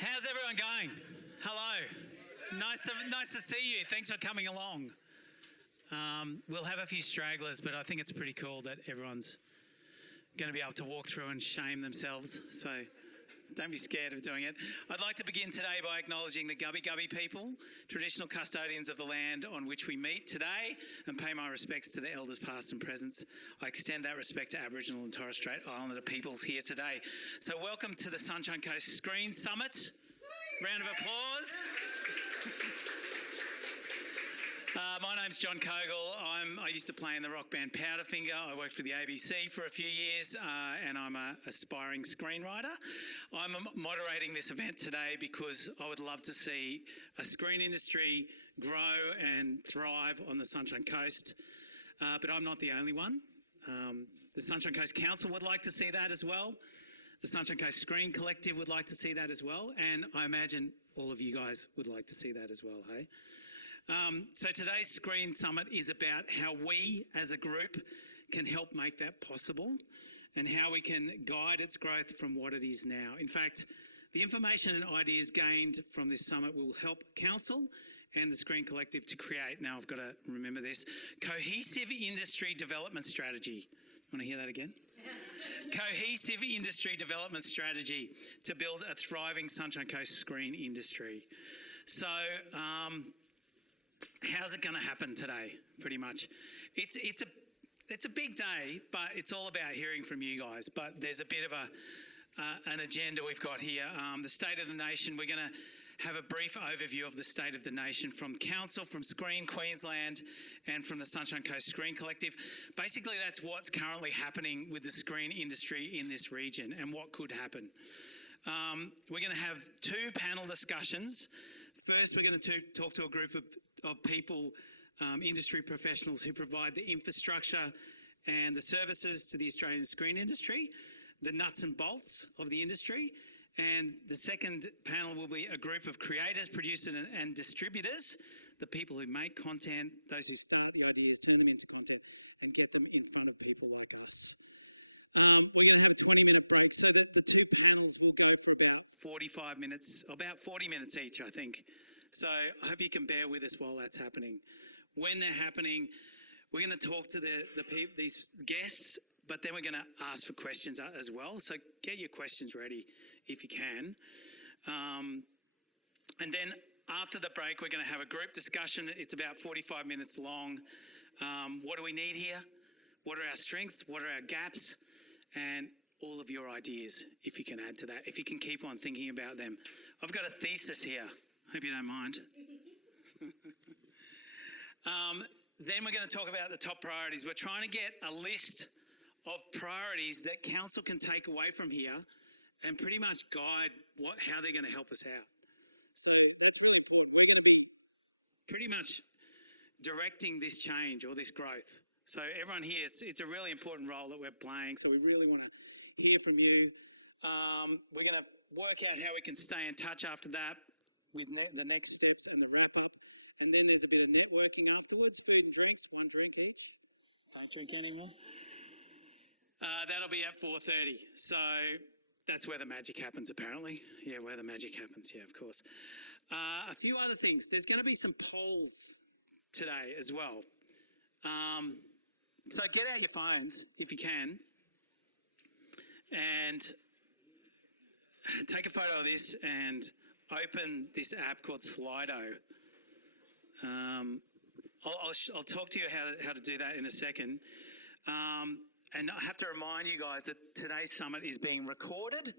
How's everyone going? Hello. Nice to see you. Thanks for coming along. We'll have a few stragglers, but I think it's pretty cool that everyone's going to be able to walk through and shame themselves. So don't be scared of doing it. I'd like to begin today by acknowledging the Gubbi Gubbi people, traditional custodians of the land on which we meet today, and pay my respects to the elders past and present. I extend that respect to Aboriginal and Torres Strait Islander peoples here today. So welcome to the Sunshine Coast Screen Summit. Round of applause. My name's John Kogel. I used to play in the rock band Powderfinger. I worked for the ABC for a few years and I'm an aspiring screenwriter. I'm moderating this event today because I would love to see a screen industry grow and thrive on the Sunshine Coast, but I'm not the only one. The Sunshine Coast Council would like to see that as well. The Sunshine Coast Screen Collective would like to see that as well, and I imagine all of you guys would like to see that as well, hey? So today's Screen Summit is about how we as a group can help make that possible and how we can guide its growth from what it is now. In fact, the information and ideas gained from this summit will help Council and the Screen Collective to create, now I've got to remember this, cohesive industry development strategy. Want to hear that again? Cohesive industry development strategy to build a thriving Sunshine Coast screen industry. So, how's it going to happen today? Pretty much, it's a big day, but it's all about hearing from you guys. But there's a bit of an agenda we've got here. The State of the Nation. We're going to have a brief overview of the state of the nation from Council, from Screen Queensland, and from the Sunshine Coast Screen Collective. Basically, that's what's currently happening with the screen industry in this region and what could happen. We're going to have two panel discussions. First, we're going to talk to a group of people, industry professionals who provide the infrastructure and the services to the Australian screen industry, the nuts and bolts of the industry. And the second panel will be a group of creators, producers and distributors, the people who make content, those who start the ideas, turn them into content and get them in front of people like us. We're going to have a 20-minute break so that the two panels will go for about 45 minutes, about 40 minutes each, I think. So I hope you can bear with us while that's happening. When they're happening, we're going to talk to these guests, but then we're going to ask for questions as well. So get your questions ready if you can. And then after the break, we're going to have a group discussion. It's about 45 minutes long. What do we need here? What are our strengths? What are our gaps? And all of your ideas, if you can add to that, if you can keep on thinking about them. I've got a thesis here. Hope you don't mind. Then we're going to talk about the top priorities. We're trying to get a list of priorities that Council can take away from here and pretty much guide how they're going to help us out. So really important. We're going to be pretty much directing this change or this growth. So everyone here, it's a really important role that we're playing. So we really want to hear from you. We're going to work out how we can stay in touch after that. with the next steps and the wrap up. And then there's a bit of networking afterwards, food and drinks, one drink each. Don't drink anymore. That'll be at 4:30. So that's where the magic happens, apparently. Yeah, where the magic happens. Yeah, of course. A few other things. There's going to be some polls today as well. So get out your phones if you can and take a photo of this and open this app called Slido. I'll talk to you how to do that in a second. And I have to remind you guys that today's summit is being recorded.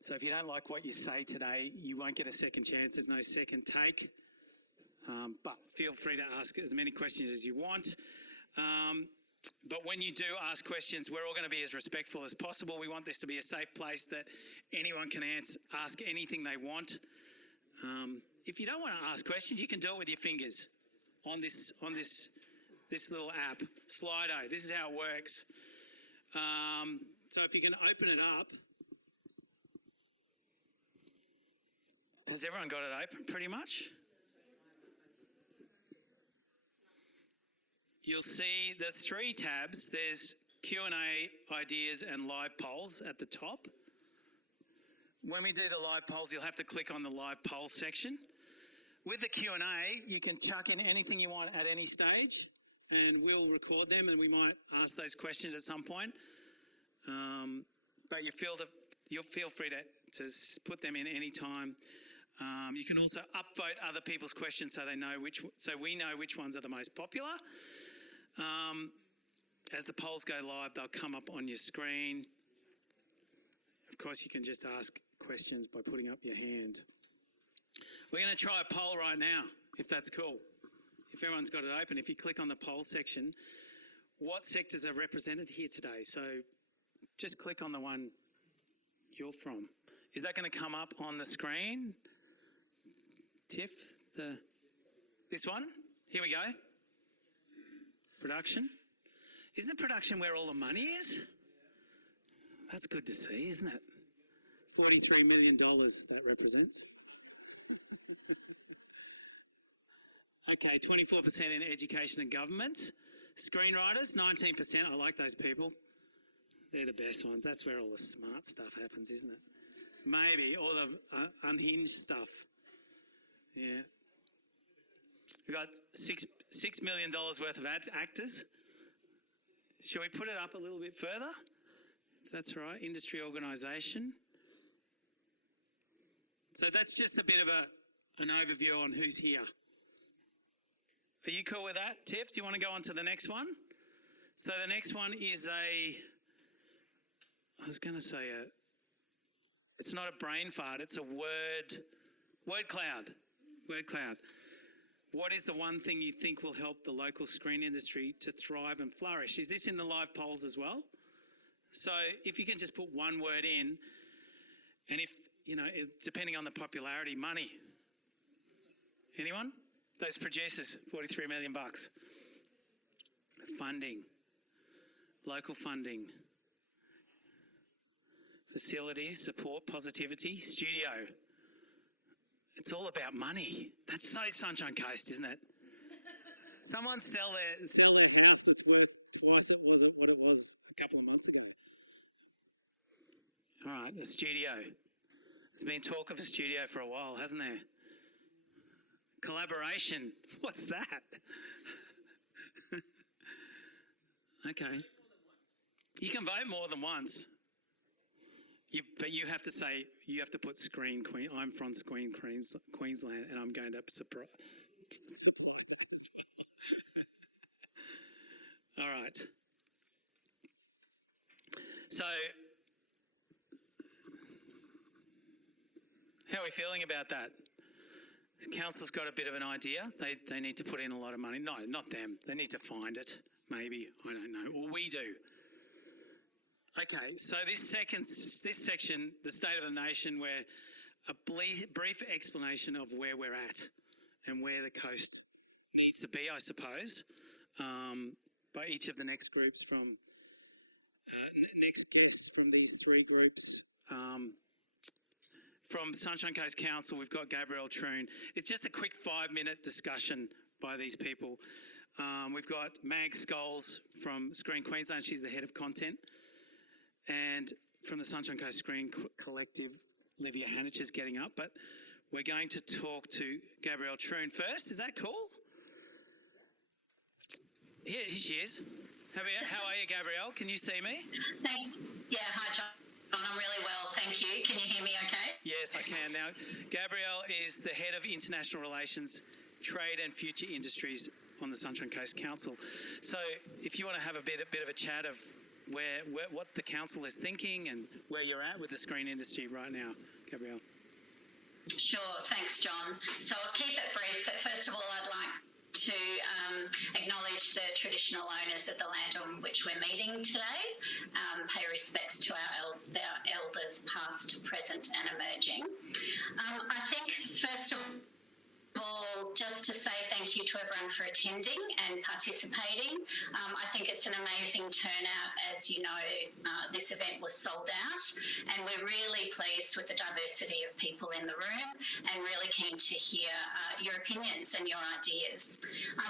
So if you don't like what you say today, you won't get a second chance. There's no second take. But feel free to ask as many questions as you want. But when you do ask questions, we're all going to be as respectful as possible. We want this to be a safe place that anyone can ask anything they want. If you don't want to ask questions, you can do it with your fingers on this little app, Slido. This is how it works. So if you can open it up. Has everyone got it open pretty much? You'll see there's 3 tabs. There's Q&A, ideas and live polls at the top. When we do the live polls, you'll have to click on the live poll section. With the Q&A, you can chuck in anything you want at any stage and we'll record them and we might ask those questions at some point. But you'll feel free to put them in any time. You can also upvote other people's questions so we know which ones are the most popular. As the polls go live, they'll come up on your screen. Of course, you can just ask questions by putting up your hand. We're going to try a poll right now, if that's cool. If everyone's got it open, if you click on the poll section, what sectors are represented here today? So just click on the one you're from. Is that going to come up on the screen? Tiff, this one? Here we go. Production. Isn't production where all the money is? That's good to see, isn't it? $43 million that represents. Okay, 24% in education and government. Screenwriters, 19%. I like those people. They're the best ones. That's where all the smart stuff happens, isn't it? Maybe, or the unhinged stuff. Yeah. We've got $6 million worth of actors. Shall we put it up a little bit further? If that's right. Industry organisation. So that's just a bit of an overview on who's here. Are you cool with that, Tiff? Do you want to go on to the next one? So the next one is it's not a brain fart, it's a word cloud. Word cloud. What is the one thing you think will help the local screen industry to thrive and flourish? Is this in the live polls as well? So if you can just put one word in, and if, depending on the popularity, money. Anyone? Those producers, $43 million. Funding. Local funding. Facilities, support, positivity, studio. It's all about money. That's so Sunshine Coast, isn't it? Someone sell their house that's worth twice what it was a couple of months ago. All right, the studio. There's been talk of a studio for a while, hasn't there? Collaboration. What's that? Okay. You can vote more than once. But you have to put Screen Queen. I'm from Screen Queensland, and I'm going to surprise. All right. So, how are we feeling about that? Council's got a bit of an idea. They need to put in a lot of money. No, not them. They need to find it. Maybe. I don't know. Or we do. Okay, so this section, the State of the Nation, where a brief explanation of where we're at and where the coast needs to be, I suppose, by each of the next groups from next guests from these 3 groups from Sunshine Coast Council, we've got Gabrielle Troon. It's just a quick 5-minute discussion by these people. We've got Mag Scholes from Screen Queensland. She's the head of content. And from the Sunshine Coast Screen Collective, Livia Hanich is getting up. But we're going to talk to Gabrielle Troon first. Is that cool? Here she is. How are you, Gabrielle? Can you see me? Thanks. Yeah, hi, John. I'm really well, thank you. Can you hear me okay? Yes, I can. Now, Gabrielle is the head of International Relations, Trade and Future Industries on the Sunshine Coast Council. So if you want to have a bit of a chat of what the council is thinking and where you're at with the screen industry right now, Gabrielle. Sure, thanks, John. So I'll keep it brief, but first of all, I'd like to acknowledge the traditional owners of the land on which we're meeting today, pay respects to our elders past, present and emerging. I think first of all, just to say thank you to everyone for attending and participating. I think it's an amazing turnout. As you know, this event was sold out, and we're really pleased with the diversity of people in the room and really keen to hear your opinions and your ideas.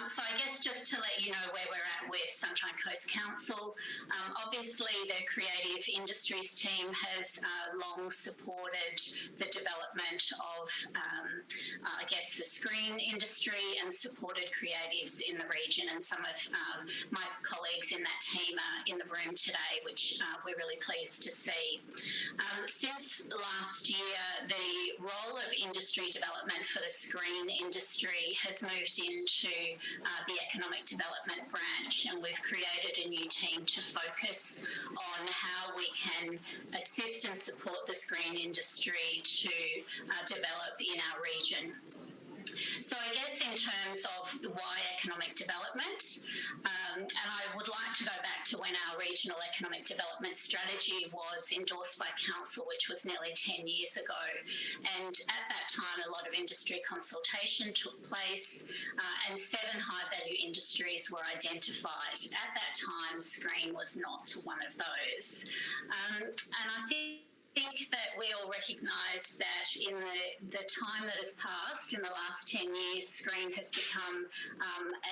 So I guess just to let you know where we're at with Sunshine Coast Council, obviously the creative industries team has long supported the development of, I guess, the screen industry and supported creatives in the region, and some of my colleagues in that team are in the room today, which we're really pleased to see. Since last year, the role of industry development for the screen industry has moved into the economic development branch, and we've created a new team to focus on how we can assist and support the screen industry to develop in our region. So I guess in terms of why economic development, and I would like to go back to when our regional economic development strategy was endorsed by Council, which was nearly 10 years ago. And at that time, a lot of industry consultation took place, and 7 high-value industries were identified. At that time, screen was not one of those. And I think that we all recognise that in the time that has passed, in the last 10 years, screen has become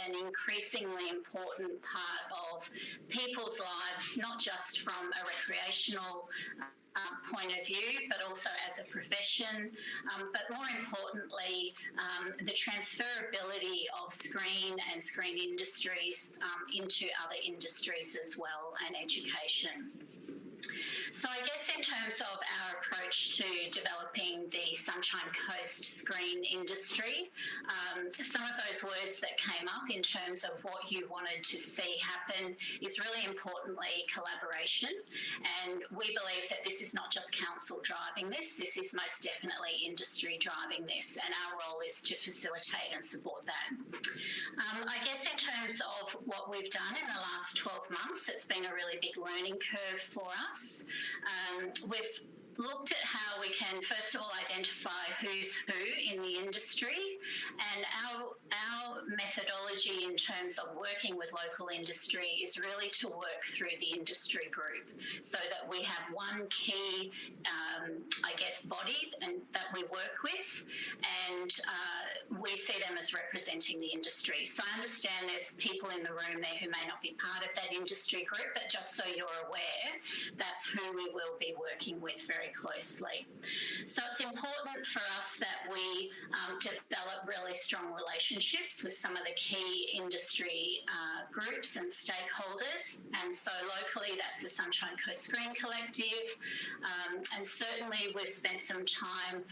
an increasingly important part of people's lives, not just from a recreational point of view, but also as a profession, but more importantly, the transferability of screen and screen industries into other industries as well, and education. So I guess in terms of our approach to developing the Sunshine Coast screen industry, some of those words that came up in terms of what you wanted to see happen is really importantly collaboration. And we believe that this is not just council driving this is most definitely industry driving this, and our role is to facilitate and support that. I guess in terms of what we've done in the last 12 months, it's been a really big learning curve for us. We've looked at how we can, first of all, identify who's who in the industry, and our methodology in terms of working with local industry is really to work through the industry group, so that we have one key, I guess, body that we work with, and we see them as representing the industry. So I understand there's people in the room there who may not be part of that industry group, but just so you're aware, that's who we will be working with very closely. So it's important for us that we develop really strong relationships with some of the key industry groups and stakeholders. And so locally, that's the Sunshine Coast Screen Collective. And certainly we've spent some time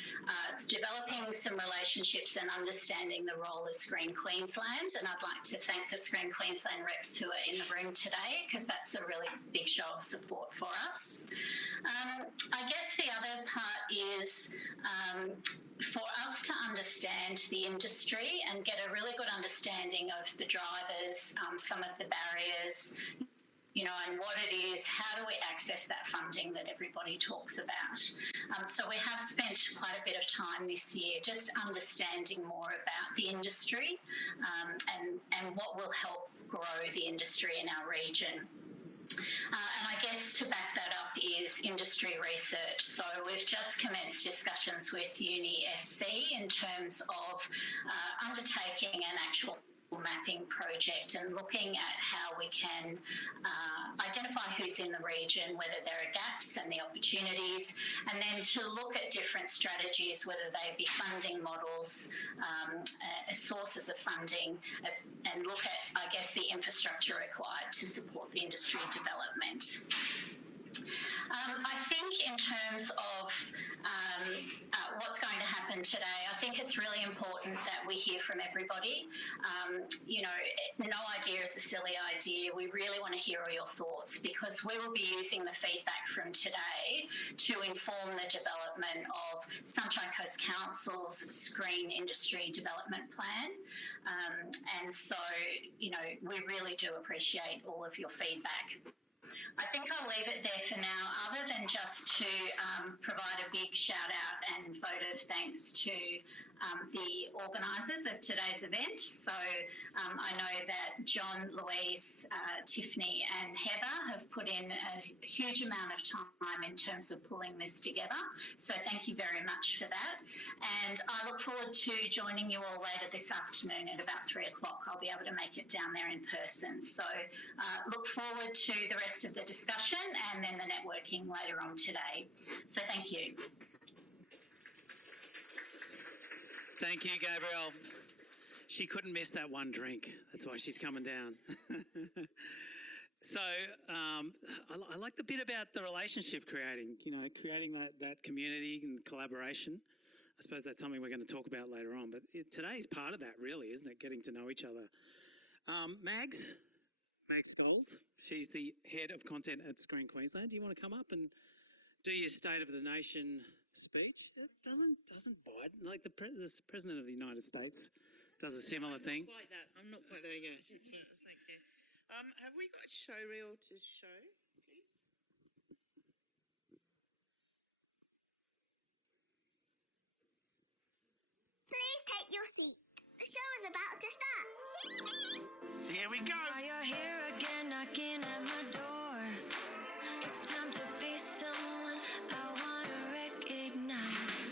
developing some relationships and understanding the role of Screen Queensland. And I'd like to thank the Screen Queensland reps who are in the room today, because that's a really big show of support for us. I guess the other part is for us to understand the industry and get a really good understanding of the drivers, some of the barriers, and what it is, how do we access that funding that everybody talks about. So we have spent quite a bit of time this year just understanding more about the industry and what will help grow the industry in our region. And I guess to back that up is industry research. So we've just commenced discussions with Scsc in terms of undertaking an actual mapping project and looking at how we can identify who's in the region, whether there are gaps and the opportunities, and then to look at different strategies, whether they be funding models, sources of funding, and look at, I guess, the infrastructure required to support the industry development. I think in terms of what's going to happen today, I think it's really important that we hear from everybody. You know, no idea is a silly idea. We really want to hear all your thoughts, because we will be using the feedback from today to inform the development of Sunshine Coast Council's Screen Industry Development Plan. And so, you know, we really do appreciate all of your feedback. I think I'll leave it there for now, other than just to provide a big shout out and vote of thanks to the organisers of today's event. So I know that John, Louise, Tiffany and Heather have put in a huge amount of time in terms of pulling this together. So thank you very much for that. And I look forward to joining you all later this afternoon at about 3 o'clock. I'll be able to make it down there in person. So look forward to the rest of the discussion and then the networking later on today. So thank you. Thank you, Gabrielle. She couldn't miss that one drink. That's why she's coming down. So I like the bit about the relationship creating that community and collaboration. I suppose that's something we're going to talk about later on. But today's part of that, really, isn't it? Getting to know each other. Mags Scholes, she's the head of content at Screen Queensland. Do you want to come up and do your State of the Nation speech? Doesn't Biden, like the President of the United States, does a similar thing? I'm not quite there yet. Thank you. Have we got a show reel to show, please? Please take your seat. The show is about to start. Here we go. Are you here again, knocking at my door? It's time to be someone I want to recognize.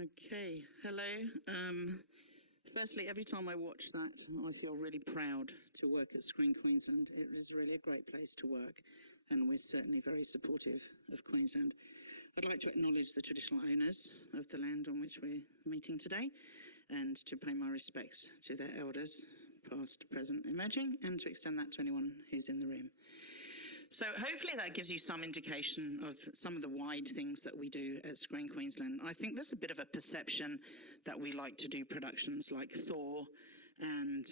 Okay, hello. Firstly, every time I watch that, I feel really proud to work at Screen Queensland. It is really a great place to work, and we're certainly very supportive of Queensland. I'd like to acknowledge the traditional owners of the land on which we're meeting today, and to pay my respects to their elders, past, present, emerging, and to extend that to anyone who's in the room. So hopefully that gives you some indication of some of the wide things that we do at Screen Queensland. I think there's a bit of a perception that we like to do productions like Thor and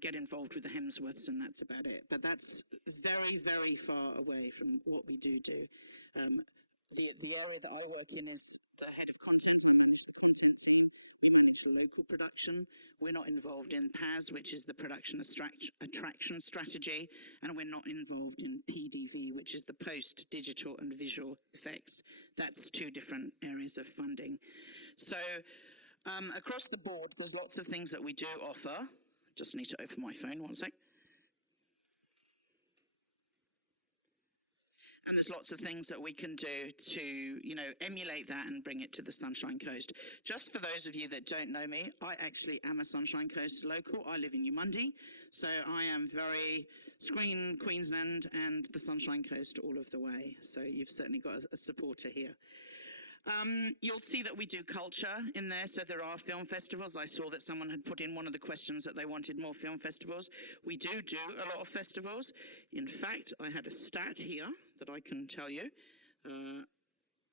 get involved with the Hemsworths, and that's about it. But that's very, very far away from what we do. The area that I work in is the head of content. We manage local production. We're not involved in PAS, which is the production attraction strategy, and we're not involved in PDV, which is the post digital and visual effects. That's two different areas of funding. So across the board, there's lots of things that we do offer. Just need to open my phone, one sec. And there's lots of things that we can do to, emulate that and bring it to the Sunshine Coast. Just for those of you that don't know me, I actually am a Sunshine Coast local. I live in Eumundi, so I am very Screen Queensland and the Sunshine Coast all of the way. So you've certainly got a supporter here. You'll see that we do culture in there, so there are film festivals. I saw that someone had put in one of the questions that they wanted more film festivals. We do a lot of festivals. In fact, I had a stat here that I can tell you.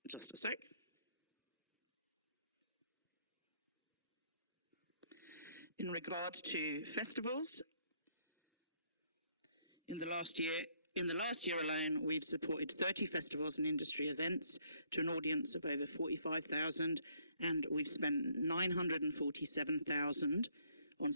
Just a sec. In regard to festivals, in the last year alone, we've supported 30 festivals and industry events to an audience of over 45,000, and we've spent 947,000 on.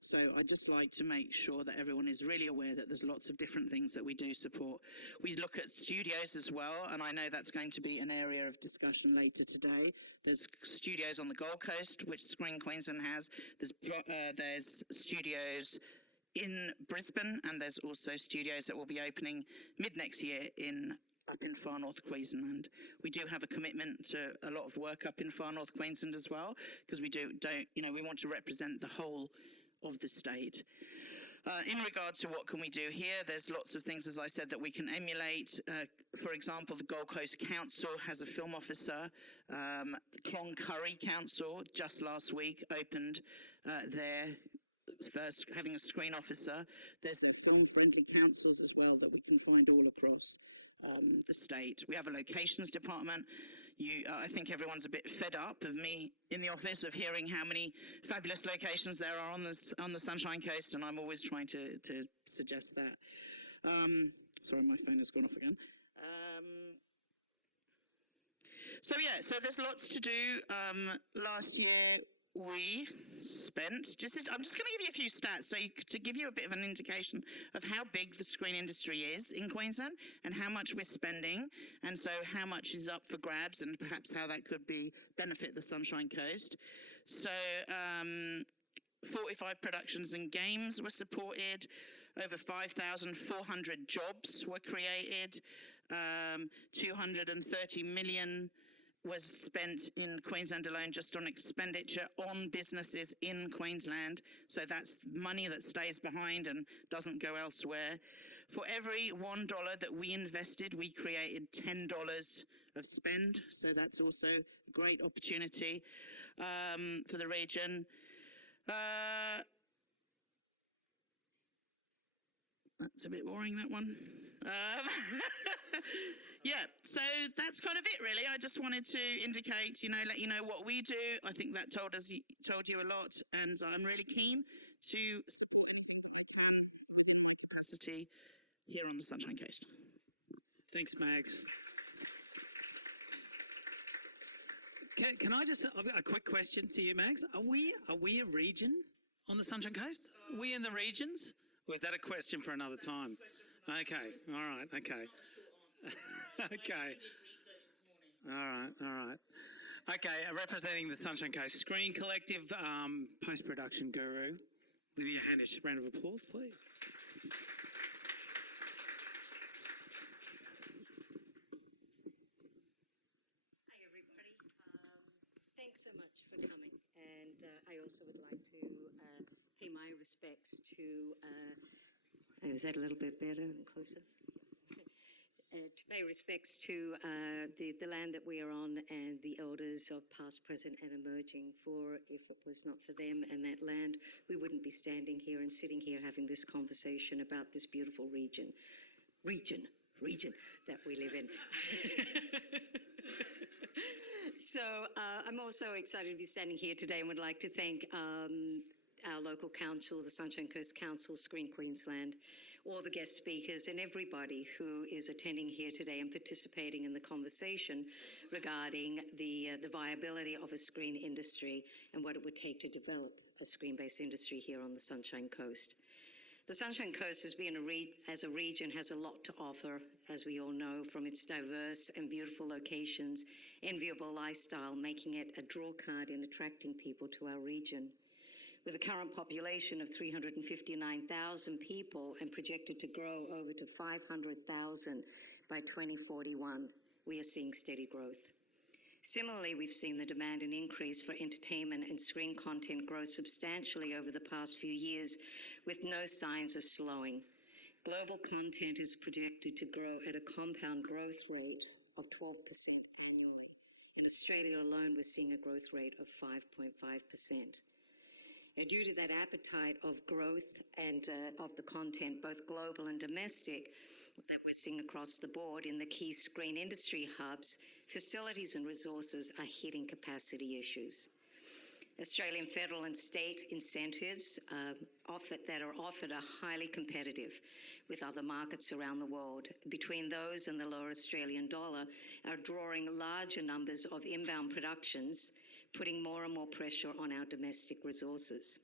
So I'd just like to make sure that everyone is really aware that there's lots of different things that we do support. We look at studios as well, and I know that's going to be an area of discussion later today. There's studios on the Gold Coast, which Screen Queensland has. There's studios in Brisbane, and there's also studios that will be opening mid next year up in far north Queensland. We do have a commitment to a lot of work up in far north Queensland as well, because we we want to represent the whole of the state. In regard to what can we do here, there's lots of things, as I said, that we can emulate. For example, the Gold Coast Council has a film officer. Cloncurry Council just last week opened their first, having a screen officer. There's film-friendly councils as well that we can find all across the state. We have a locations department. I think everyone's a bit fed up of me in the office of hearing how many fabulous locations there are on the Sunshine Coast, and I'm always trying to suggest that. Sorry, my phone has gone off again. So there's lots to do. Last year we spent, I'm just going to give you a few stats to give you a bit of an indication of how big the screen industry is in Queensland and how much we're spending, and so how much is up for grabs and perhaps how that could benefit the Sunshine Coast. So 45 productions and games were supported, over 5,400 jobs were created, 230 million was spent in Queensland alone just on expenditure on businesses in Queensland. So that's money that stays behind and doesn't go elsewhere. For every $1 that we invested, we created $10 of spend. So that's also a great opportunity for the region. That's a bit boring, that one. So that's kind of it, really. I just wanted to indicate, let you know what we do. I think that told you a lot, and I'm really keen to support capacity here on the Sunshine Coast. Thanks, Mags. Can I just a quick question to you, Mags? Are we a region on the Sunshine Coast? Are we in the regions? Or is that a question for another time? Okay, all right, okay. Okay. All right. Okay, representing the Sunshine Coast Screen Collective, post-production guru, Lydia Hanish. Round of applause, please. Hi, everybody. Thanks so much for coming. And I also would like to pay my respects to... is that a little bit better and closer? To pay respects to the land that we are on and the elders of past, present and emerging, for if it was not for them and that land, we wouldn't be standing here and sitting here having this conversation about this beautiful region that we live in. So I'm also excited to be standing here today and would like to thank our local council, the Sunshine Coast Council, Screen Queensland, all the guest speakers and everybody who is attending here today and participating in the conversation regarding the viability of a screen industry and what it would take to develop a screen-based industry here on the Sunshine Coast. The Sunshine Coast as a region has a lot to offer, as we all know, from its diverse and beautiful locations, enviable lifestyle, making it a draw card in attracting people to our region. With a current population of 359,000 people and projected to grow over to 500,000 by 2041, we are seeing steady growth. Similarly, we've seen the demand and increase for entertainment and screen content grow substantially over the past few years, with no signs of slowing. Global content is projected to grow at a compound growth rate of 12% annually. In Australia alone, we're seeing a growth rate of 5.5%. Due to that appetite of growth and of the content, both global and domestic, that we're seeing across the board in the key screen industry hubs, facilities and resources are hitting capacity issues. Australian federal and state incentives that are offered are highly competitive with other markets around the world. Between those and the lower Australian dollar are drawing larger numbers of inbound productions, putting more and more pressure on our domestic resources.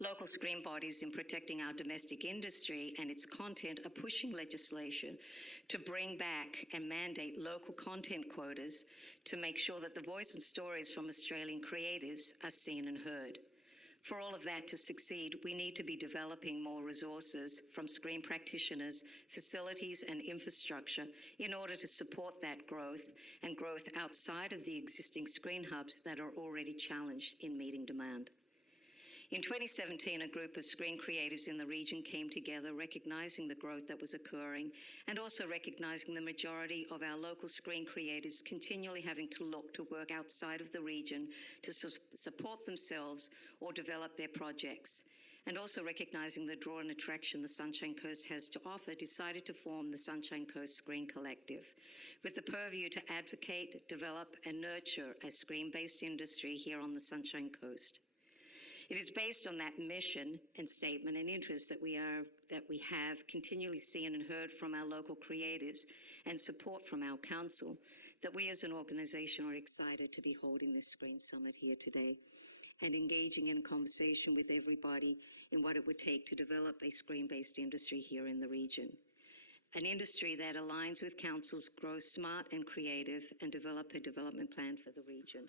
Local screen bodies in protecting our domestic industry and its content are pushing legislation to bring back and mandate local content quotas to make sure that the voice and stories from Australian creators are seen and heard. For all of that to succeed, we need to be developing more resources from screen practitioners, facilities and infrastructure in order to support that growth and growth outside of the existing screen hubs that are already challenged in meeting demand. In 2017, a group of screen creators in the region came together, recognizing the growth that was occurring and also recognizing the majority of our local screen creators continually having to look to work outside of the region to support themselves or develop their projects. And also recognizing the draw and attraction the Sunshine Coast has to offer, decided to form the Sunshine Coast Screen Collective with the purview to advocate, develop and nurture a screen-based industry here on the Sunshine Coast. It is based on that mission and statement and interest that we have continually seen and heard from our local creators and support from our council that we as an organisation are excited to be holding this Screen Summit here today and engaging in conversation with everybody in what it would take to develop a screen-based industry here in the region. An industry that aligns with council's grow smart and creative and develop a development plan for the region.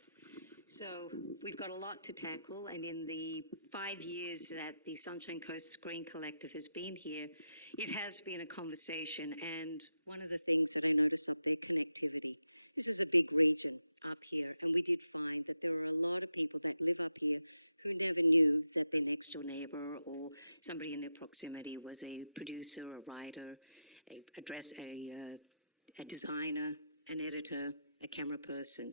So we've got a lot to tackle, and in the 5 years that the Sunshine Coast Screen Collective has been here, it has been a conversation, and one of the things that we noticed was connectivity. This is a big region up here, and we did find that there are a lot of people that live up here who never knew that their next door neighbour or somebody in their proximity was a producer, a writer, a designer, an editor, a camera person.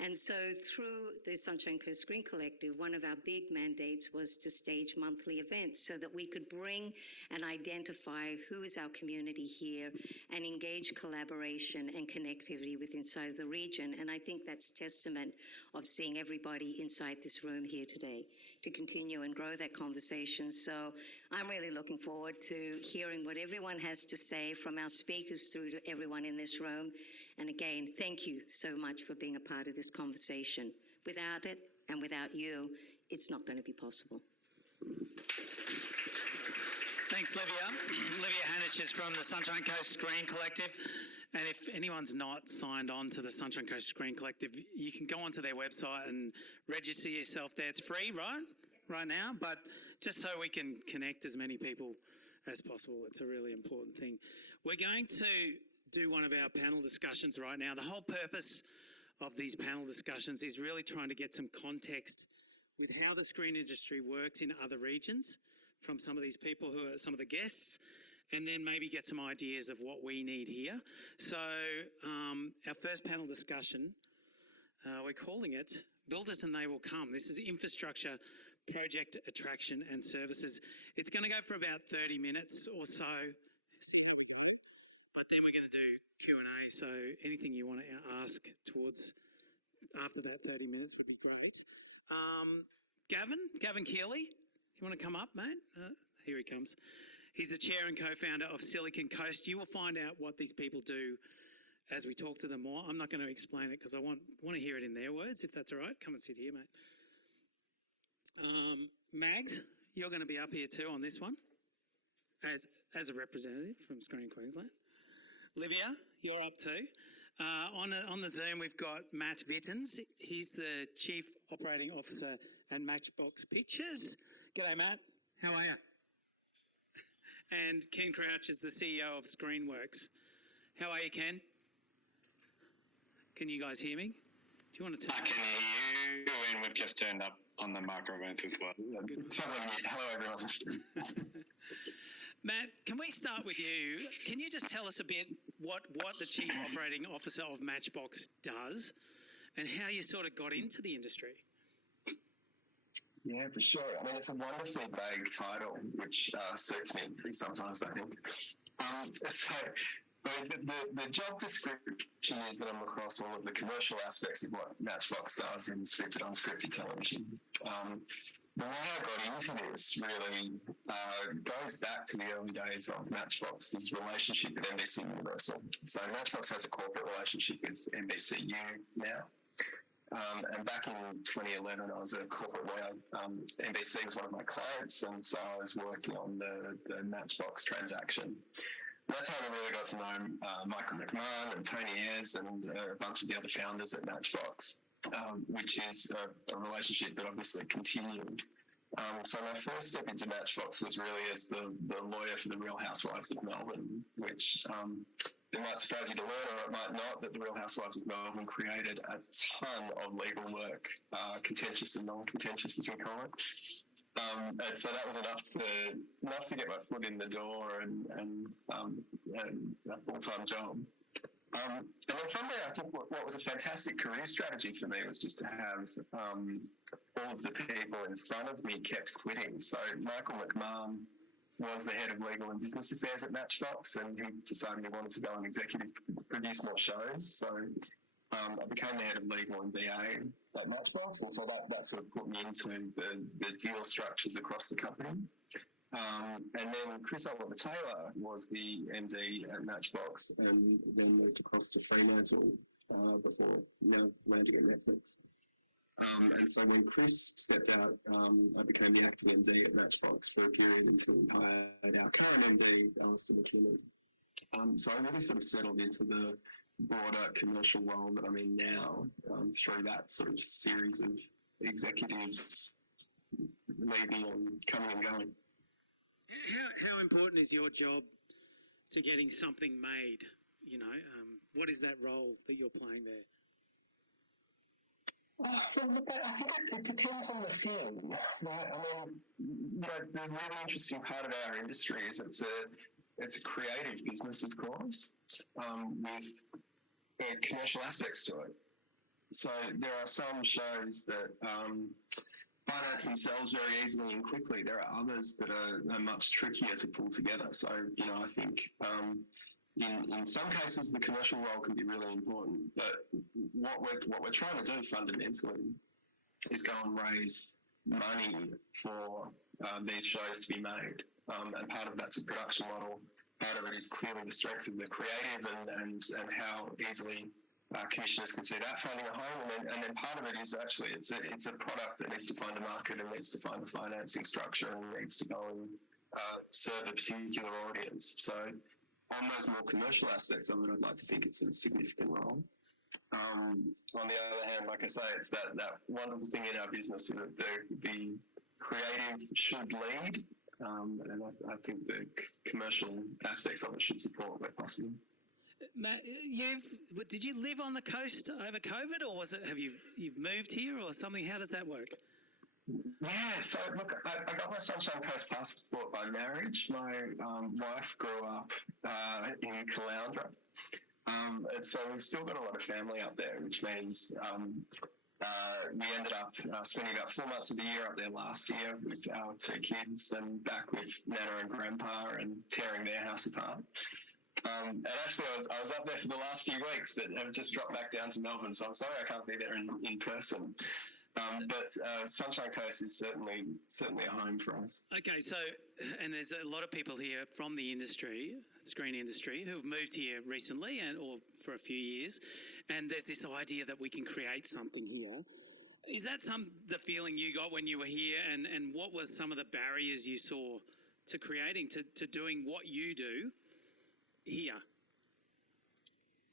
And so through the Sunshine Coast Screen Collective, one of our big mandates was to stage monthly events so that we could bring and identify who is our community here and engage collaboration and connectivity with inside the region. And I think that's testament of seeing everybody inside this room here today to continue and grow that conversation. So I'm really looking forward to hearing what everyone has to say, from our speakers through to everyone in this room. And again, thank you so much for being a part of this conversation. Without it and without you, it's not going to be possible. Thanks, Livia. Livia Hanich is from the Sunshine Coast Screen Collective. And if anyone's not signed on to the Sunshine Coast Screen Collective, you can go onto their website and register yourself there. It's free, right now, but just so we can connect as many people as possible. It's a really important thing. We're going to do one of our panel discussions right now. The whole purpose of these panel discussions is really trying to get some context with how the screen industry works in other regions from some of these people who are some of the guests, and then maybe get some ideas of what we need here. So our first panel discussion, we're calling it Build It and They Will Come. This is infrastructure, project, attraction and services. It's going to go for about 30 minutes or so. But then we're going to do Q&A, so anything you want to ask towards after that 30 minutes would be great. Gavin Keeley, you want to come up, mate? Here he comes. He's the chair and co-founder of Silicon Coast. You will find out what these people do as we talk to them more. I'm not going to explain it because I want to hear it in their words, if that's all right. Come and sit here, mate. Mags, you're going to be up here too on this one as a representative from Screen Queensland. Livia, you're up too. On the Zoom, we've got Matt Vittens. He's the Chief Operating Officer at Matchbox Pictures. G'day, Matt. How are you? And Ken Crouch is the CEO of Screenworks. How are you, Ken? Can you guys hear me? Do you want to turn? I can hear you, and we've just turned up on the microphones as well. Hello, everyone. Matt, can we start with you? Can you just tell us a bit what the Chief Operating Officer of Matchbox does and how you sort of got into the industry. Yeah, for sure. I mean, it's a wonderfully vague title, which suits me sometimes, I think. So the job description is that I'm across all of the commercial aspects of what Matchbox does in scripted, unscripted television. The way I got into this really goes back to the early days of Matchbox's relationship with NBC Universal. So Matchbox has a corporate relationship with NBCU now. And back in 2011, I was a corporate lawyer. NBC was one of my clients, and so I was working on the Matchbox transaction. That's how I really got to know Michael McMahon and Tony Ayres and a bunch of the other founders at Matchbox, which is a relationship that obviously continued. So my first step into Matchbox was really as the lawyer for the Real Housewives of Melbourne, which it might surprise you to learn, or it might not, that the Real Housewives of Melbourne created a ton of legal work, contentious and non-contentious, as we call it. And so that was enough to get my foot in the door and a full-time job. And then from there, I think what was a fantastic career strategy for me was just to have all of the people in front of me kept quitting. So Michael McMahon was the head of legal and business affairs at Matchbox, and he decided he wanted to go and executive produce more shows. So I became the head of legal and BA at Matchbox, and so that sort of put me into the deal structures across the company. And then Chris Oliver Taylor was the MD at Matchbox, and then moved across to Fremantle before landing at Netflix. And so when Chris stepped out, I became the acting MD at Matchbox for a period until we hired our current MD, Alistair McKinnon. So I really sort of settled into the broader commercial role that I'm in now through that sort of series of executives leaving and coming and going. How important is your job to getting something made? What is that role that you're playing there? Well, look, I think it depends on the thing, right? I mean, the really interesting part of our industry is it's a creative business, of course, with commercial aspects to it. So there are some shows that finance themselves very easily and quickly. There are others that are much trickier to pull together. So, I think in some cases the commercial role can be really important, but what we're trying to do fundamentally is go and raise money for these shows to be made. And part of that's a production model. Part of it is clearly the strength of the creative and how easily commissioners can see that finding a home, and then part of it is actually it's a product that needs to find a market and needs to find a financing structure and needs to go and serve a particular audience. So on those more commercial aspects of it, I'd like to think it's a significant role. On the other hand, like I say, it's that wonderful thing in our business that the creative should lead, and I think the commercial aspects of it should support where possible. Matt, did you live on the coast over COVID, or you've moved here or something? How does that work? Yeah, so look, I got my Sunshine Coast passport by marriage. My wife grew up in Caloundra, and so we've still got a lot of family up there, which means we ended up spending about 4 months of the year up there last year with our 2 kids, and back with Nana and Grandpa and tearing their house apart. And actually, I was up there for the last few weeks, but I've just dropped back down to Melbourne, so I'm sorry I can't be there in person. But Sunshine Coast is certainly a home for us. Okay, so, and there's a lot of people here from the industry, screen industry, who've moved here recently or for a few years, and there's this idea that we can create something here. Is that the feeling you got when you were here, and what were some of the barriers you saw to creating, to doing what you do here?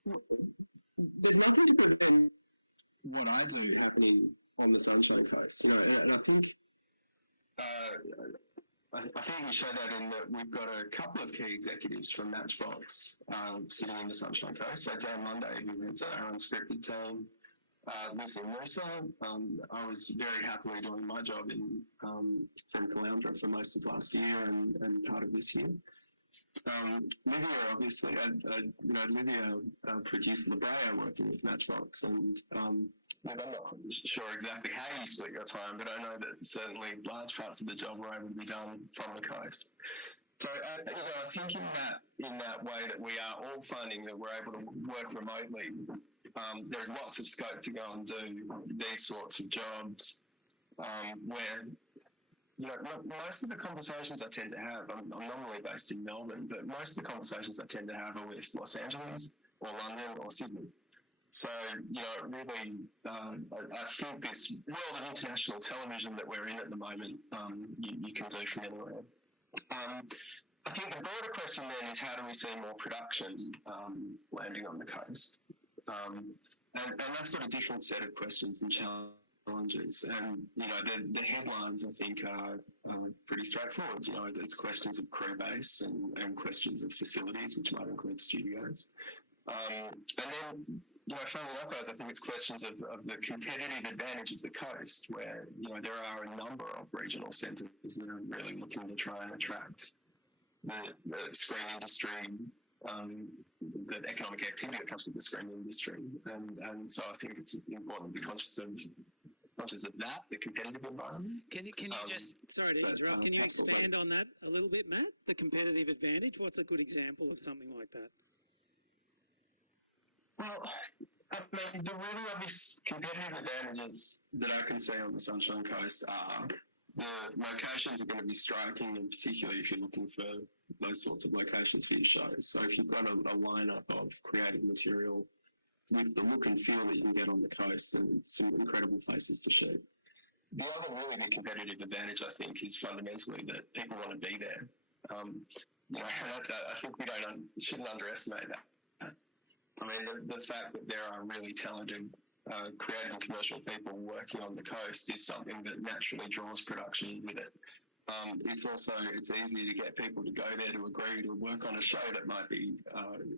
There's nothing but what I do happening on the Sunshine Coast, and I think I think we show that in that we've got a couple of key executives from Matchbox sitting in the Sunshine Coast. So Dan Monday, who heads our unscripted team, lives in Noosa. I was very happily doing my job from Caloundra for most of last year and part of this year. Livia, obviously, Livia produced La Brea working with Matchbox, and I'm not sure exactly how you split your time, but I know that certainly large parts of the job were able to be done from the coast. So, I think in that way that we are all finding that we're able to work remotely, there's lots of scope to go and do these sorts of jobs where, most of the conversations I tend to have, I'm normally based in Melbourne, but most of the conversations I tend to have are with Los Angeles or London or Sydney. So, really, I think this world of international television that we're in at the moment, you can do from anywhere. I think the broader question then is, how do we see more production landing on the coast? And that's got a different set of questions and challenges. And, the headlines, I think, are pretty straightforward. It's questions of crew base and questions of facilities, which might include studios. And then, funnily enough, guys, I think it's questions of the competitive advantage of the coast, where, there are a number of regional centres that are really looking to try and attract the screen industry, the economic activity that comes with the screen industry. And so I think it's important to be conscious of that, the competitive environment. Can you just, sorry to interrupt, can you expand on that a little bit, Matt? The competitive advantage, what's a good example of something like that? Well, the really obvious competitive advantages that I can see on the Sunshine Coast are the locations are going to be striking, and particularly if you're looking for those sorts of locations for your shows. So if you've got a lineup of creative material with the look and feel that you can get on the coast, and some incredible places to shoot. The other really big competitive advantage, I think, is fundamentally that people want to be there. I think we shouldn't underestimate that. I mean, the fact that there are really talented creative and commercial people working on the coast is something that naturally draws production with it. It's easy to get people to go there to agree to work on a show that might be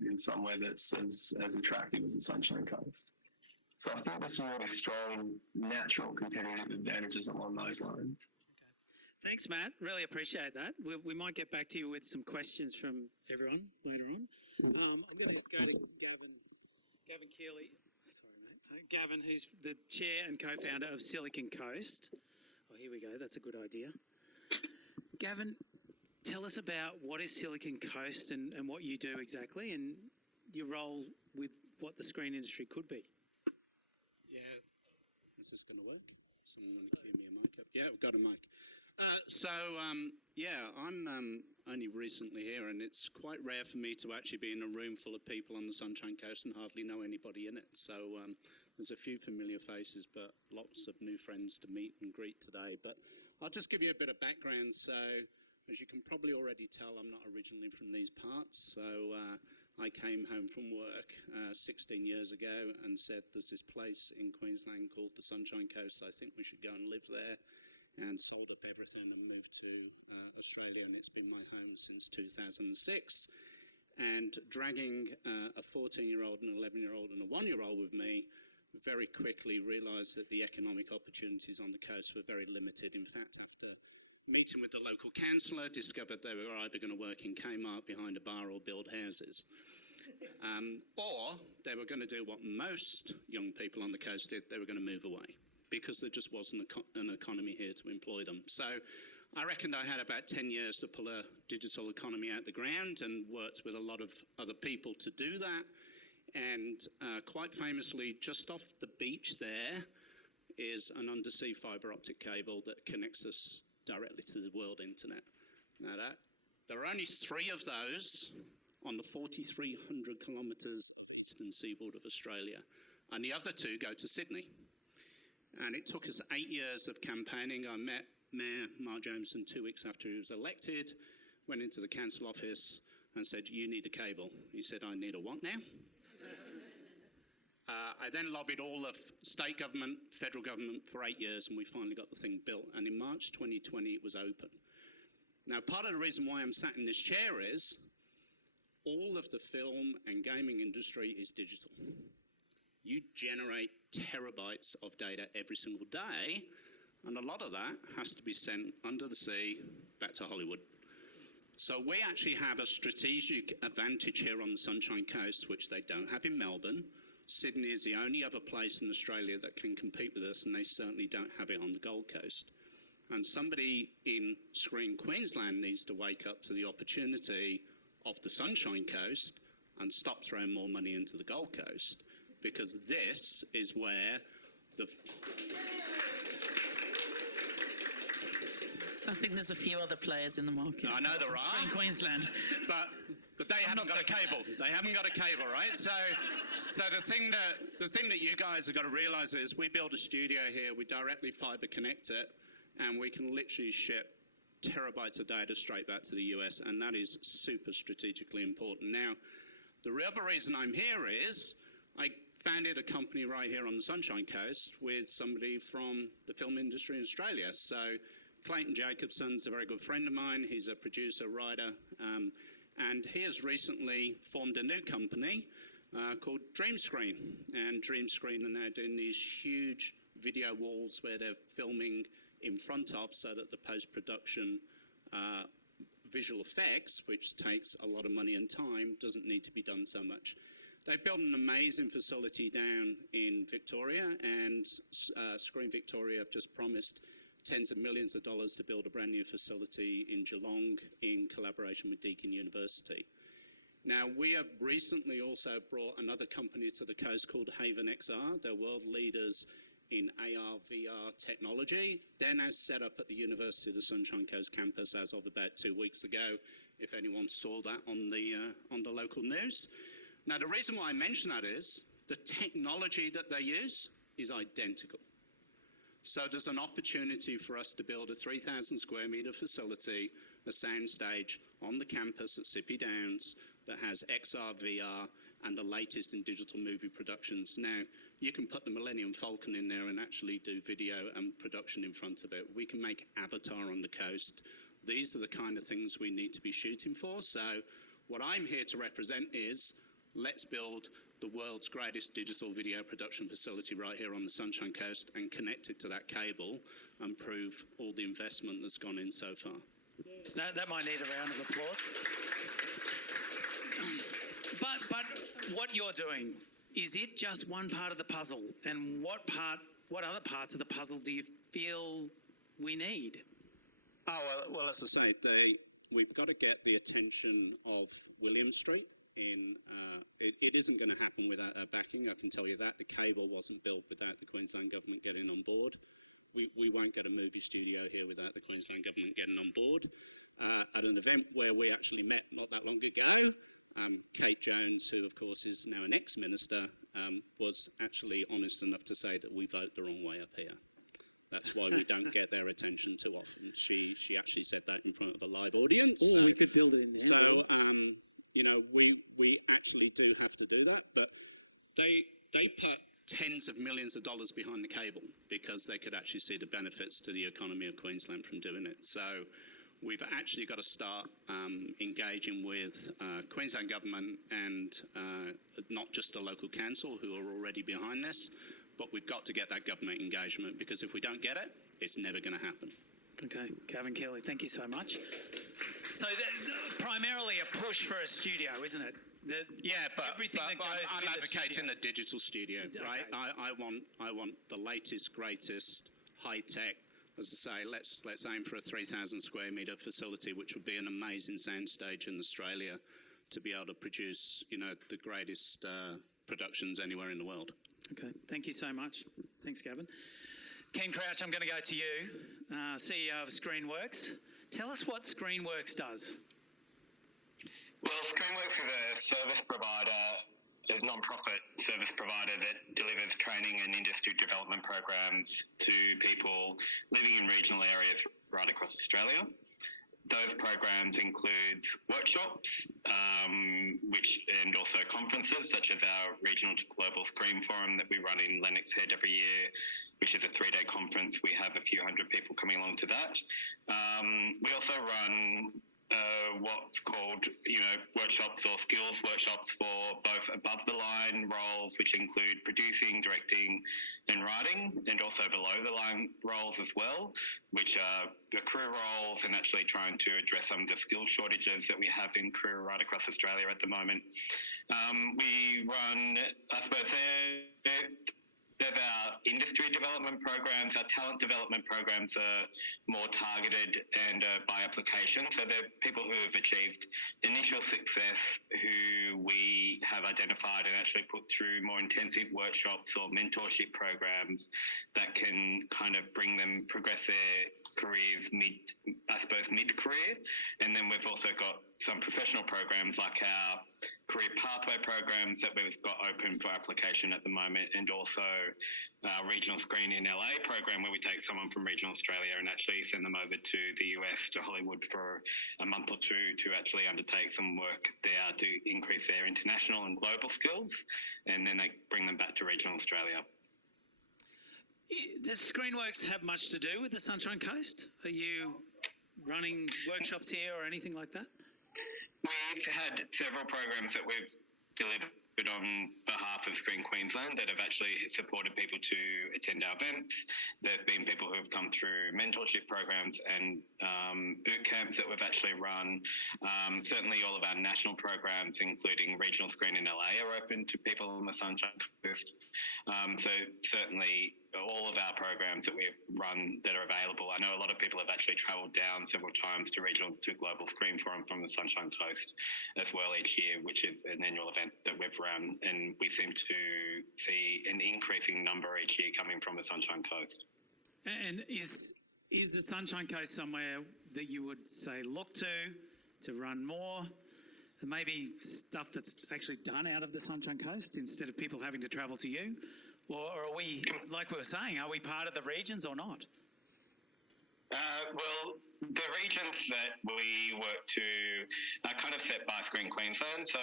in somewhere that's as attractive as the Sunshine Coast. So I think there's some really strong natural competitive advantages along those lines. Okay. Thanks, Matt. Really appreciate that. We might get back to you with some questions from everyone later on. I'm going to go to Gavin Keeley. Sorry, mate. Gavin, who's the chair and co-founder of Silicon Coast. Oh, here we go. That's a good idea. Gavin, tell us about what is Silicon Coast and what you do exactly, and your role with what the screen industry could be. Yeah, is this going to work? Someone want to cue me a mic up? Yeah, I've got a mic. I'm only recently here, and it's quite rare for me to actually be in a room full of people on the Sunshine Coast and hardly know anybody in it. So there's a few familiar faces, but lots of new friends to meet and greet today. But I'll just give you a bit of background. So as you can probably already tell, I'm not originally from these parts. So I came home from work 16 years ago and said, there's this place in Queensland called the Sunshine Coast. I think we should go and live there. And sold up everything and moved to Australia, and it's been my home since 2006. And dragging a 14-year-old, an 11-year-old and a 1-year-old with me, very quickly realised that the economic opportunities on the coast were very limited. In fact, after meeting with the local councillor, discovered they were either going to work in Kmart behind a bar or build houses. Or they were going to do what most young people on the coast did, they were going to move away, because there just wasn't an economy here to employ them. So I reckoned I had about 10 years to pull a digital economy out the ground, and worked with a lot of other people to do that. And quite famously, just off the beach there is an undersea fibre optic cable that connects us directly to the world internet. Now, there are only 3 of those on the 4,300 kilometres eastern seaboard of Australia, and the other 2 go to Sydney. And it took us 8 years of campaigning. I met Mayor Mark Jameson 2 weeks after he was elected, went into the council office and said, you need a cable. He said, I need a what now? I then lobbied all of state government, federal government for 8 years, and we finally got the thing built. And in March 2020, it was open. Now, part of the reason why I'm sat in this chair is all of the film and gaming industry is digital. You generate terabytes of data every single day, and a lot of that has to be sent under the sea back to Hollywood. So we actually have a strategic advantage here on the Sunshine Coast, which they don't have in Melbourne. Sydney is the only other place in Australia that can compete with us, and they certainly don't have it on the Gold Coast. And somebody in Screen Queensland needs to wake up to the opportunity of the Sunshine Coast and stop throwing more money into the Gold Coast, because this is where the... I think there's a few other players in the market. I know there are. Screen Queensland. But they haven't got a cable. They haven't got a cable, right? So the thing that you guys have got to realise is we build a studio here, we directly fibre connect it, and we can literally ship terabytes of data straight back to the US, and that is super strategically important. Now, the other reason I'm here is I founded a company right here on the Sunshine Coast with somebody from the film industry in Australia. So Clayton Jacobson's a very good friend of mine. He's a producer, writer, and he has recently formed a new company called Dreamscreen. And Dreamscreen are now doing these huge video walls where they're filming in front of, so that the post-production visual effects, which takes a lot of money and time, doesn't need to be done so much. They've built an amazing facility down in Victoria, and Screen Victoria have just promised tens of millions of dollars to build a brand new facility in Geelong in collaboration with Deakin University. Now, we have recently also brought another company to the coast called Haven XR. They're world leaders in AR, VR technology. They're now set up at the University of the Sunshine Coast campus as of about 2 weeks ago, if anyone saw that on the local news. Now, the reason why I mention that is the technology that they use is identical. So there's an opportunity for us to build a 3,000 square metre facility, a soundstage on the campus at Sippy Downs that has XR, VR, and the latest in digital movie productions. Now, you can put the Millennium Falcon in there and actually do video and production in front of it. We can make Avatar on the coast. These are the kind of things we need to be shooting for. So what I'm here to represent is, let's build the world's greatest digital video production facility right here on the Sunshine Coast and connect it to that cable and prove all the investment that's gone in so far. That might need a round of applause. But what you're doing, is it just one part of the puzzle? And what other parts of the puzzle do you feel we need? Oh, well, as I say, we've got to get the attention of William Street in... It isn't going to happen without our backing, I can tell you that. The cable wasn't built without the Queensland Government getting on board. We won't get a movie studio here without the Queensland Government getting on board. At an event where we actually met not that long ago, Kate Jones, who of course is now an ex-minister, was actually honest enough to say that we voted the wrong way up here. That's why we don't get their attention too often. She actually said that in front of a live audience. We actually do have to do that, but they put tens of millions of dollars behind the cable because they could actually see the benefits to the economy of Queensland from doing it. So we've actually got to start engaging with Queensland Government and not just the local council who are already behind this, but we've got to get that government engagement, because if we don't get it, it's never going to happen. Okay, Gavin Keeley, thank you so much. So primarily a push for a studio, isn't it? But I'm advocating the a digital studio, right? Okay. I want the latest, greatest, high tech. As I say, let's aim for a 3,000 square metre facility, which would be an amazing soundstage in Australia to be able to produce, the greatest productions anywhere in the world. Okay, thank you so much. Thanks, Gavin. Ken Crouch, I'm going to go to you, CEO of ScreenWorks. Tell us what ScreenWorks does. Well, ScreenWorks is a service provider, a non-profit service provider that delivers training and industry development programs to people living in regional areas right across Australia. Those programs include workshops, and also conferences, such as our Regional to Global Screen Forum that we run in Lennox Head every year, which is a 3-day conference. We have a few hundred people coming along to that. We also run what's called, workshops or skills workshops for both above the line roles, which include producing, directing and writing, and also below the line roles as well, which are the crew roles, and actually trying to address some of the skill shortages that we have in crew right across Australia at the moment. We run, I suppose, there's our industry development programs. Our talent development programs are more targeted and by application. So they're people who have achieved initial success who we have identified and actually put through more intensive workshops or mentorship programs that can kind of bring them, progress their careers mid-career. And then we've also got some professional programs like our career pathway programs that we've got open for application at the moment, and also our regional screen in LA program where we take someone from regional Australia and actually send them over to the US, to Hollywood, for a month or two to actually undertake some work there to increase their international and global skills, and then they bring them back to regional Australia. Does Screenworks have much to do with the Sunshine Coast? Are you running workshops here or anything like that? We've had several programs that we've delivered on behalf of Screen Queensland that have actually supported people to attend our events. There have been people who have come through mentorship programs and boot camps that we've actually run. Certainly all of our national programs, including Regional Screen in LA, are open to people on the Sunshine Coast. So certainly all of our programs that we've run that are available. I know a lot of people have actually travelled down several times to regional to Global Screen Forum from the Sunshine Coast as well each year, which is an annual event that we've run, and we seem to see an increasing number each year coming from the Sunshine Coast. And is the Sunshine Coast somewhere that you would say look to run more? Maybe stuff that's actually done out of the Sunshine Coast instead of people having to travel to you? Or are we, like we were saying, are we part of the regions or not? Well, the regions that we work to are kind of set by Screen Queensland, so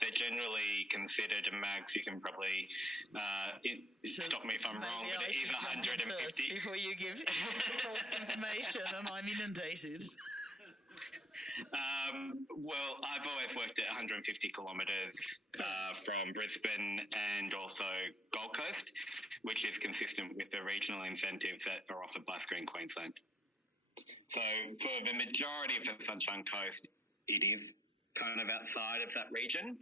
they're generally considered, and Mags, you can probably stop me if I'm wrong, but it is 150. Before you give false information and I'm inundated. Well, I've always worked at 150 kilometres from Brisbane and also Gold Coast, which is consistent with the regional incentives that are offered by Screen Queensland. So for the majority of the Sunshine Coast, it is kind of outside of that region.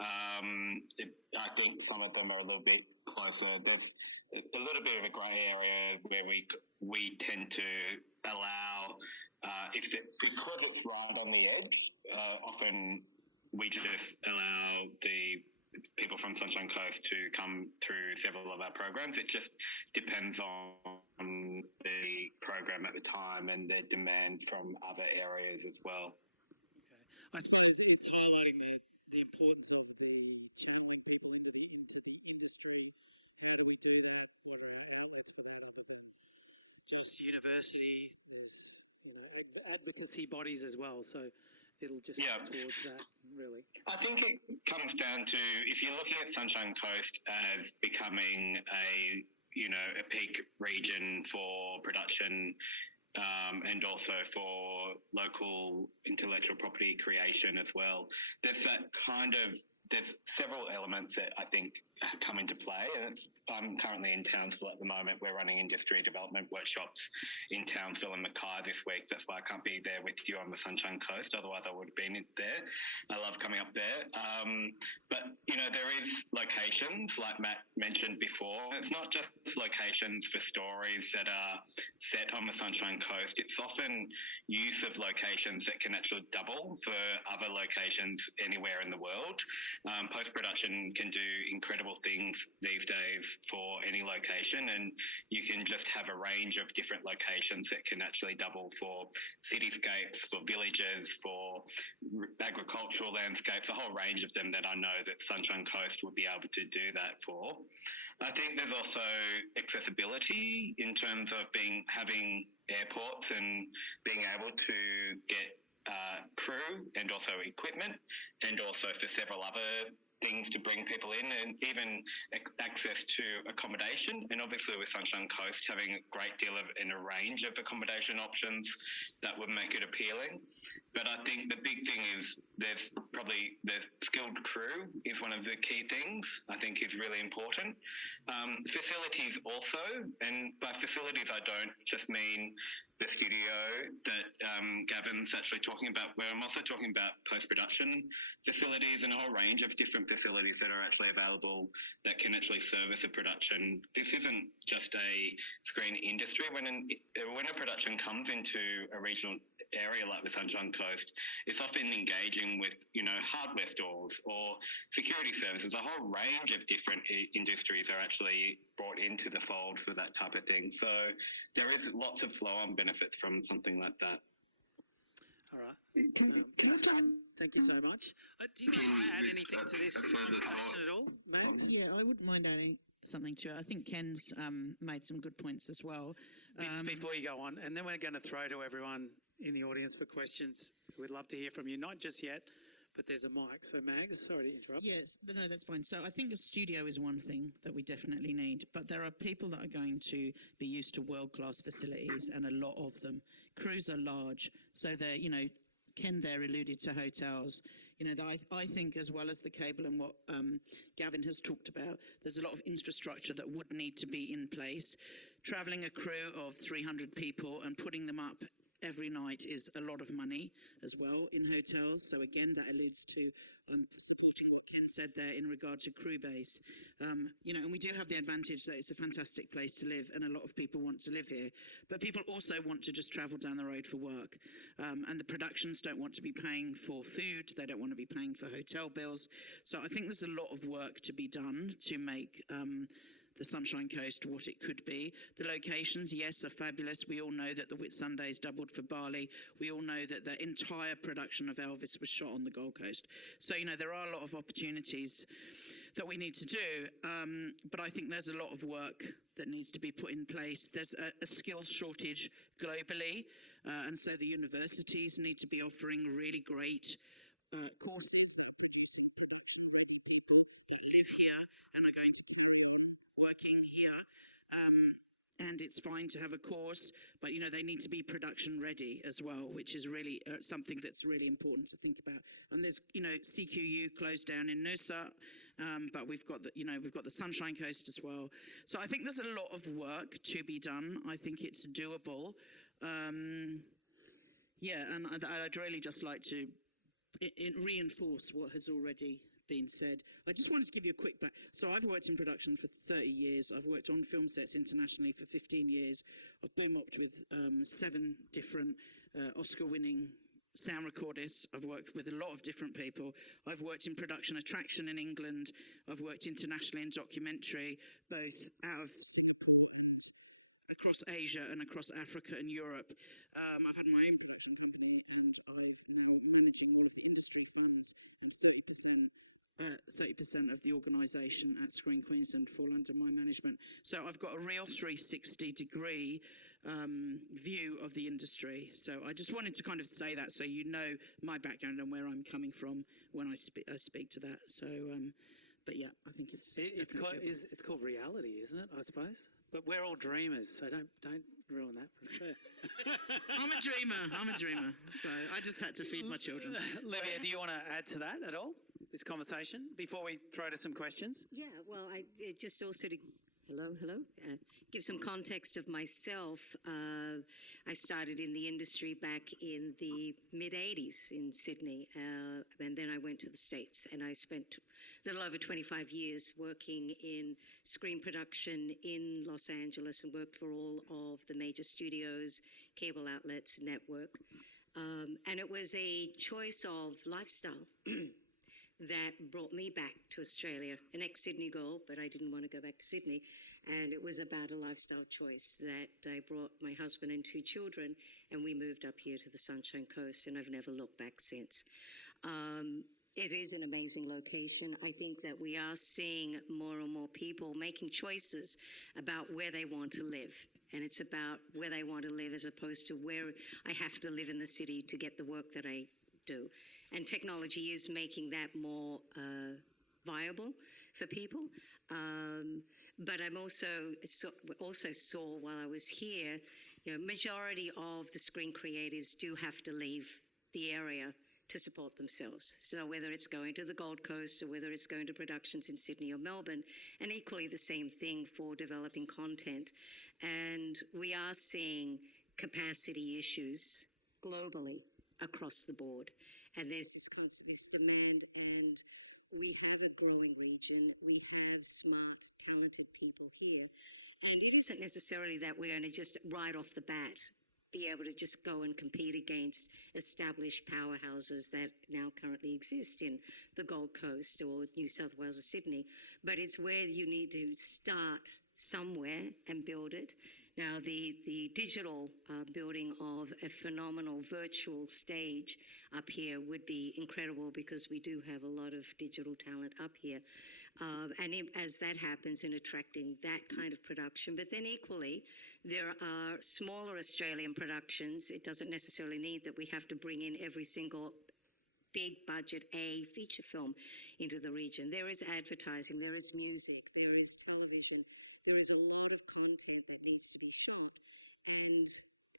I think some of them are a little bit closer, but a little bit of a grey area where we tend to allow, because it's right on the edge, often we just allow the people from Sunshine Coast to come through several of our programs. It just depends on the program at the time and the demand from other areas as well. Okay. I suppose it's highlighting the importance of channeling people into the industry. How do we do that? Outlets for that other than just university. There's advocacy bodies as well, so it'll just go towards that, really. I think it comes down to, if you're looking at Sunshine Coast as becoming a peak region for production and also for local intellectual property creation as well, there's several elements that I think come into play, and I'm currently in Townsville at the moment. We're running industry development workshops in Townsville and Mackay this week. That's why I can't be there with you on the Sunshine Coast, otherwise I would have been there. I love coming up there. But, there is locations, like Matt mentioned before. It's not just locations for stories that are set on the Sunshine Coast. It's often use of locations that can actually double for other locations anywhere in the world. Post-production can do incredible things these days for any location, and you can just have a range of different locations that can actually double for cityscapes, for villages, for agricultural landscapes, a whole range of them that I know that Sunshine Coast would be able to do that for. I think there's also accessibility in terms of having airports and being able to get crew and also equipment, and also for several other things to bring people in, and even access to accommodation. And obviously with Sunshine Coast having a great deal of and a range of accommodation options that would make it appealing. But I think the big thing is there's probably the skilled crew is one of the key things I think is really important. Facilities also, and by facilities I don't just mean the studio that Gavin's actually talking about, where I'm also talking about post-production facilities and a whole range of different facilities that are actually available that can actually service a production. This isn't just a screen industry. When a production comes into a regional area like the Sunshine Coast, it's often engaging with, hardware stores or security services. A whole range of different industries are actually brought into the fold for that type of thing. So there is lots of flow-on benefits from something like that. All right. Thank you so much. Do you guys want to add anything to this conversation at all, Mags? Yeah, I wouldn't mind adding something to it. I think Ken's made some good points as well. Before you go on, and then we're going to throw to everyone in the audience for questions. We'd love to hear from you, not just yet, but there's a mic. So, Mags, sorry to interrupt. Yes, no, that's fine. So I think a studio is one thing that we definitely need, but there are people that are going to be used to world-class facilities, and a lot of them. Crews are large, so they're, Ken there alluded to hotels. I think as well as the cable and what Gavin has talked about, there's a lot of infrastructure that would need to be in place. Travelling a crew of 300 people and putting them up every night is a lot of money as well in hotels. So again, that alludes to supporting what Ken said there in regard to crew base. And we do have the advantage that it's a fantastic place to live and a lot of people want to live here. But people also want to just travel down the road for work. And the productions don't want to be paying for food. They don't want to be paying for hotel bills. So I think there's a lot of work to be done to make the Sunshine Coast what it could be. The locations, yes, are fabulous. We all know that the Whitsundays doubled for Bali. We all know that the entire production of Elvis was shot on the Gold Coast. So, there are a lot of opportunities that we need to do, but I think there's a lot of work that needs to be put in place. There's a skills shortage globally, and so the universities need to be offering really great courses to do some people who live here and are going to carry on working here, and it's fine to have a course, but they need to be production ready as well, which is really something that's really important to think about. And there's CQU closed down in Noosa, but we've got the Sunshine Coast as well. So I think there's a lot of work to be done. I think it's doable. And I'd really just like to reinforce what has already been said. I just wanted to give you a quick back. So I've worked in production for 30 years. I've worked on film sets internationally for 15 years. I've boom-opped with 7 different Oscar-winning sound recordists. I've worked with a lot of different people. I've worked in production attraction in England. I've worked internationally in documentary, both across Asia and across Africa and Europe. I've had my own production company, and I'm managing all of the industry funds, and 30% of the organisation at Screen Queensland fall under my management. So I've got a real 360-degree view of the industry. So I just wanted to kind of say that so you know my background and where I'm coming from when I speak to that. So, but yeah, I think it's called reality, isn't it? I suppose. But we're all dreamers, so don't ruin that. I'm a dreamer. So I just had to feed my children. Livia, do you want to add to that at all? This conversation before we throw to some questions? Yeah, well, I just also to give some context of myself. I started in the industry back in the mid-'80s in Sydney, and then I went to the States, and I spent a little over 25 years working in screen production in Los Angeles and worked for all of the major studios, cable outlets, network. And it was a choice of lifestyle that brought me back to Australia, an ex-Sydney girl, but I didn't want to go back to Sydney. And it was about a lifestyle choice that I brought my husband and 2 children, and we moved up here to the Sunshine Coast, and I've never looked back since. It is an amazing location. I think that we are seeing more and more people making choices about where they want to live. And it's about where they want to live as opposed to where I have to live in the city to get the work that I do. And technology is making that more viable for people. But I'm also saw while I was here, majority of the screen creatives do have to leave the area to support themselves. So whether it's going to the Gold Coast or whether it's going to productions in Sydney or Melbourne, and equally the same thing for developing content. And we are seeing capacity issues globally across the board. And there's this demand, and we have a growing region. We have smart, talented people here. And it isn't necessarily that we're going to just right off the bat be able to just go and compete against established powerhouses that now currently exist in the Gold Coast or New South Wales or Sydney. But it's where you need to start somewhere and build it. Now, the digital building of a phenomenal virtual stage up here would be incredible, because we do have a lot of digital talent up here. As that happens, in attracting that kind of production. But then equally, there are smaller Australian productions. It doesn't necessarily need that we have to bring in every single big budget feature film into the region. There is advertising, there is music, there is television. There is a lot of content that needs to be shot, and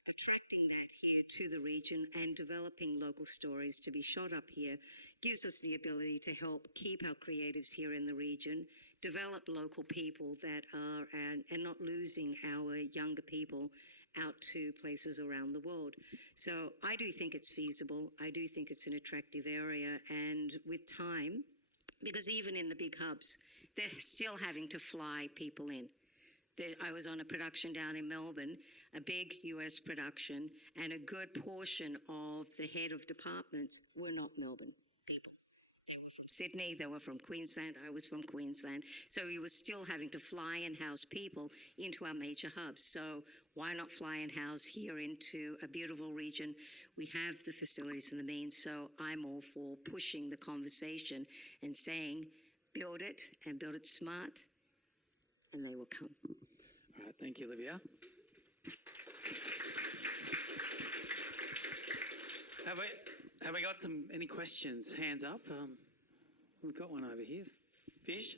attracting that here to the region and developing local stories to be shot up here gives us the ability to help keep our creatives here in the region, develop local people that are, and not losing our younger people out to places around the world. So I do think it's feasible. I do think it's an attractive area, and with time, because even in the big hubs, they're still having to fly people in. I was on a production down in Melbourne, a big US production, and a good portion of the head of departments were not Melbourne people. They were from Sydney, they were from Queensland, I was from Queensland. So we were still having to fly and house people into our major hubs. So why not fly and house here into a beautiful region? We have the facilities and the means, so I'm all for pushing the conversation and saying, build it and build it smart, and they will come. All right, thank you, Olivia. Have we got any questions? Hands up. We've got one over here. Fish,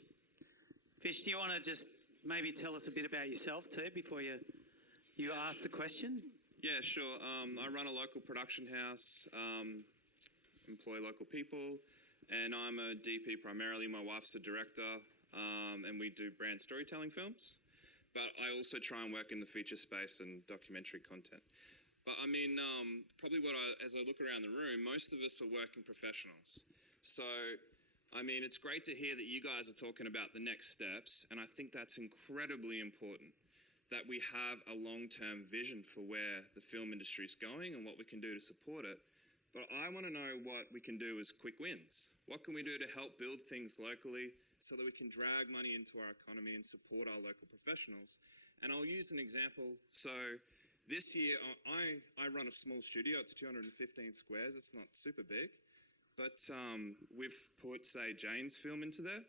do you want to just maybe tell us a bit about yourself too before you ask the question? Yeah, sure. I run a local production house, employ local people, and I'm a DP primarily. My wife's a director, and we do brand storytelling films. But I also try and work in the feature space and documentary content. But I mean, probably as I look around the room, most of us are working professionals. So, I mean, it's great to hear that you guys are talking about the next steps, and I think that's incredibly important, that we have a long-term vision for where the film industry is going and what we can do to support it. But I want to know what we can do as quick wins. What can we do to help build things locally so that we can drag money into our economy and support our local professionals? And I'll use an example. So this year, I run a small studio. It's 215 squares. It's not super big. But we've put, say, Jane's film into there,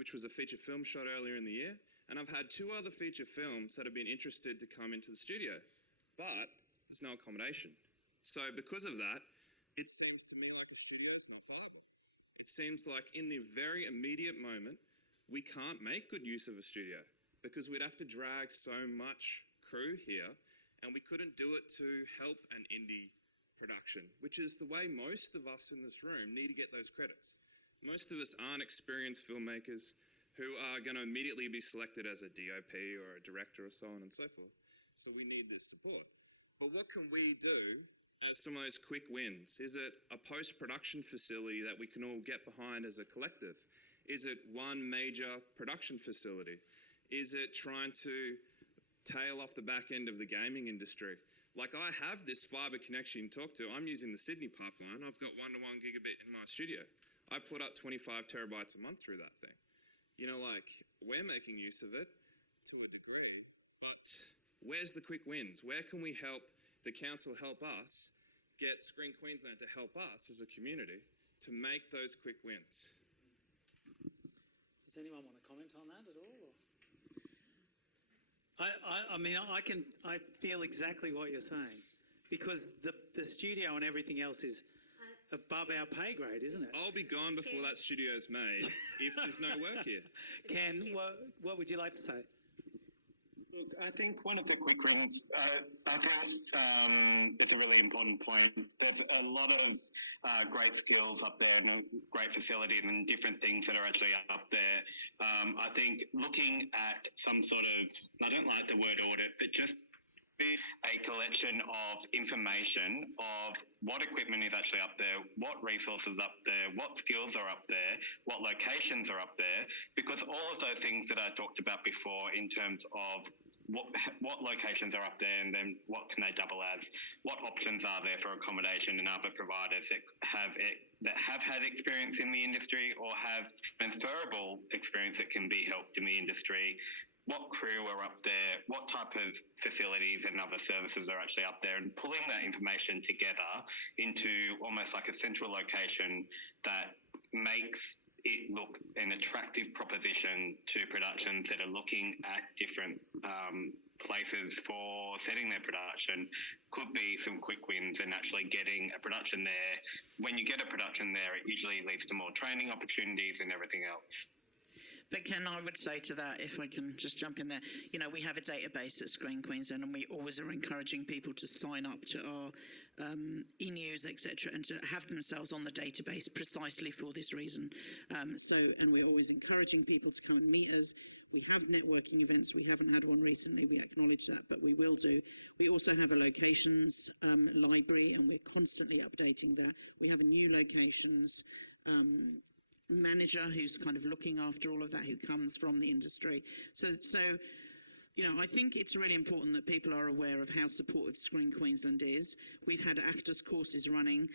which was a feature film shot earlier in the year. And I've had 2 other feature films that have been interested to come into the studio. But there's no accommodation. So because of that, it seems to me like a studio is not viable. It seems like in the very immediate moment, we can't make good use of a studio because we'd have to drag so much crew here, and we couldn't do it to help an indie production, which is the way most of us in this room need to get those credits. Most of us aren't experienced filmmakers who are going to immediately be selected as a DOP or a director or so on and so forth. So we need this support. But what can we do as some of those quick wins? Is it a post-production facility that we can all get behind as a collective? Is it one major production facility? Is it trying to tail off the back end of the gaming industry? Like, I have this fibre connection you talk to. I'm using the Sydney pipeline. I've got 1-to-1 gigabit in my studio. I put up 25 terabytes a month through that thing. You know, like, we're making use of it to a degree, but where's the quick wins? Where can we help the council help us get Screen Queensland to help us as a community to make those quick wins? Does anyone want to comment on that at all? I mean, I feel exactly what you're saying, because the studio and everything else is above our pay grade, isn't it? I'll be gone before that studio's made if there's no work here. Ken, what would you like to say? I think one of the quick wins, I think it's a really important point. There's a lot of great skills up there and great facilities and different things that are actually up there. I think looking at some sort of, I don't like the word audit, but just a collection of information of what equipment is actually up there, what resources up there, what skills are up there, what locations are up there, because all of those things that I talked about before in terms of what locations are up there and then what can they double as, what options are there for accommodation and other providers that have had experience in the industry or have transferable experience that can be helped in the industry. What crew are up there, what type of facilities and other services are actually up there, and pulling that information together into almost like a central location that makes it look an attractive proposition to productions that are looking at different places for setting their production could be some quick wins and actually getting a production there. When you get a production there, it usually leads to more training opportunities and everything else. But Ken, I would say to that, if I can just jump in there, you know, we have a database at Screen Queensland and we always are encouraging people to sign up to our e-news, etc., and to have themselves on the database precisely for this reason. And we're always encouraging people to come and meet us. We have networking events. We haven't had one recently. We acknowledge that, but we will do. We also have a locations library, and we're constantly updating that. We have a new locations manager who's kind of looking after all of that, who comes from the industry. So you know, I think it's really important that people are aware of how supportive Screen Queensland is. We've had AFTRS courses running.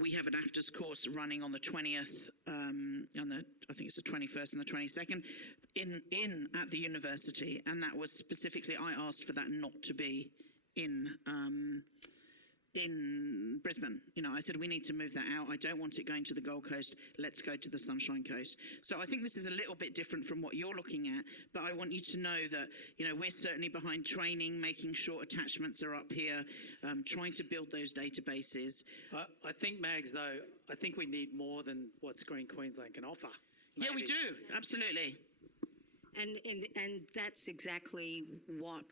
We have an AFTRS course running on the 20th, I think it's the 21st and the 22nd, at the university, and that was specifically, I asked for that not to be in Brisbane. You know, I said we need to move that out. I don't want it going to the Gold Coast. Let's go to the Sunshine Coast. So I think this is a little bit different from what you're looking at, but I want you to know that, you know, we're certainly behind training, making sure attachments are up here, trying to build those databases. I think, Mags, though, I think we need more than what Screen Queensland can offer. Maybe. Yeah, we do. Absolutely. And that's exactly what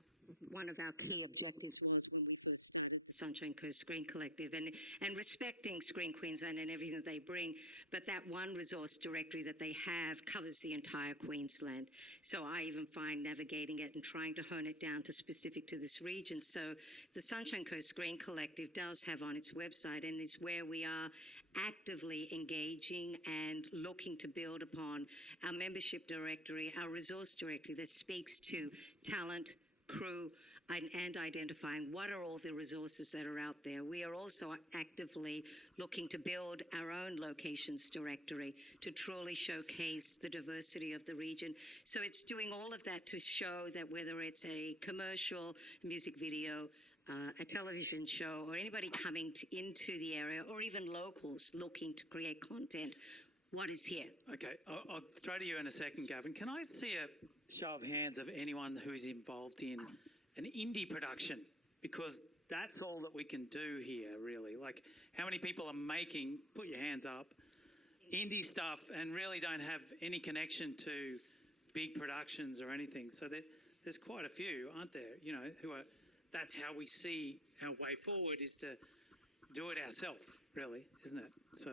one of our key objectives was when we first started the Sunshine Coast Screen Collective, and respecting Screen Queensland and everything that they bring, but that one resource directory that they have covers the entire Queensland. So I even find navigating it and trying to hone it down to specific to this region. So the Sunshine Coast Screen Collective does have on its website, and is where we are actively engaging and looking to build upon our membership directory, our resource directory that speaks to talent, crew, and identifying what are all the resources that are out there. We are also actively looking to build our own locations directory to truly showcase the diversity of the region. So it's doing all of that to show that whether it's a commercial, music video, a television show, or anybody coming into the area, or even locals looking to create content, what is here? Okay, I'll throw to you in a second, Gavin. Can I see a show of hands of anyone who's involved in an indie production? Because that's all that we can do here, really. Like, how many people are making, put your hands up, indie stuff and really don't have any connection to big productions or anything? So there's quite a few, aren't there, you know, who are, that's how we see our way forward, is to do it ourselves, really, isn't it? So,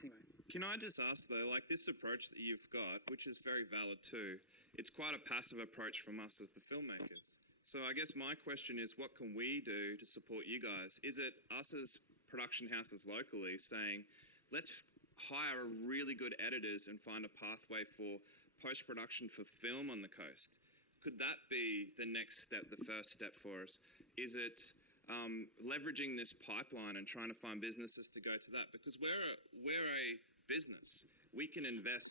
anyway. Can I just ask though, like this approach that you've got, which is very valid too, it's quite a passive approach from us as the filmmakers. So I guess my question is, what can we do to support you guys? Is it us as production houses locally saying, let's hire really good editors and find a pathway for post-production for film on the coast? Could that be the next step, the first step for us? Is it leveraging this pipeline and trying to find businesses to go to that? Because we're a business. We can invest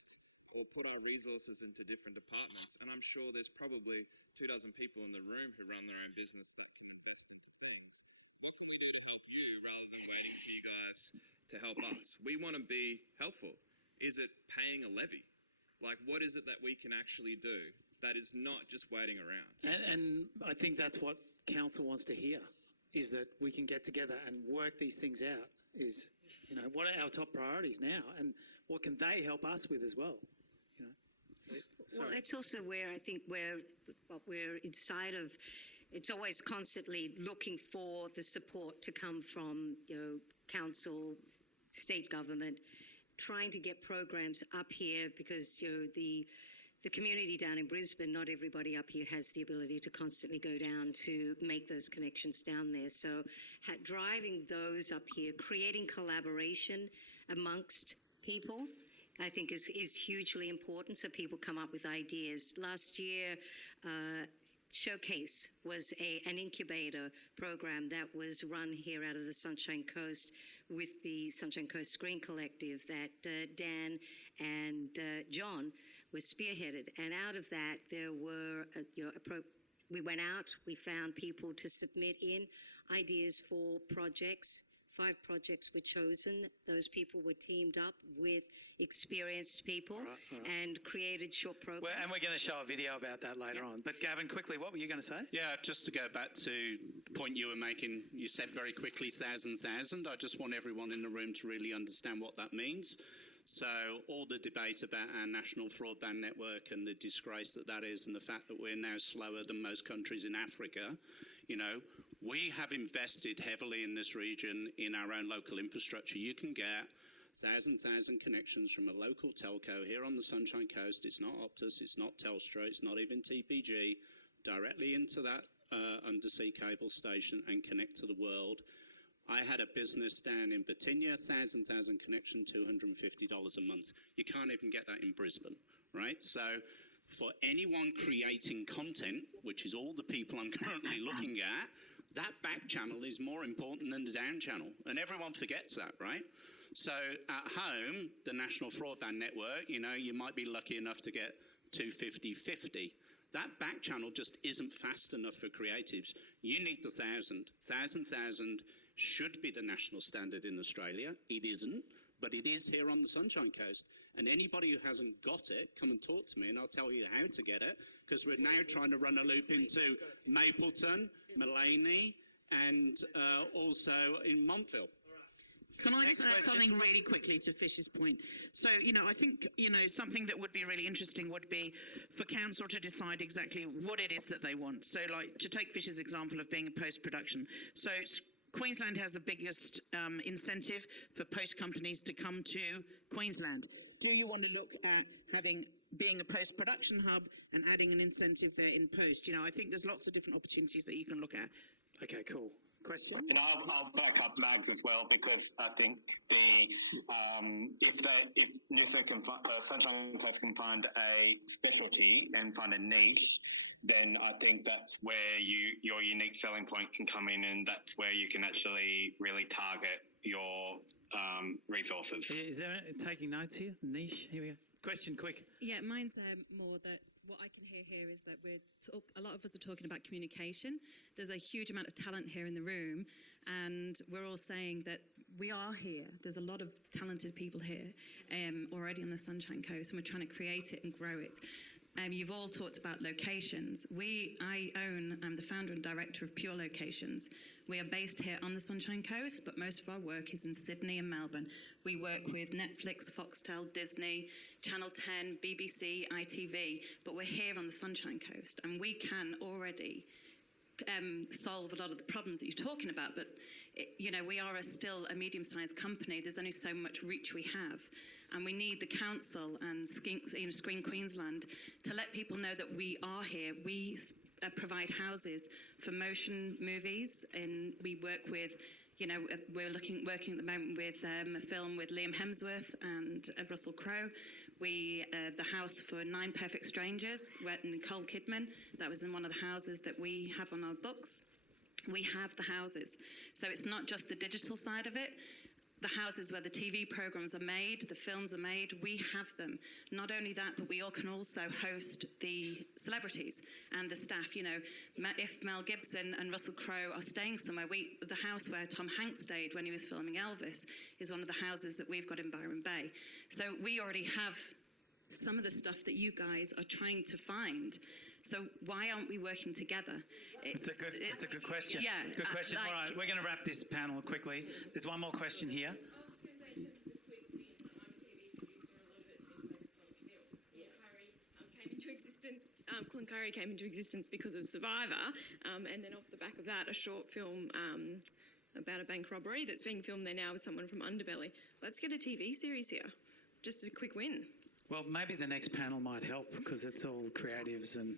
or put our resources into different departments, and I'm sure there's probably 24 people in the room who run their own business that can invest into things. What can we do to help you rather than waiting for you guys to help us? We want to be helpful. Is it paying a levy? Like, what is it that we can actually do that is not just waiting around? And I think that's what council wants to hear, is that we can get together and work these things out. Is, you know, what are our top priorities now, and what can they help us with as well? You know, Well, it's also where I think we're inside of. It's always constantly looking for the support to come from, council, state government, trying to get programs up here because, the community down in Brisbane, not everybody up here has the ability to constantly go down to make those connections down there. So driving those up here, creating collaboration amongst people, I think is hugely important, so people come up with ideas. Last year, Showcase was an incubator program that was run here out of the Sunshine Coast with the Sunshine Coast Screen Collective that Dan and John was spearheaded. And out of that, there were, we went out, we found people to submit in ideas for projects. 5 projects were chosen. Those people were teamed up with experienced people and created short programs. Well, and we're going to show a video about that later on. But Gavin, quickly, what were you going to say? Yeah, just to go back to the point you were making, you said very quickly 1,000. I just want everyone in the room to really understand what that means. So all the debate about our national broadband network and the disgrace that is, and the fact that we're now slower than most countries in Africa, we have invested heavily in this region in our own local infrastructure. You can get 1,000 connections from a local telco here on the Sunshine Coast. It's not Optus, it's not Telstra, it's not even TPG, directly into that undersea cable station and connect to the world. I had a business down in Bottigna, 1,000 connection, $250 a month. You can't even get that in Brisbane, right? So for anyone creating content, which is all the people I'm currently looking at, that back channel is more important than the down channel. And everyone forgets that, right? So at home, the national broadband network, you might be lucky enough to get 250. That back channel just isn't fast enough for creatives. You need the 1,000. 1,000 should be the national standard in Australia. It isn't, but it is here on the Sunshine Coast. And anybody who hasn't got it, come and talk to me and I'll tell you how to get it, because we're now trying to run a loop into Mapleton, Mullaney, and also in Montville. Can I just add something really quickly to Fish's point? So, I think, something that would be really interesting would be for council to decide exactly what it is that they want. So, like, to take Fish's example of being a post-production. So, Queensland has the biggest incentive for post companies to come to Queensland. Do you want to look at being a post-production hub and adding an incentive there in post? I think there's lots of different opportunities that you can look at. Okay, cool. Question? And I'll back up Mags as well, because I think if New Sunshine Coast can find a specialty and find a niche, then I think that's where your unique selling point can come in, and that's where you can actually really target your resources. Is there taking notes here? Niche? Here we go. Question, quick. Yeah, mine's more that what I can hear here is that a lot of us are talking about communication. There's a huge amount of talent here in the room, and we're all saying that we are here. There's a lot of talented people here already on the Sunshine Coast, and we're trying to create it and grow it. You've all talked about locations. I'm the founder and director of Pure Locations. We are based here on the Sunshine Coast, but most of our work is in Sydney and Melbourne. We work with Netflix, Foxtel, Disney, Channel 10, BBC, ITV, but we're here on the Sunshine Coast, and we can already solve a lot of the problems that you're talking about, but we are still a medium-sized company. There's only so much reach we have, and we need the council and Screen Queensland to let people know that we are here. We provide houses for motion movies, and we work with, we're working at the moment with a film with Liam Hemsworth and Russell Crowe. The house for 9 Perfect Strangers, Nicole Kidman, that was in one of the houses that we have on our books. We have the houses. So it's not just the digital side of it. The houses where the TV programs are made, the films are made, we have them. Not only that, but we all can also host the celebrities and the staff. If Mel Gibson and Russell Crowe are staying somewhere, the house where Tom Hanks stayed when he was filming Elvis is one of the houses that we've got in Byron Bay. So we already have some of the stuff that you guys are trying to find. So why aren't we working together? It's a good question. Yeah. Good question. All right, we're going to wrap this panel quickly. There's one more question here. I was just going to say, in terms of the quick bit, I'm a TV producer, a lot of it's been focused on film. Carrie came into since Cloncurry came into existence because of Survivor, and then off the back of that, a short film about a bank robbery that's being filmed there now with someone from Underbelly. Let's get a TV series here. Just a quick win. Well, maybe the next panel might help because it's all creatives and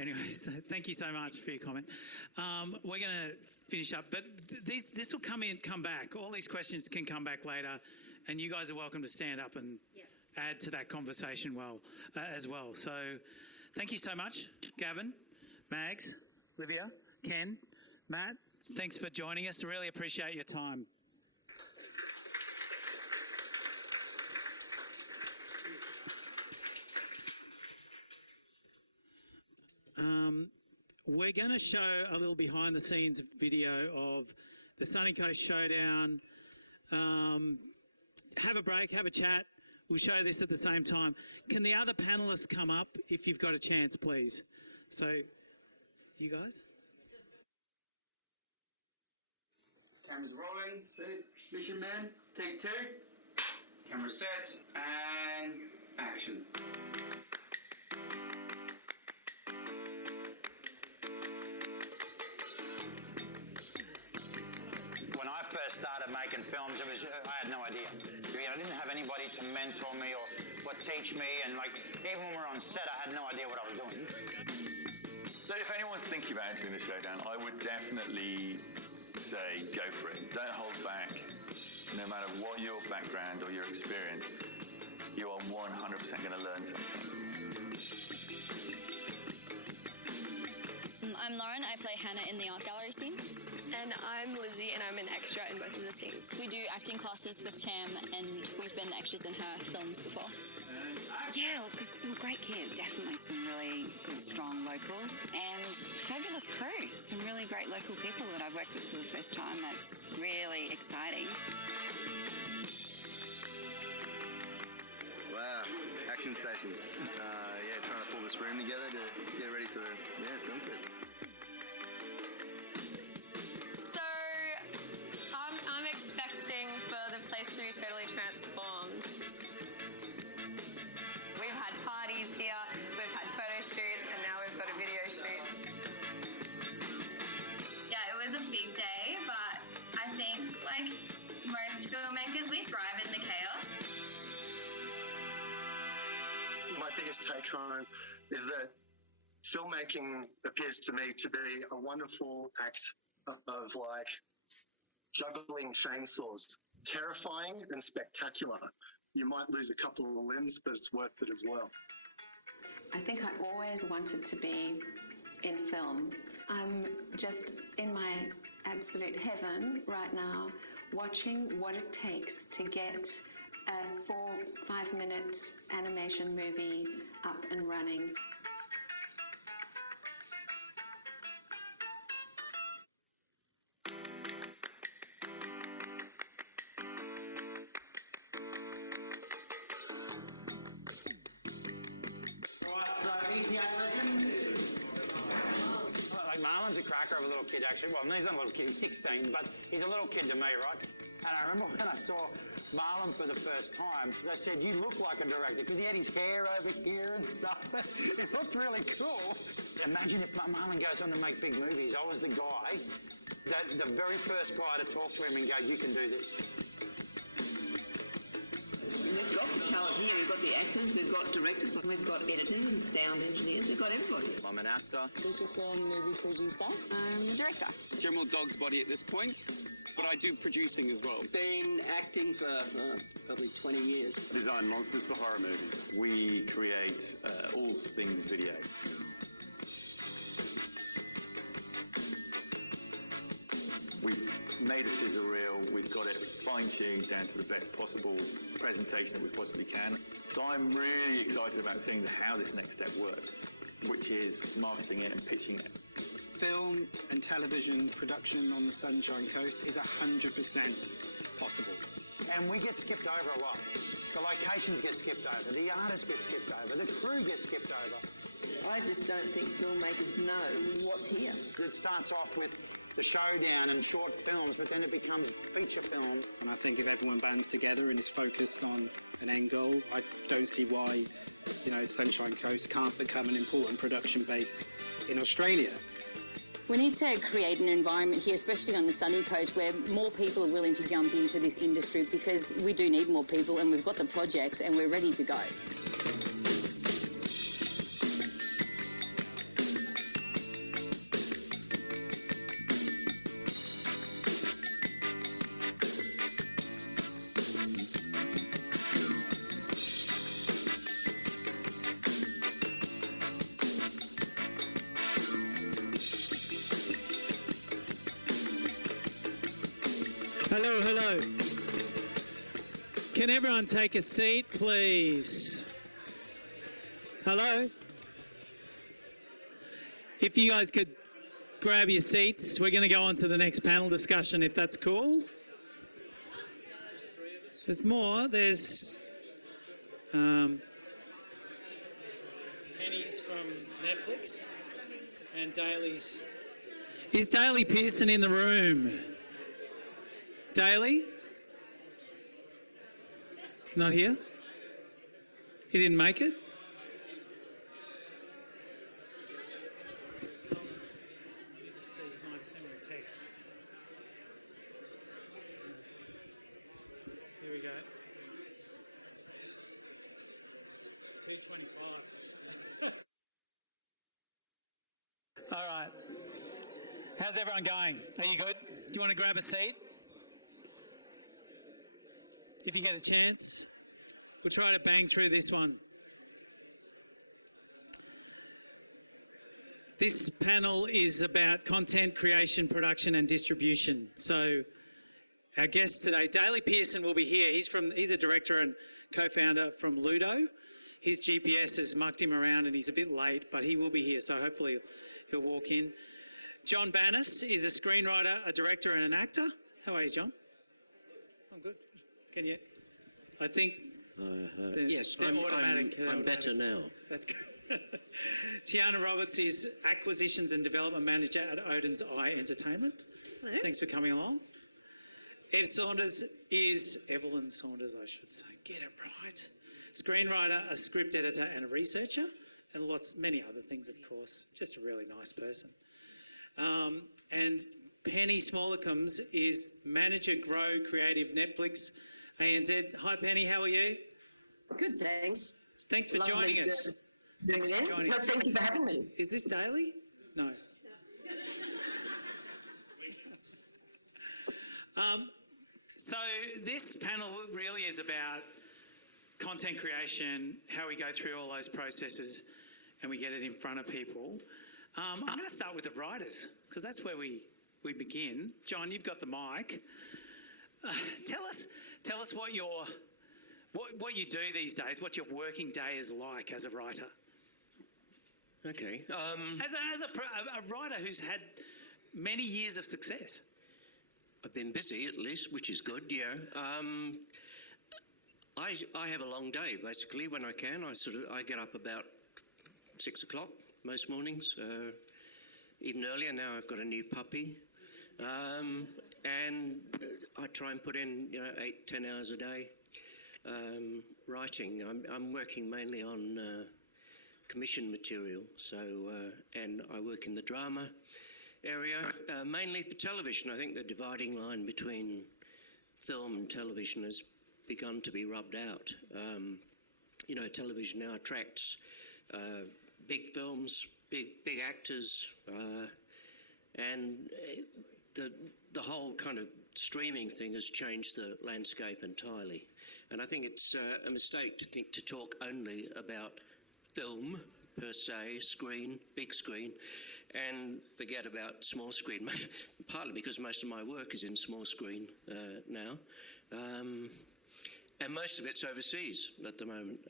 anyway. So thank you so much for your comment. We're going to finish up, but this will come back. All these questions can come back later, and you guys are welcome to stand up and add to that conversation as well. So thank you so much, Gavin, Mags, Livia, Ken, Matt. Thanks for joining us. Really appreciate your time. We're going to show a little behind the scenes video of the Sunny Coast Showdown. Have a break, have a chat. We'll show this at the same time. Can the other panellists come up if you've got a chance, please? So, you guys? Camera's rolling. Mission man, take 2. Camera set, and action. When I first started making films, I had no idea. I didn't have anybody to mentor me or teach me, and even when we were on set, I had no idea what I was doing. So if anyone's thinking about entering the showdown, I would definitely say go for it. Don't hold back. No matter what your background or your experience, you are 100% going to learn something. I'm Lauren. I play Hannah in the art gallery scene. And I'm Lizzie, and I'm an extra in both of the scenes. We do acting classes with Tam, and we've been extras in her films before. Yeah, because some great kids, definitely some really good, strong local, and fabulous crew. Some really great local people that I've worked with for the first time. That's really exciting. Wow, action stations. Trying to pull this room together to get ready for film clip. So, I'm expecting for the place to be totally transformed. We've had parties here, we've had photo shoots, and now we've got a video shoot. Yeah, it was a big day, but I think, like most filmmakers, we thrive in the chaos. My biggest take home is that filmmaking appears to me to be a wonderful act of juggling chainsaws. Terrifying and spectacular. You might lose a couple of limbs, but it's worth it as well. I think I always wanted to be in film. I'm just in my absolute heaven right now, watching what it takes to get a 4-5 minute animation movie up and running. Marlon's a cracker of a little kid, actually. Well, he's not a little kid, he's 16, but he's a little kid to me, right? And I remember when I saw Marlon for the first time, they said, you look like a director, because he had his hair over here and stuff. It looked really cool. Imagine if Marlon goes on to make big movies. I was the guy, the very first guy to talk to him and go, you can do this. We've got the talent here, we've got the actors, we've got directors, we've got editing and sound engineers, we've got everybody. I'm an actor. Feature film movie producer and director. General dog's body at this point, but I do producing as well. Been acting for probably 20 years. Design monsters for horror movies. We create all things video. We've made a sizzle reel, we've got it fine-tuned down to the best possible presentation that we possibly can. So I'm really excited about seeing how this next step works, which is marketing it and pitching it. Film and television production on the Sunshine Coast is 100% possible. And we get skipped over a lot. The locations get skipped over, the artists get skipped over, the crew gets skipped over. I just don't think filmmakers know what's here. It starts off with the showdown and short films, but then it becomes feature film. And I think if everyone bands together and is focused on an end goal, I don't see why Sunshine Coast can't become an important production base in Australia. We need to create an environment here, especially on the Sunny Coast, where more people are willing to jump into this industry, because we do need more people, and we've got the project and we're ready to go. Hello. Can everyone take a seat, please? Hello? If you guys could grab your seats, we're going to go on to the next panel discussion, if that's cool. There's more. There's and Daly's. Is Daly Pearson in the room? Daly? Not here? We didn't make it? All right. How's everyone going? Are you good? Do you want to grab a seat? If you get a chance, we'll try to bang through this one. This panel is about content creation, production and distribution. So our guest today, Daly Pearson, will be here. He's a director and co-founder from Ludo. His GPS has mucked him around and he's a bit late, but he will be here, so hopefully he'll walk in. John Bannis is a screenwriter, a director and an actor. How are you, John? I'm good. Can you? I think. Yes, I'm better now. That's good. Tiana Roberts is Acquisitions and Development Manager at Odin's Eye Entertainment. Hello. Thanks for coming along. Evelyn Saunders, I should say. Get it right. Screenwriter, a script editor and a researcher, and many other things, of course. Just a really nice person. And Penny Smollicums is Manager Grow Creative Netflix ANZ. Hi Penny, how are you? Good, thanks. Thanks for joining us. Thanks for joining us. Thank you for having me. Is this daily? No. So this panel really is about content creation, how we go through all those processes and we get it in front of people. I'm going to start with the writers because that's where we begin. John, you've got the mic. Tell us what you do these days, what your working day is like as a writer. Okay. As a writer who's had many years of success. I've been busy at least, which is good, yeah. I have a long day, basically, when I can. I get up about 6 o'clock most mornings, even earlier. Now I've got a new puppy. And I try and put in 8-10 hours a day writing. I'm working mainly on commission material, and I work in the drama area, mainly for television. I think the dividing line between film and television has begun to be rubbed out. Television now attracts big films, big actors, and the whole kind of streaming thing has changed the landscape entirely. And I think it's a mistake to talk only about film per se, screen, big screen, and forget about small screen, partly because most of my work is in small screen now. And most of it's overseas at the moment.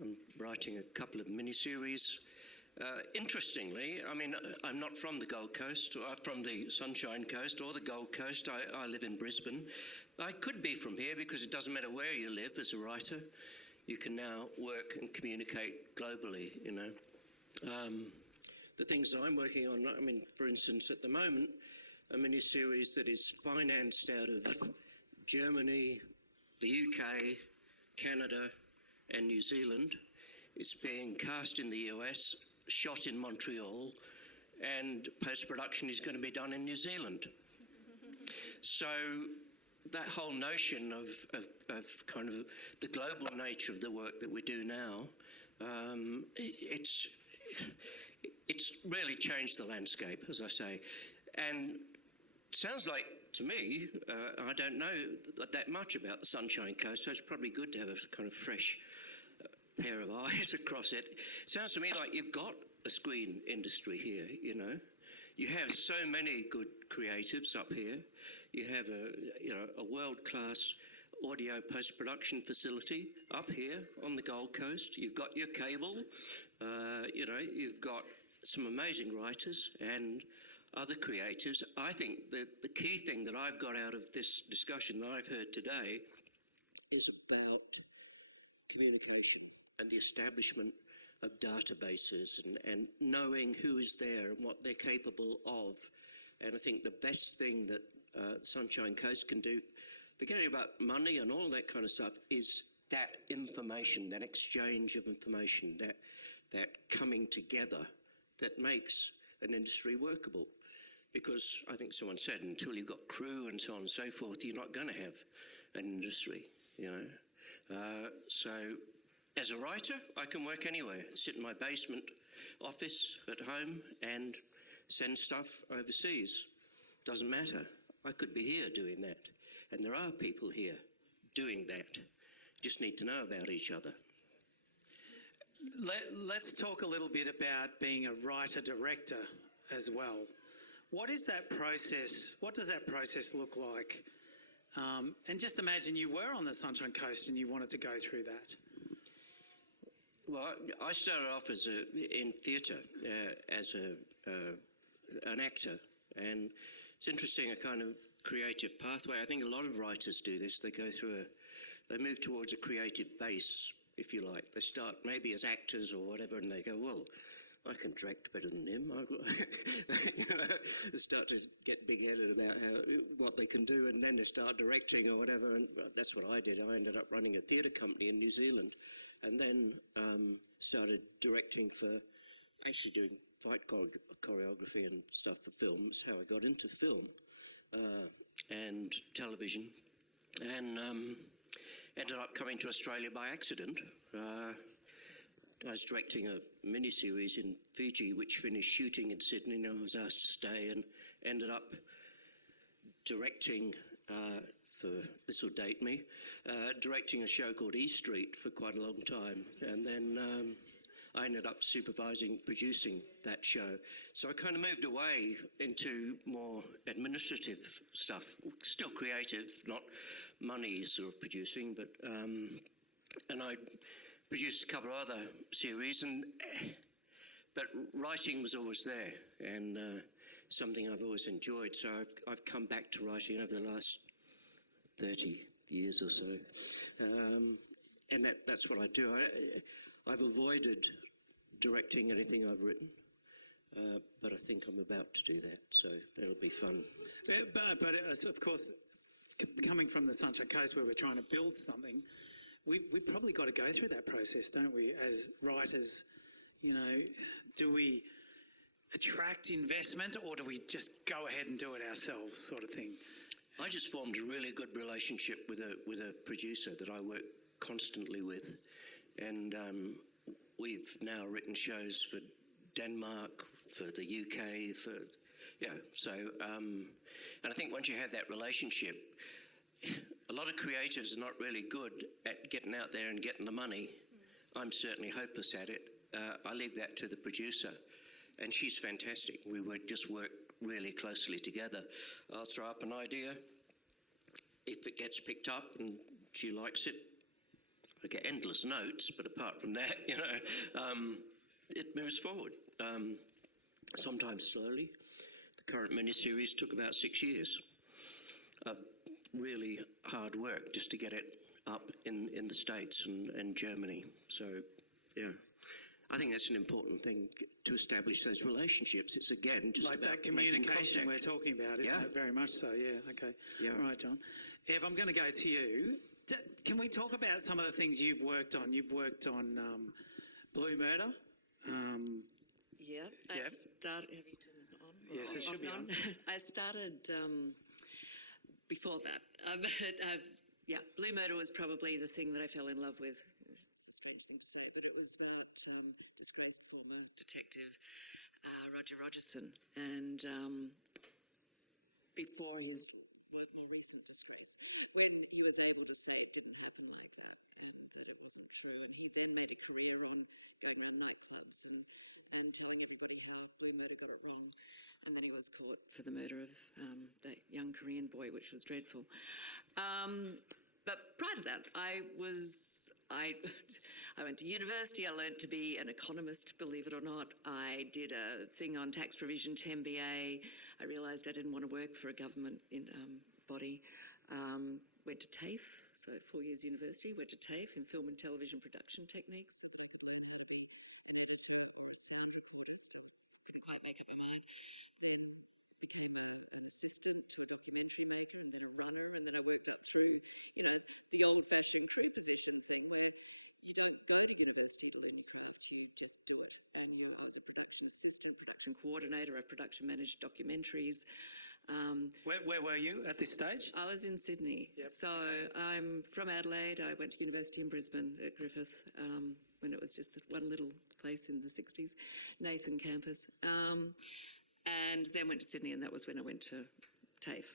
I'm writing a couple of miniseries. Interestingly, I'm not from the Gold Coast, or from the Sunshine Coast or the Gold Coast. I live in Brisbane. I could be from here because it doesn't matter where you live as a writer. You can now work and communicate globally, The things that I'm working on, for instance, at the moment, a miniseries that is financed out of Germany, the UK, Canada, and New Zealand. It's being cast in the US, shot in Montreal, and post-production is going to be done in New Zealand. So that whole notion of kind of the global nature of the work that we do now, it's really changed the landscape, as I say. And it sounds like, to me, I don't know that much about the Sunshine Coast, so it's probably good to have a kind of fresh pair of eyes across it. Sounds to me like you've got a screen industry here, you know. You have so many good creatives up here. You have a world-class audio post-production facility up here on the Gold Coast. You've got your cable, you've got some amazing writers and other creatives. I think that the key thing that I've got out of this discussion that I've heard today is about communication and the establishment of databases and knowing who is there and what they're capable of. And I think the best thing that Sunshine Coast can do, forgetting about money and all that kind of stuff, is that information, that exchange of information, that coming together that makes an industry workable. Because I think someone said, until you've got crew and so on and so forth, you're not going to have an industry, you know. So as a writer, I can work anywhere, sit in my basement office at home and send stuff overseas. Doesn't matter. I could be here doing that. And there are people here doing that. Just need to know about each other. Let's talk a little bit about being a writer-director as well. What is that process? What does that process look like? And just imagine you were on the Sunshine Coast and you wanted to go through that. Well, I started off in theatre as an actor, and it's interesting, a kind of creative pathway. I think a lot of writers do this. They go through they move towards a creative base, if you like. They start maybe as actors or whatever, and they go, well, I can direct better than him. They start to get big-headed about what they can do, and then they start directing or whatever, and that's what I did. I ended up running a theatre company in New Zealand, and then started directing for, actually doing fight choreography and stuff for film. That's how I got into film and television, and ended up coming to Australia by accident. I was directing a mini-series in Fiji, which finished shooting in Sydney, and I was asked to stay, and ended up directing, this will date me, directing a show called E Street for quite a long time. And then I ended up supervising, producing that show. So I kind of moved away into more administrative stuff, still creative, not money sort of producing, but, and I produced a couple of other series, but writing was always there, and something I've always enjoyed. So I've come back to writing over the last 30 years or so, and that's what I do. I've avoided directing anything I've written, but I think I'm about to do that, so that'll be fun. But of course, coming from the Sunshine Coast, where we're trying to build something, we probably got to go through that process, don't we, as writers? You know, do we attract investment, or do we just go ahead and do it ourselves, sort of thing? I just formed a really good relationship with a producer that I work constantly with, and we've now written shows for Denmark, for the UK, and I think once you have that relationship, a lot of creatives are not really good at getting out there and getting the money. I'm certainly hopeless at it. I leave that to the producer, and she's fantastic. We would just work really closely together. I'll throw up an idea. If it gets picked up and she likes it, I get endless notes, but apart from that, it moves forward. Sometimes slowly. The current miniseries took about 6 years of really hard work just to get it up in the States and Germany. So, yeah. I think that's an important thing, to establish those relationships. It's, again, just like about that communication making we're talking about, isn't it? Very much so, yeah. Okay. Yeah. All right, John. Ev, I'm going to go to you. Can we talk about some of the things you've worked on? You've worked on Blue Murder. Yeah, I started. Have you turned this on? Yes, it should be on. I started before that. Blue Murder was probably the thing that I fell in love with. It's a strange thing to say, but it was about disgraced former detective Roger Rogerson, and before his more recent disgrace, when he was able to say it didn't happen like that, and that it wasn't true, and he then made a career on going around nightclubs and telling everybody how Blue Murder got it wrong. And then he was caught for the murder of that young Korean boy, which was dreadful. But prior to that, I went to university. I learned to be an economist, believe it or not. I did a thing on tax provision, 10BA. I realised I didn't want to work for a government body. Went to TAFE, so 4 years university. Went to TAFE in film and television production technique. Quite make up my mind. Assistant to a documentary maker, and then a runner, and then I worked up through, the old-fashioned pre-position thing where you don't go to university to learn your craft, you just do it. And I was a production assistant, production coordinator, I production managed documentaries. Where were you at this stage? I was in Sydney. Yep. So I'm from Adelaide. I went to university in Brisbane at Griffith when it was just one little place in the 60s, Nathan campus. And then went to Sydney, and that was when I went to TAFE.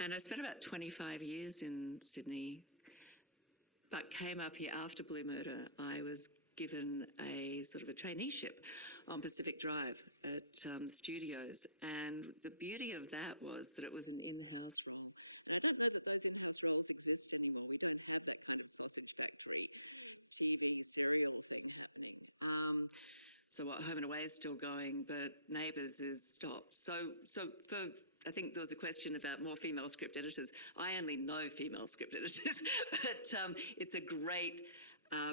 And I spent about 25 years in Sydney, but came up here after Blue Murder. I was given a sort of a traineeship on Pacific Drive at the studios, and the beauty of that was that it was an in-house role. I don't know that those in-house roles exist anymore. We don't have that kind of sausage factory TV serial thing happening. So Home and Away is still going, but Neighbours is stopped. So for, I think there was a question about more female script editors. I only know female script editors, but it's a great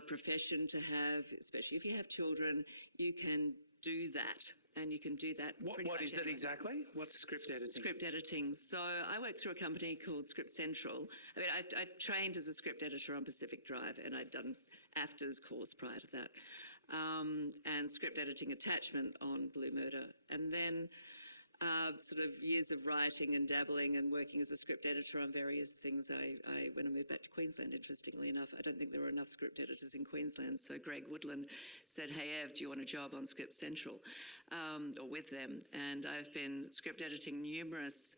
profession to have, especially if you have children. You can do that, and you can do that. What is it exactly? What's script editing? Script editing. So I worked through a company called Script Central. I mean, I trained as a script editor on Pacific Drive, and I'd done AFTR's course prior to that, and script editing attachment on Blue Murder. And then sort of years of writing and dabbling and working as a script editor on various things. When I moved back to Queensland, interestingly enough, I don't think there were enough script editors in Queensland. So Greg Woodland said, "Hey Ev, do you want a job on Script Central?" Or with them. And I've been script editing numerous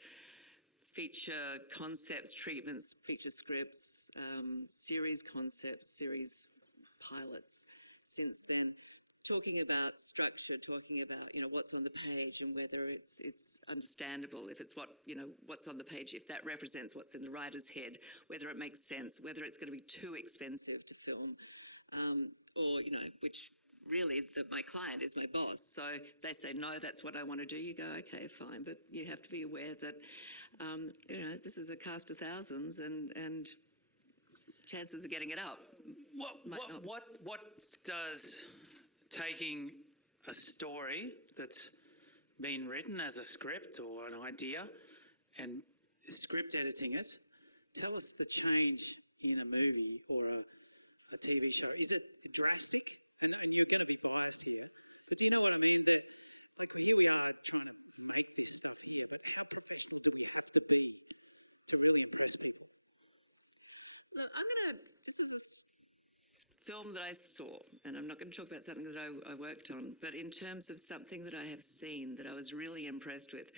feature concepts, treatments, feature scripts, series concepts, series pilots since then. Talking about structure, talking about what's on the page and whether it's understandable, if it's what's on the page, if that represents what's in the writer's head, whether it makes sense, whether it's going to be too expensive to film, or which really my client is my boss. So they say no, that's what I want to do. You go, okay, fine, but you have to be aware that this is a cast of thousands, and chances of getting it up. What does taking a story that's been written as a script or an idea and script editing it, tell us the change in a movie or a TV show. Is it drastic? You're going to be biased here. But do you know what I mean? Like, here we are trying to make this stuff here. How professional do we have to be to really impress people? This is a film that I saw, and I'm not going to talk about something that I worked on, but in terms of something that I have seen that I was really impressed with,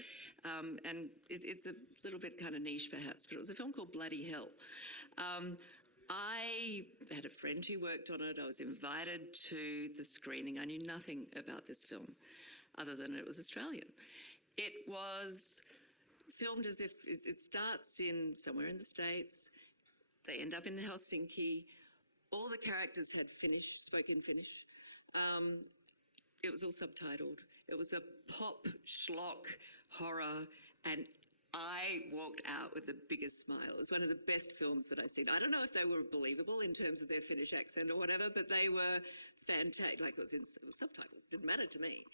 and it's a little bit kind of niche perhaps, but it was a film called Bloody Hell. I had a friend who worked on it. I was invited to the screening. I knew nothing about this film other than it was Australian. It was filmed as if it starts in somewhere in the States. They end up in Helsinki. All the characters had spoken Finnish. It was all subtitled. It was a pop schlock horror, and I walked out with the biggest smile. It was one of the best films that I've seen. I don't know if they were believable in terms of their Finnish accent or whatever, but they were fantastic. Like it was subtitled. Didn't matter to me.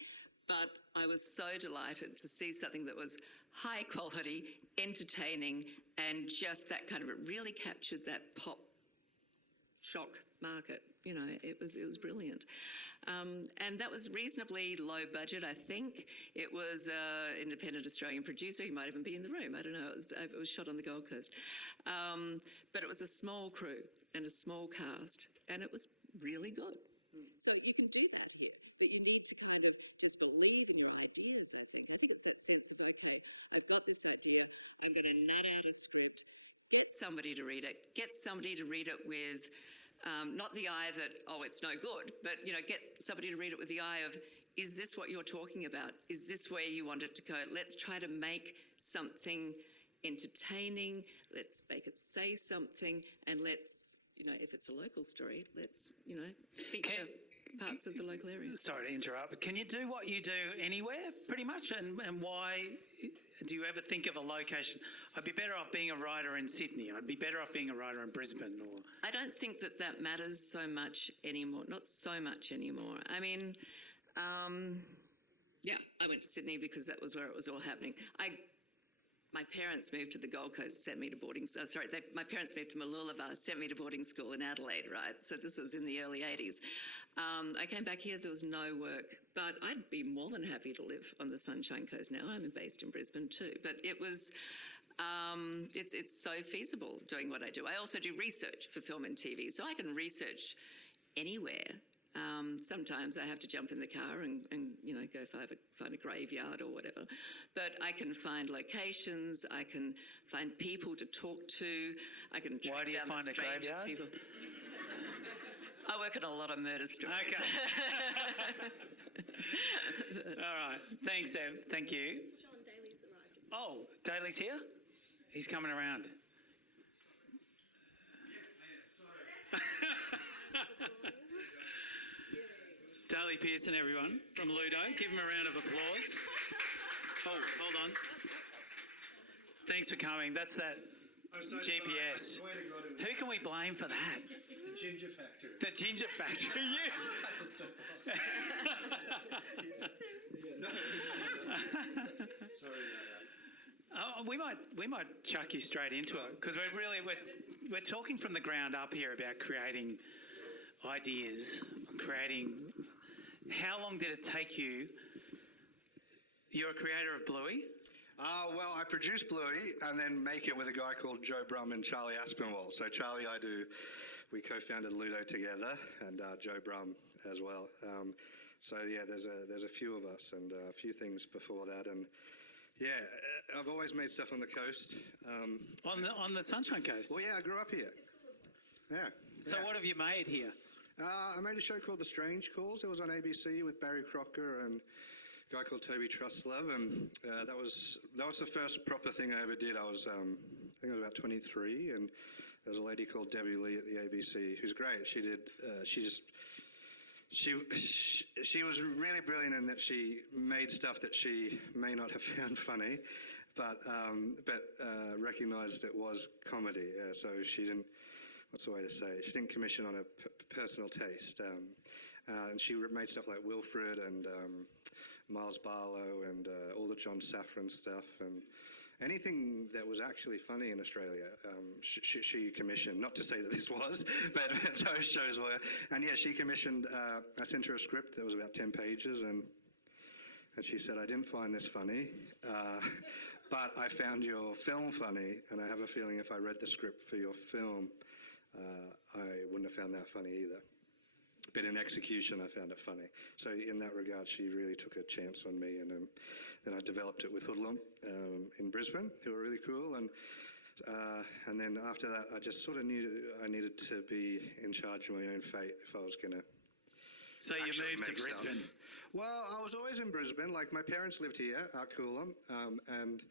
But I was so delighted to see something that was high quality, entertaining, and just that kind of, it really captured that pop shock market. You know, it was brilliant. And that was reasonably low budget, I think. It was an independent Australian producer. He might even be in the room. I don't know. It was shot on the Gold Coast. But it was a small crew and a small cast, and it was really good. So you can do that here, but you need to kind of just believe in your ideas, I think. I think it's a sense of, okay, I've got this idea, I'm going to nail a script. Get somebody to read it. Get somebody to read it with not the eye that, oh, it's no good, but, you know, get somebody to read it with the eye of, is this what you're talking about? Is this where you want it to go? Let's try to make something entertaining. Let's make it say something, and let's, you know, if it's a local story, let's, you know, feature parts of the local area. Sorry to interrupt, but can you do what you do anywhere, pretty much? And why do you ever think of a location? I'd be better off being a writer in Sydney. I'd be better off being a writer in Brisbane. Or I don't think that matters so much anymore. Not so much anymore. I mean, yeah, I went to Sydney because that was where it was all happening. My parents moved to the Gold Coast, sent me to boarding school. My parents moved to Mooloolaba, sent me to boarding school in Adelaide, right? So this was in the early 80s. I came back here, there was no work, but I'd be more than happy to live on the Sunshine Coast now. I'm based in Brisbane too, but it was, it's so feasible doing what I do. I also do research for film and TV, so I can research anywhere. Sometimes I have to jump in the car and you know, go find a graveyard or whatever. But I can find locations, I can find people to talk to, I can track down the strangest people. I work on a lot of murder stories. Okay. All right. Thanks, Ev. Thank you. John Daly's arrived as well. Oh, Daly's here? He's coming around. Daly Pearson, everyone, from Ludo. Give him a round of applause. Oh, hold on. Thanks for coming. That's that GPS. Who can we blame for that? The Ginger Factory. The Ginger Factory, you. I just had to stop. No. Sorry about that. We might chuck you straight into it, because we're talking from the ground up here about creating ideas, creating. How long did it take you? You're a creator of Bluey? Well, I produce Bluey and then make it with a guy called Joe Brum and Charlie Aspinwall. So Charlie, we co-founded Ludo together, and Joe Brum as well. So yeah, there's a few of us and a few things before that, and yeah, I've always made stuff on the coast. On the Sunshine Coast? Well, yeah, I grew up here. Yeah. So what have you made here? I made a show called The Strange Calls. It was on ABC with Barry Crocker and a guy called Toby Trustlove, and that was the first proper thing I ever did. I think I was about 23, and there was a lady called Debbie Lee at the ABC who's great. She was really brilliant in that she made stuff that she may not have found funny, but recognised it was comedy. So she didn't. What's the way to say it? She didn't commission on a personal taste. And she made stuff like Wilfred and Miles Barlow and all the John Safran stuff, and anything that was actually funny in Australia, she commissioned. Not to say that this was, but those shows were. And yeah, she commissioned, I sent her a script that was about 10 pages, and she said, I didn't find this funny, but I found your film funny, and I have a feeling if I read the script for your film, I wouldn't have found that funny either. But in execution, I found it funny. So in that regard, she really took a chance on me. And then I developed it with Hoodlum in Brisbane, who were really cool. And then after that, I just sort of knew I needed to be in charge of my own fate if I was going to. So you moved to Brisbane? Well, I was always in Brisbane. Like, my parents lived here, Coolum, and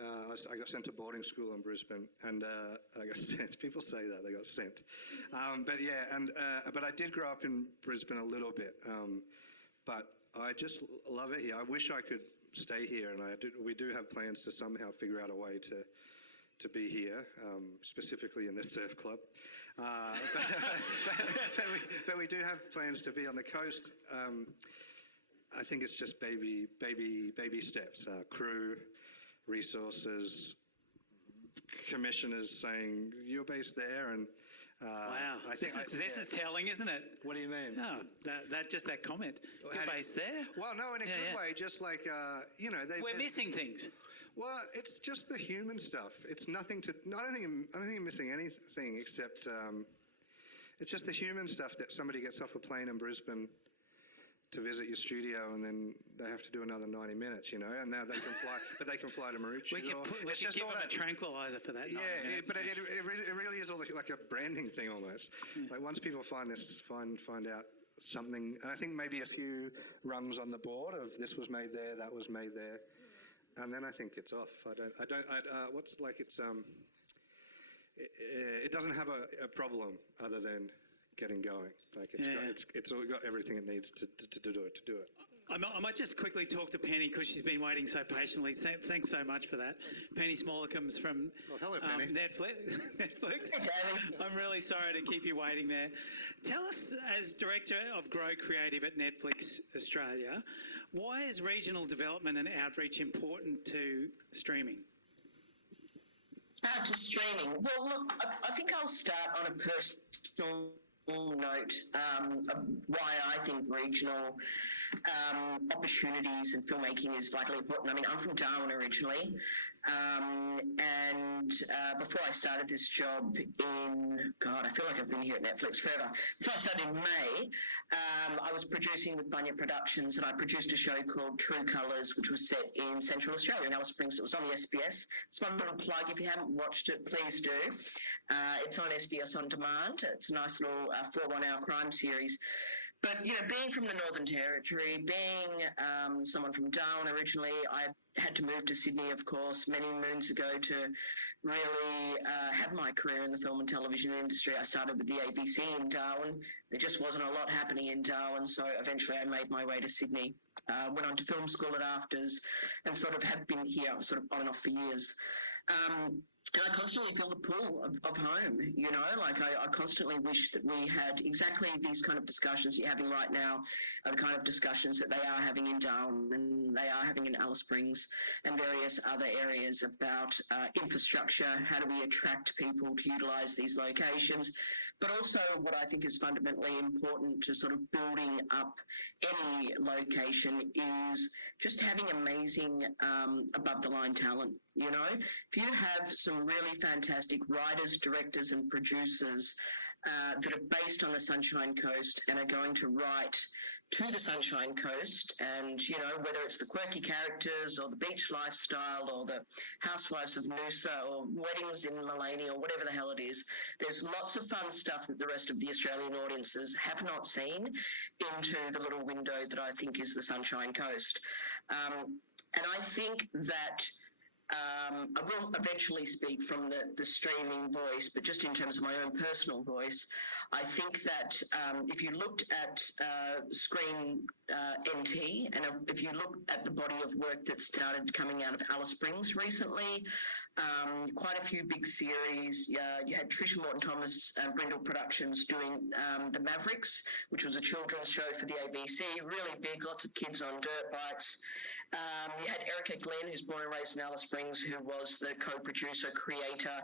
I got sent to boarding school in Brisbane, and I got sent. People say that they got sent, but yeah, but I did grow up in Brisbane a little bit. But I just love it here. I wish I could stay here, and we do have plans to somehow figure out a way to be here, specifically in the surf club. But we do have plans to be on the coast. I think it's just baby steps. Crew. resources, commissioners saying you're based there, and wow, I think this is telling, isn't it? What do you mean? No, that comment. You're based there. Well, no, in a good way. Just like we're missing things. Well, it's just the human stuff. It's nothing to. I don't think I'm missing anything except it's just the human stuff that somebody gets off a plane in Brisbane to visit your studio, and then they have to do another 90 minutes, and now they can fly, but they can fly to Mauritius. We could give them a tranquilizer for that. Yeah, but it really is all like a branding thing almost. Yeah. Like once people find out something, and I think maybe a few rungs on the board of this was made there, that was made there, and then I think it's off. It doesn't have a problem other than getting going. Like it's got everything it needs to do it. I might just quickly talk to Penny because she's been waiting so patiently. Thanks so much for that. Penny Smollicum's from hello, Penny. Netflix. I'm really sorry to keep you waiting there. Tell us, as Director of Grow Creative at Netflix Australia, why is regional development and outreach important to streaming? To streaming. Well, look, I think I'll start on a personal note why I think regional opportunities in filmmaking is vitally important. I mean, I'm from Darwin originally, and before I started this job I feel like I've been here at Netflix forever. Before I started in May, I was producing with Bunya Productions, and I produced a show called True Colours, which was set in Central Australia, in Alice Springs. It was on the SBS. It's my little plug. If you haven't watched it, please do. It's on SBS On Demand. It's a nice little 4-1-hour crime series. But, being from the Northern Territory, being someone from Darwin originally, I had to move to Sydney, of course, many moons ago to really have my career in the film and television industry. I started with the ABC in Darwin. There just wasn't a lot happening in Darwin, so eventually I made my way to Sydney. Went on to film school at Afters and sort of have been here sort of on and off for years. And I constantly feel the pull of home, I constantly wish that we had exactly these kind of discussions you're having right now are the kind of discussions that they are having in Darwin and they are having in Alice Springs and various other areas about infrastructure, how do we attract people to utilise these locations, but also what I think is fundamentally important to sort of building up any location is just having amazing above-the-line talent, If you have some really fantastic writers, directors and producers that are based on the Sunshine Coast and are going to write to the Sunshine Coast and, whether it's the quirky characters or the beach lifestyle or the housewives of Noosa or weddings in Mullaney or whatever the hell it is, there's lots of fun stuff that the rest of the Australian audiences have not seen into the little window that I think is the Sunshine Coast. And I think that I will eventually speak from the streaming voice, but just in terms of my own personal voice, I think that if you looked at Screen NT and if you look at the body of work that started coming out of Alice Springs recently, quite a few big series. You had Tricia Morton-Thomas, Brindle Productions doing The Mavericks, which was a children's show for the ABC, really big, lots of kids on dirt bikes. You had Erica Glenn, who's born and raised in Alice Springs, who was the co-producer, creator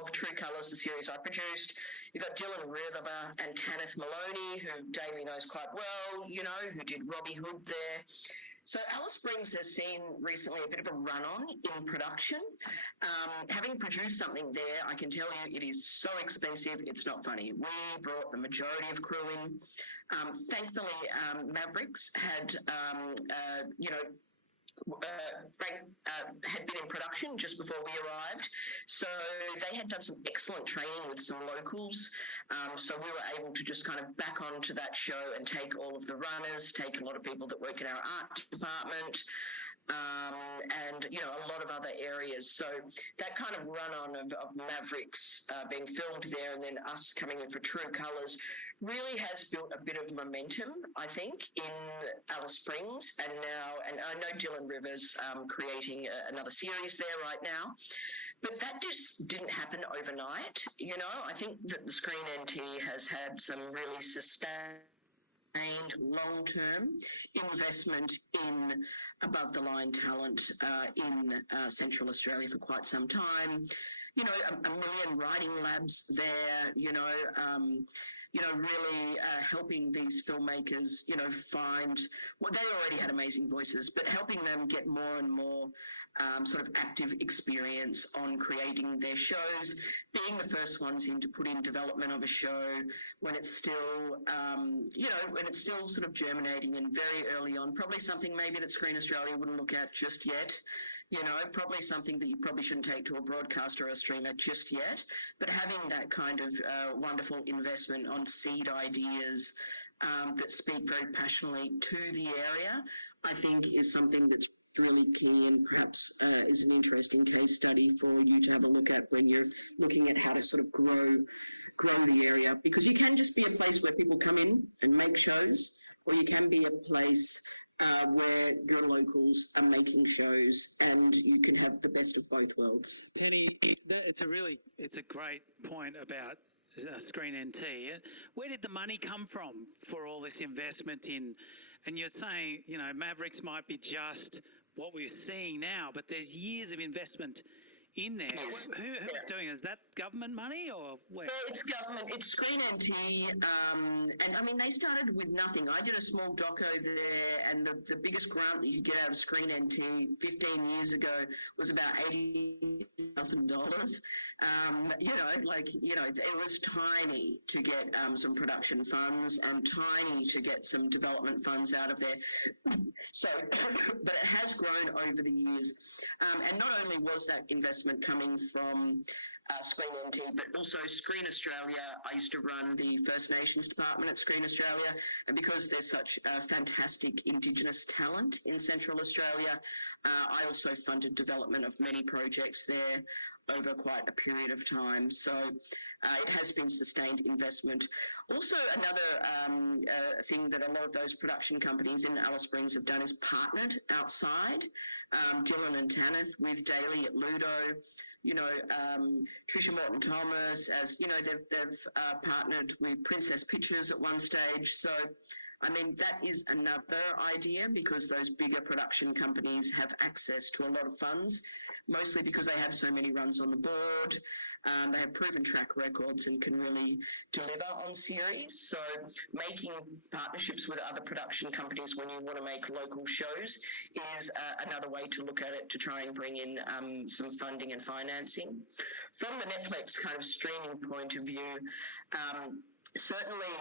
of True Colours, the series I produced. You've got Dylan River and Tanith Maloney, who Daly knows quite well, who did Robbie Hood there. So Alice Springs has seen recently a bit of a run-on in production. Having produced something there, I can tell you it is so expensive, it's not funny. We brought the majority of crew in. Thankfully, Mavericks had, had been in production just before we arrived. So they had done some excellent training with some locals. So we were able to just kind of back onto that show and take all of the runners, take a lot of people that work in our art department, and, a lot of other areas. So that kind of run-on of Mavericks being filmed there and then us coming in for True Colours really has built a bit of momentum, I think, in Alice Springs. And I know Dylan Rivers creating another series there right now. But that just didn't happen overnight. I think that the Screen NT has had some really sustained long-term investment in above the line talent in Central Australia for quite some time. You know, a million writing labs there, really helping these filmmakers, find, well, they already had amazing voices, but helping them get more and more sort of active experience on creating their shows, being the first ones in to put in development of a show when it's still, when it's still sort of germinating and very early on, probably something maybe that Screen Australia wouldn't look at just yet. Probably something that you probably shouldn't take to a broadcaster or a streamer just yet, but having that kind of wonderful investment on seed ideas that speak very passionately to the area, I think is something that's really key and perhaps is an interesting case study for you to have a look at when you're looking at how to sort of grow the area, because you can just be a place where people come in and make shows, or you can be a place where your locals are making shows and you can have the best of both worlds. Penny, it's a great point about Screen NT. Where did the money come from for all this investment in, and you're saying, Mavericks might be just what we're seeing now, but there's years of investment in there. Yes. Who's doing it? Is that government money or where? It's government. It's Screen NT, and I mean they started with nothing. I did a small doco there, and the biggest grant that you could get out of Screen NT 15 years ago was about $80,000. It was tiny to get some production funds and tiny to get some development funds out of there. So, but it has grown over the years. And not only was that investment coming from Screen NT, but also Screen Australia. I used to run the First Nations department at Screen Australia, and because there's such fantastic Indigenous talent in Central Australia, I also funded development of many projects there over quite a period of time. So it has been sustained investment. Also, another thing that a lot of those production companies in Alice Springs have done is partnered outside. Dylan and Tanith with Daily at Ludo, Trisha Morton-Thomas, as they've partnered with Princess Pictures at one stage. So, I mean, that is another idea, because those bigger production companies have access to a lot of funds, mostly because they have so many runs on the board. They have proven track records and can really deliver on series. So making partnerships with other production companies when you want to make local shows is another way to look at it, to try and bring in some funding and financing. From the Netflix kind of streaming point of view, certainly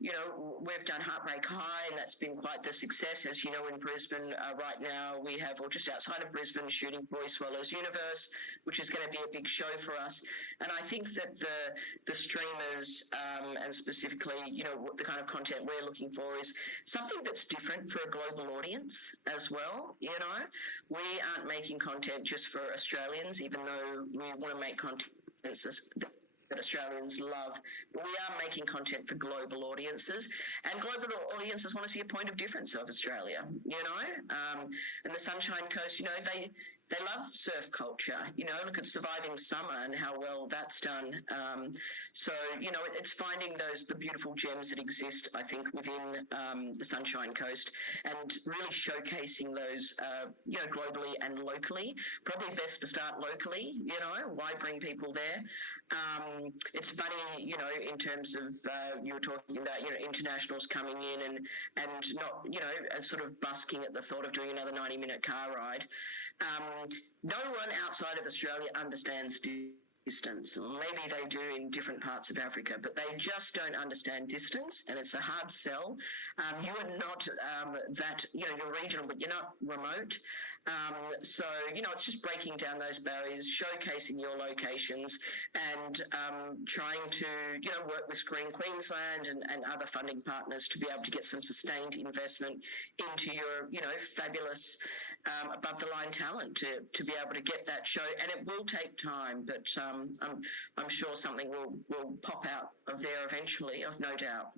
we've done Heartbreak High, and that's been quite the success. As you know, in Brisbane right now we have, or just outside of Brisbane, shooting Boy Swallows Universe, which is going to be a big show for us. And I think that the streamers and specifically, what the kind of content we're looking for is something that's different for a global audience as well. We aren't making content just for Australians, even though we want to make content that Australians love. But we are making content for global audiences, and global audiences want to see a point of difference of Australia, and the Sunshine Coast, they love surf culture. Look at Surviving Summer and how well that's done. So, it's finding the beautiful gems that exist, I think, within the Sunshine Coast, and really showcasing those, globally and locally. Probably best to start locally, why bring people there? It's funny, in terms of, you were talking about, internationals coming in and not, and sort of busking at the thought of doing another 90-minute car ride. No one outside of Australia understands distance. Maybe they do in different parts of Africa, but they just don't understand distance, and it's a hard sell. You are not you're regional, but you're not remote. So, it's just breaking down those barriers, showcasing your locations, and trying to, work with Screen Queensland and other funding partners to be able to get some sustained investment into your, fabulous above-the-line talent to be able to get that show. And it will take time, but I'm sure something will pop out of there eventually, I've no doubt.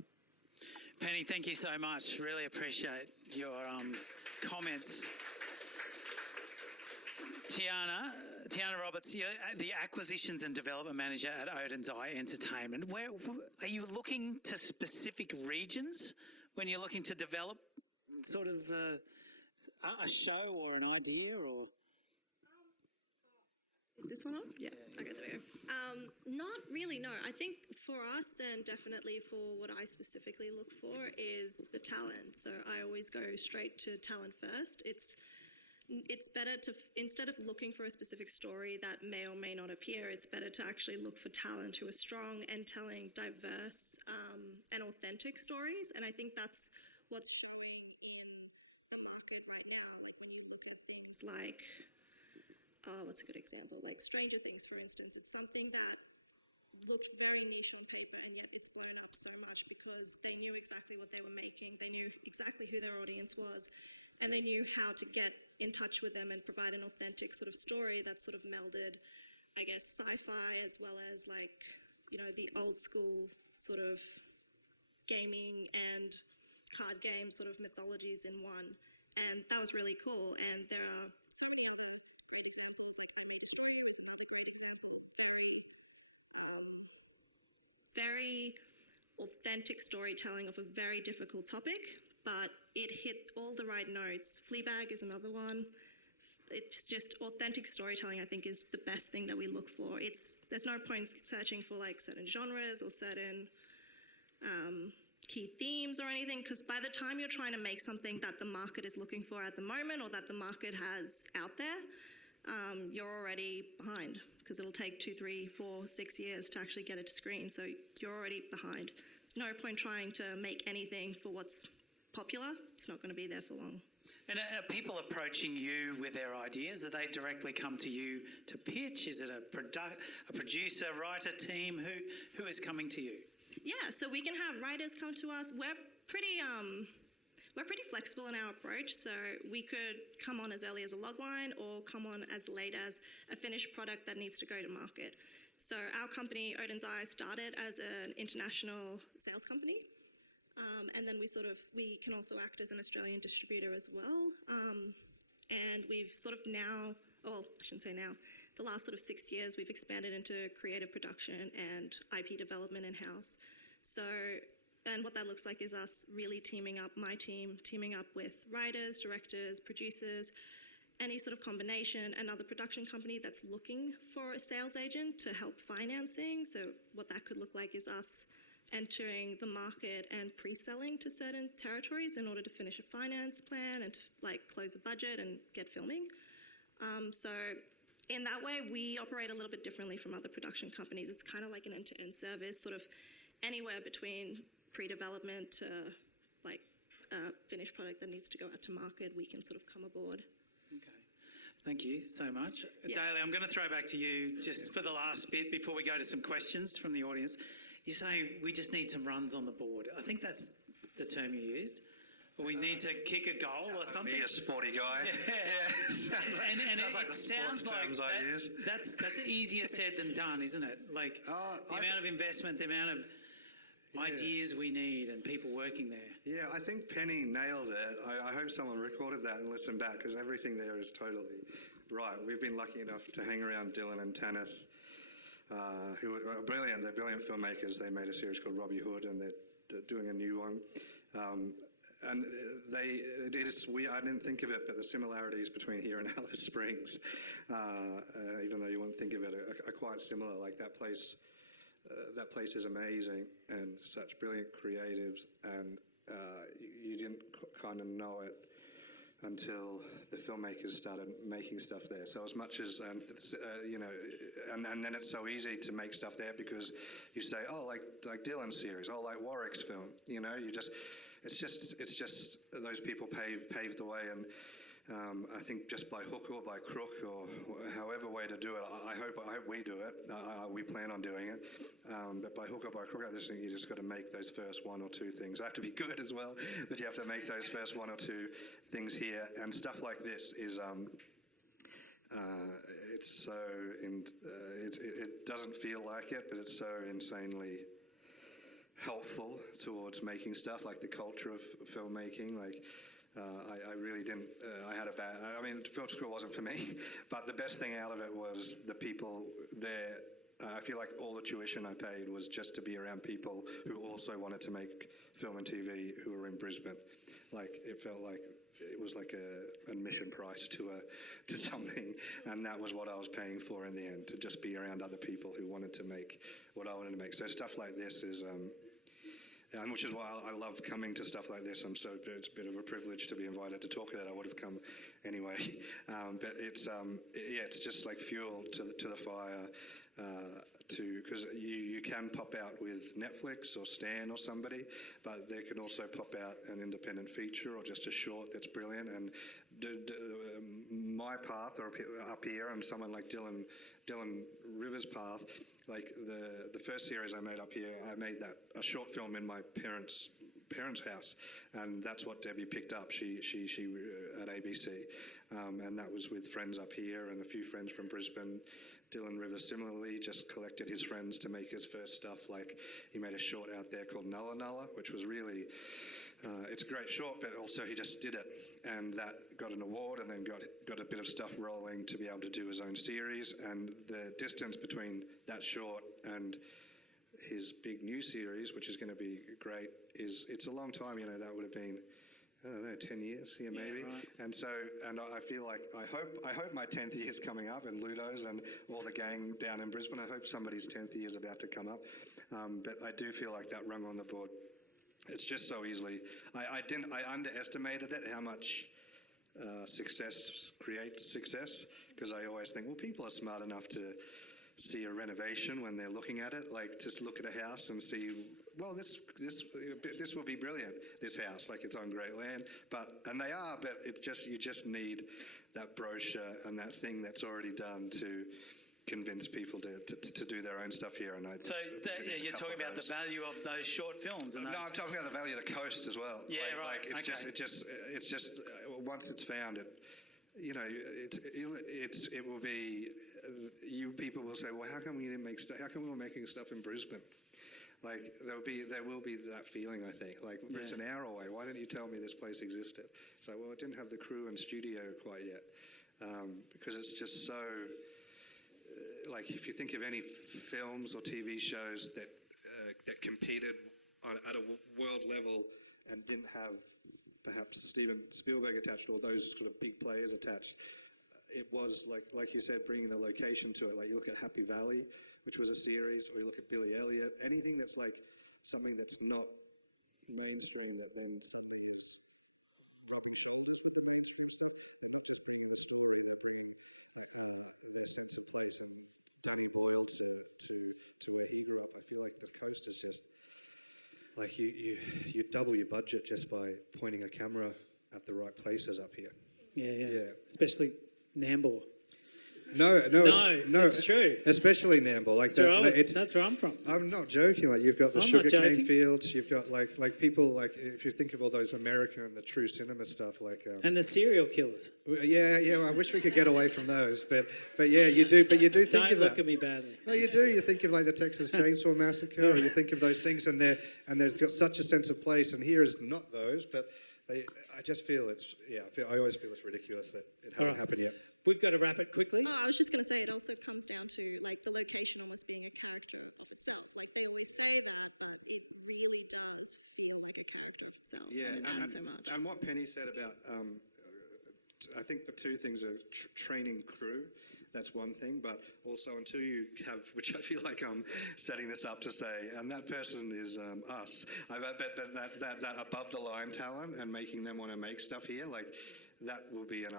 Penny, thank you so much. Really appreciate your comments. Tiana Roberts, you're the Acquisitions and Development Manager at Odin's Eye Entertainment. Where are you looking to specific regions when you're looking to develop sort of a show or an idea or? Is this one on? Yeah. Okay, there we go. Not really, no. I think for us, and definitely for what I specifically look for, is the talent. So I always go straight to talent first. It's better to, instead of looking for a specific story that may or may not appear, it's better to actually look for talent who are strong and telling diverse and authentic stories. And I think that's what's showing in the market right now. Like when you look at things like, what's a good example? Like Stranger Things, for instance. It's something that looked very niche on paper, and yet it's blown up so much because they knew exactly what they were making. They knew exactly who their audience was, and they knew how to get in touch with them and provide an authentic sort of story that sort of melded, I guess, sci-fi as well as like, you know, the old school sort of gaming and card game sort of mythologies in one. And that was really cool. And there are very authentic storytelling of a very difficult topic, but it hit all the right notes. Fleabag is another one. It's just authentic storytelling, I think, is the best thing that we look for. There's no point searching for like certain genres or certain key themes or anything, because by the time you're trying to make something that the market is looking for at the moment or that the market has out there, you're already behind, because it'll take 2, 3, 4, 6 years to actually get it to screen. So you're already behind. There's no point trying to make anything for what's popular. It's not going to be there for long. And are people approaching you with their ideas? Do they directly come to you to pitch? Is it a producer, writer team? Who is coming to you? Yeah, so we can have writers come to us. We're pretty flexible in our approach, so we could come on as early as a logline or come on as late as a finished product that needs to go to market. So our company, Odin's Eye, started as an international sales company, and then we can also act as an Australian distributor as well. And we've sort of now, I shouldn't say now, the last sort of 6 years, we've expanded into creative production and IP development in-house. So, and what that looks like is us really my team teaming up with writers, directors, producers, any sort of combination, another production company that's looking for a sales agent to help financing. So what that could look like is us entering the market and pre-selling to certain territories in order to finish a finance plan and to like close a budget and get filming. So in that way, we operate a little bit differently from other production companies. It's kind of like an end-to-end service, sort of anywhere between pre-development to like a finished product that needs to go out to market, we can sort of come aboard. Okay. Thank you so much. Yes. Daly, I'm going to throw back to you just for the last bit before we go to some questions from the audience. You're saying we just need some runs on the board. I think that's the term you used. We need to kick a goal or something. Be a sporty guy. Yeah. And sounds like it the sports sounds like terms I use. That's easier said than done, isn't it? Like the amount of investment, the amount of ideas we need and people working there. Yeah, I think Penny nailed it. I hope someone recorded that and listened back, because everything there is totally right. We've been lucky enough to hang around Dylan and Tanith, who are brilliant. They're brilliant filmmakers. They made a series called Robbie Hood, and they're doing a new one. And I didn't think of it, but the similarities between here and Alice Springs, even though you wouldn't think of it, are quite similar. Like that place is amazing and such brilliant creatives, and you didn't kind of know it until the filmmakers started making stuff there. So as much as, and then it's so easy to make stuff there because you say, like Dylan's series, like Warwick's film, it's just those people paved the way, and I think just by hook or by crook or however way to do it, I hope we do it. We plan on doing it. But by hook or by crook, I just think you just got to make those first 1 or 2 things. They have to be good as well, but you have to make those first 1 or 2 things here. And stuff like this is, it's so, it doesn't feel like it, but it's so insanely helpful towards making stuff, like the culture of filmmaking. Like, I really didn't, film school wasn't for me, but the best thing out of it was the people there. I feel like all the tuition I paid was just to be around people who also wanted to make film and TV who were in Brisbane. Like, it felt like it was like a admission price to something, and that was what I was paying for in the end, to just be around other people who wanted to make what I wanted to make. So stuff like this is, and which is why I love coming to stuff like this. It's a bit of a privilege to be invited to talk at it. I would have come anyway, but it's just like fuel to the fire. Because you can pop out with Netflix or Stan or somebody, but there can also pop out an independent feature or just a short that's brilliant. And my path, or up here, and someone like Dylan Rivers' path, like the first series I made up here, I made that a short film in my parents' house, and that's what Debbie picked up. She at ABC, and that was with friends up here and a few friends from Brisbane. Dylan Rivers similarly just collected his friends to make his first stuff. Like, he made a short out there called Nulla Nulla, which was really, it's a great short, but also he just did it, and that got an award, and then got a bit of stuff rolling to be able to do his own series. And the distance between that short and his big new series, which is going to be great, it's a long time. That would have been, I don't know, 10 years here maybe. Yeah, right. And so, and I feel like, I hope my 10th year is coming up, and Ludo's and all the gang down in Brisbane, I hope somebody's 10th year is about to come up. But I do feel like that rung on the board. It's just so easily, I underestimated it, how much success creates success, because I always think, well, people are smart enough to see a renovation when they're looking at it, like just look at a house and see, well, this will be brilliant, this house, like it's on great land, and they are, but you just need that brochure and that thing that's already done to convince people to do their own stuff here. And you're talking about the value of those short films. And no, I'm talking about the value of the coast as well. Yeah, right. Like it's just once it's found, it will be. You people will say, well, how come we didn't make stuff? How come we were making stuff in Brisbane? Like there will be that feeling, I think. Like, it's an hour away. Why didn't you tell me this place existed? So, well, it didn't have the crew and studio quite yet, because it's just so. Like, if you think of any films or TV shows that competed at a world level and didn't have perhaps Steven Spielberg attached or those sort of big players attached, it was like you said, bringing the location to it. Like, you look at Happy Valley, which was a series, or you look at Billy Elliot, anything that's like something that's not mainstream that then. And what Penny said about, I think the two things are training crew. That's one thing, but also until you have, which I feel like I'm setting this up to say, and that person is us. I bet that above the line talent and making them want to make stuff here, like. That will be an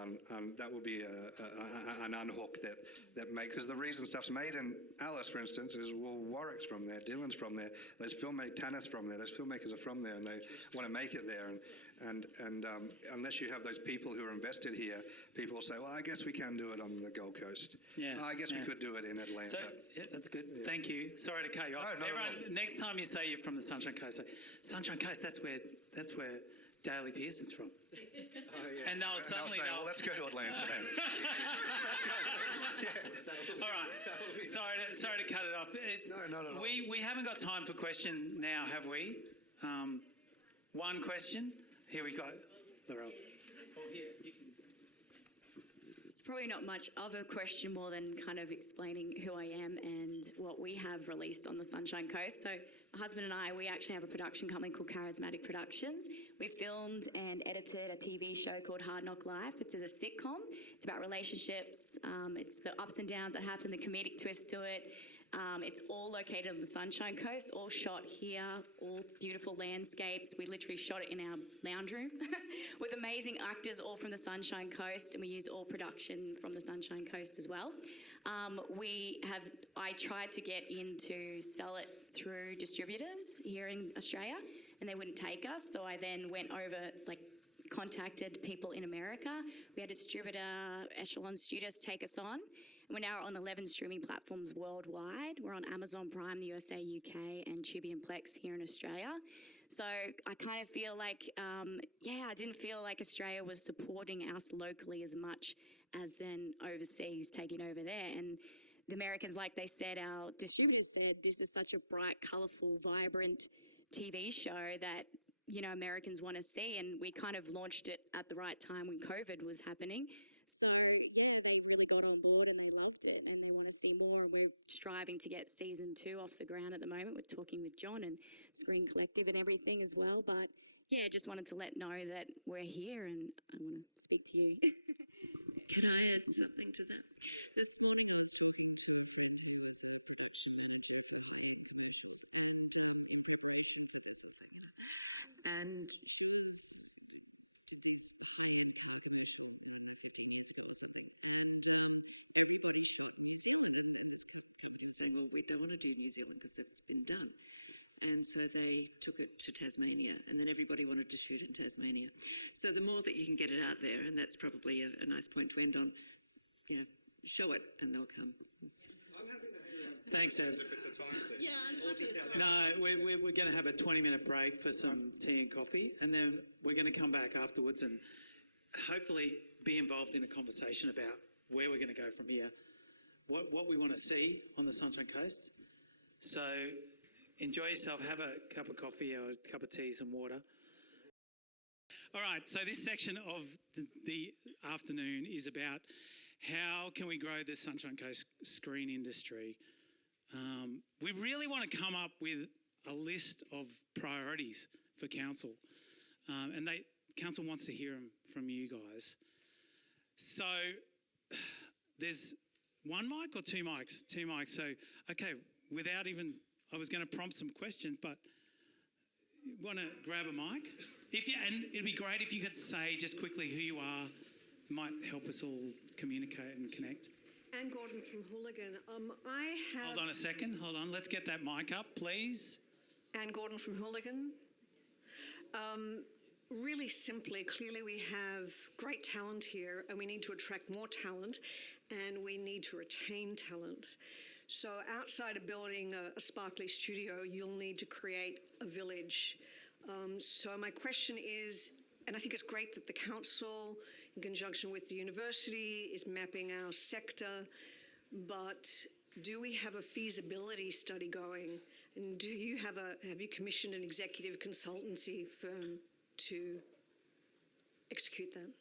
unhook that make, because the reason stuff's made in Alice, for instance, is, well, Warwick's from there, Dylan's from there, those Tanith's from there, those filmmakers are from there, and they want to make it there. And unless you have those people who are invested here, people will say, well, I guess we can do it on the Gold Coast. Yeah, I guess we could do it in Atlanta. So, that's good. Yeah. Thank you. Sorry to cut you off. No, everyone, next time you say you're from the Sunshine Coast, say, Sunshine Coast, that's where Daly Pearson's from. Oh, yeah. And they'll suddenly say, well, let's go to Atlanta then. All right. Sorry to cut it off. No, not at all. We haven't got time for question now, have we? One question. Here we go. Laurel. Oh, here. You can. It's probably not much of a question, more than kind of explaining who I am and what we have released on the Sunshine Coast. So my husband and I, we actually have a production company called Charismatic Productions. We filmed and edited a TV show called Hard Knock Life. It's a sitcom. It's about relationships. It's the ups and downs that happen, the comedic twist to it. It's all located on the Sunshine Coast, all shot here, all beautiful landscapes. We literally shot it in our lounge room with amazing actors all from the Sunshine Coast, and we use all production from the Sunshine Coast as well. I tried to get in to sell it through distributors here in Australia, and they wouldn't take us, so I then went over, contacted people in America. We had a distributor, Echelon Studios, take us on. We're now on 11 streaming platforms worldwide. We're on Amazon Prime, the USA, UK, and Tubi and Plex here in Australia. So I kind of feel like, I didn't feel like Australia was supporting us locally as much as then overseas taking over there. And the Americans, like they said, our distributors said, this is such a bright, colourful, vibrant TV show that, Americans want to see. And we kind of launched it at the right time when COVID was happening. So, they really got on board and they loved it and they want to see more. We're striving to get season 2 off the ground at the moment. We're talking with John and Screen Collective and everything as well. But, just wanted to know that we're here and I want to speak to you. Can I add something to that? And saying, well, we don't want to do New Zealand because it's been done. And so they took it to Tasmania, and then everybody wanted to shoot in Tasmania. So the more that you can get it out there, and that's probably a nice point to end on, show it and they'll come. Thanks, Ev. Yeah, I'm happy as well. No, we're going to have a 20-minute break for some tea and coffee, and then we're going to come back afterwards and hopefully be involved in a conversation about where we're going to go from here, what we want to see on the Sunshine Coast. So enjoy yourself, have a cup of coffee or a cup of tea, some water. All right, so this section of the afternoon is about how can we grow the Sunshine Coast screen industry. We really want to come up with a list of priorities for council, and council wants to hear them from you guys. So there's one mic or two mics? Two mics. So, okay, I was going to prompt some questions, but you want to grab a mic? And it'd be great if you could say just quickly who you are. It might help us all communicate and connect. Anne Gordon from Hooligan. Hold on a second. Hold on. Let's get that mic up, please. Anne Gordon from Hooligan. Really simply, clearly we have great talent here and we need to attract more talent and we need to retain talent. So outside of building a sparkly studio, you'll need to create a village. So my question is, and I think it's great that the council, in conjunction with the university, is mapping our sector, but do we have a feasibility study going? And have you commissioned an executive consultancy firm to execute that?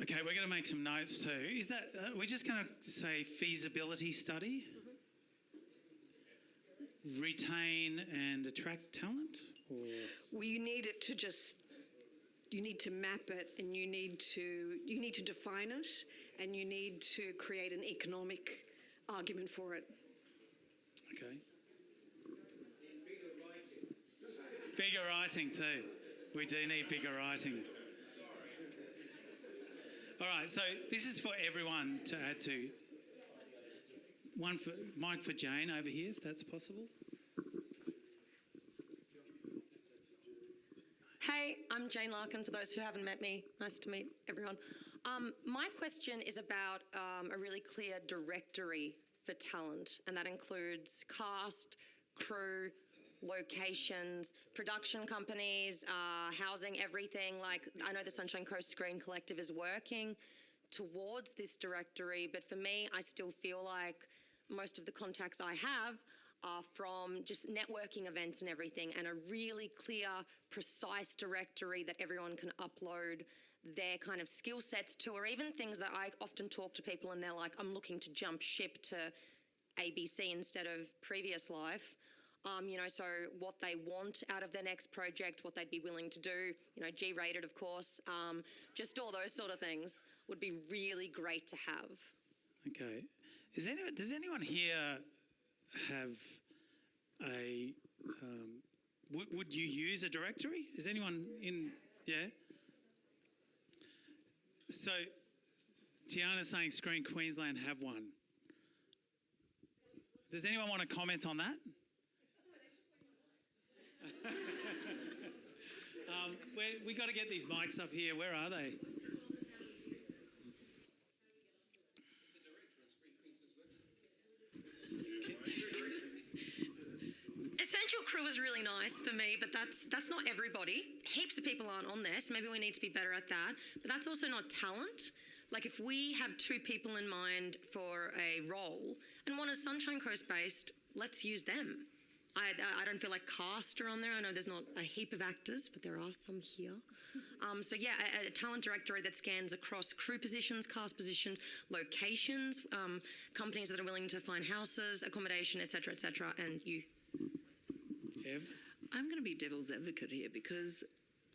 Okay, we're going to make some notes too. Is that, we're just going to say feasibility study? Mm-hmm. Retain and attract talent? Or? Well, you need to map it and you need to define it and you need to create an economic argument for it. Okay. Bigger writing too. We do need bigger writing. All right, so this is for everyone to add to. Mic for Jane over here, if that's possible. Hey, I'm Jane Larkin, for those who haven't met me. Nice to meet everyone. My question is about a really clear directory for talent, and that includes cast, crew, locations, production companies, housing, everything. Like, I know the Sunshine Coast Screen Collective is working towards this directory, but for me, I still feel like most of the contacts I have are from just networking events and everything, and a really clear, precise directory that everyone can upload their kind of skill sets to, or even things that I often talk to people and they're like, I'm looking to jump ship to ABC instead of previous life. So what they want out of their next project, what they'd be willing to do, G-rated, of course, just all those sort of things would be really great to have. Okay. Does anyone here have a... would you use a directory? Is anyone in... Yeah? So, Tiana's saying Screen Queensland have one. Does anyone want to comment on that? We got to get these mics up here. Where are they? Essential Crew is really nice for me, but that's not everybody. Heaps of people aren't on there, so maybe we need to be better at that. But that's also not talent. Like if we have 2 people in mind for a role and one is Sunshine Coast based, let's use them. I don't feel like cast are on there. I know there's not a heap of actors, but there are some here. So yeah, a talent directory that scans across crew positions, cast positions, locations, companies that are willing to find houses, accommodation, etc., and you. Ev? I'm going to be devil's advocate here because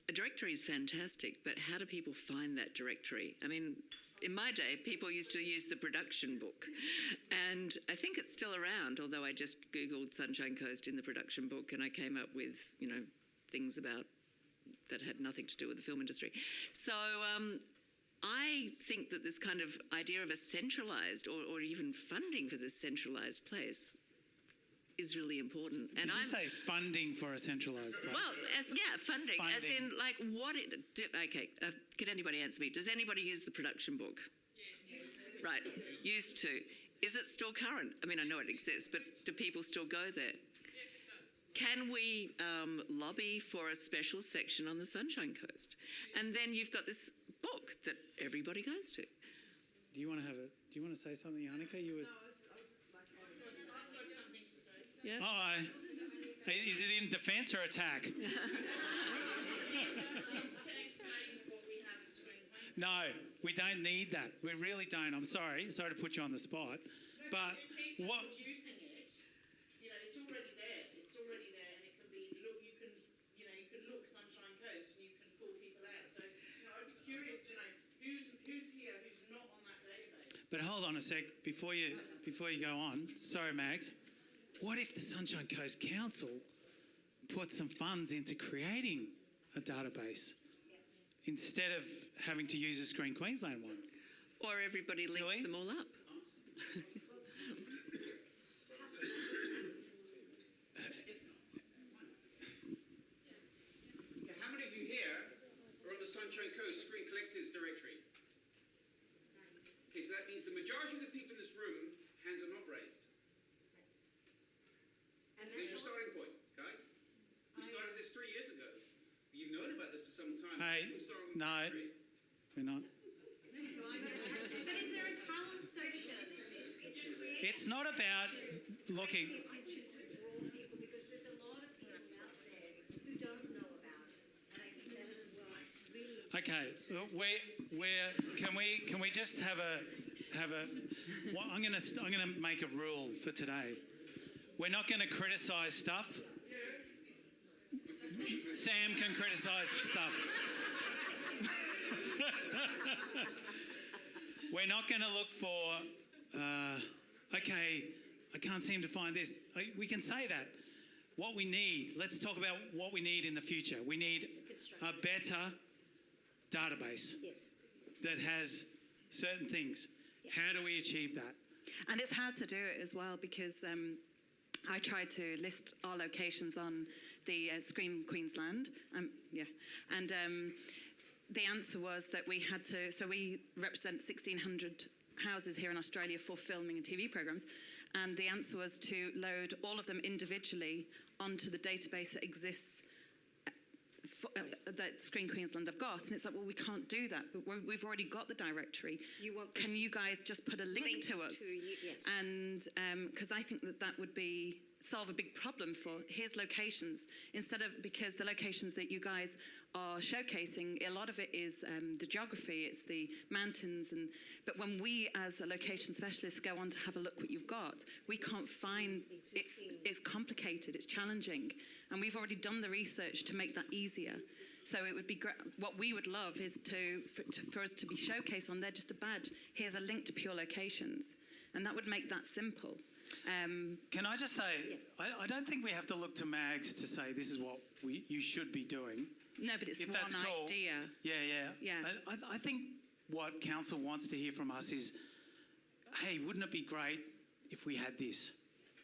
a directory is fantastic, but how do people find that directory? I mean, in my day, people used to use the production book, and I think it's still around, although I just Googled Sunshine Coast in the production book and I came up with, things about that had nothing to do with the film industry. So I think that this kind of idea of a centralised or even funding for this centralised place is really important. Did you say funding for a centralised place? Well, funding. As in, like, can anybody answer me? Does anybody use the production book? Yes. Right, used to. Is it still current? I mean, I know it exists, but do people still go there? Yes, it does. Can we lobby for a special section on the Sunshine Coast? And then you've got this book that everybody goes to. Do you want to say something, Yannicka? You were... Yeah. Oh, is it in defence or attack? No, we don't need that. We really don't. I'm sorry. Sorry to put you on the spot. But what... using it, it's already there. It's already there, and it can be, you can look Sunshine Coast and you can pull people out. So, I'd be curious to know who's here, who's not on that database. But hold on a sec, before you go on. Sorry, Mags. What if the Sunshine Coast Council put some funds into creating a database instead of having to use a Screen Queensland one? Or everybody links them all up. How many of you here are on the Sunshine Coast Screen Collectors Directory? Okay, so that means the majority of the people in this room, hands are not raised. There's your starting point, guys. We started this 3 years ago. You've known about this for some time. Hey, no, we're not. But is there a talent section? It's not about looking... Because there's a lot of people out there who don't know about it. And I think that is really... Okay, can we just have a well, I'm going to make a rule for today. We're not going to criticise stuff. Sam can criticise stuff. We're not going to look for, okay, I can't seem to find this. We can say that. What we need, let's talk about what we need in the future. We need a better database that has certain things. How do we achieve that? And it's hard to do it as well because I tried to list our locations on the Screen Queensland, and the answer was that we had to, so we represent 1,600 houses here in Australia for filming and TV programmes, and the answer was to load all of them individually onto the database that exists that Screen Queensland have got. And it's like, well, we can't do that, but we've already got the directory. Can you guys just put a link to us? Yes. And because I think that would be solve a big problem for here's locations, instead of, because the locations that you guys are showcasing, a lot of it is the geography, it's the mountains, but when we as a location specialist go on to have a look what you've got, we can't find, it's complicated, it's challenging, and we've already done the research to make that easier. So it would be great. What we would love is for us to be showcased on there, just a badge. Here's a link to pure locations, and that would make that simple. Can I just say, I don't think we have to look to mags to say this is what you should be doing. No, but it's If one that's cool. idea. Yeah. I think what council wants to hear from us is, hey, wouldn't it be great if we had this?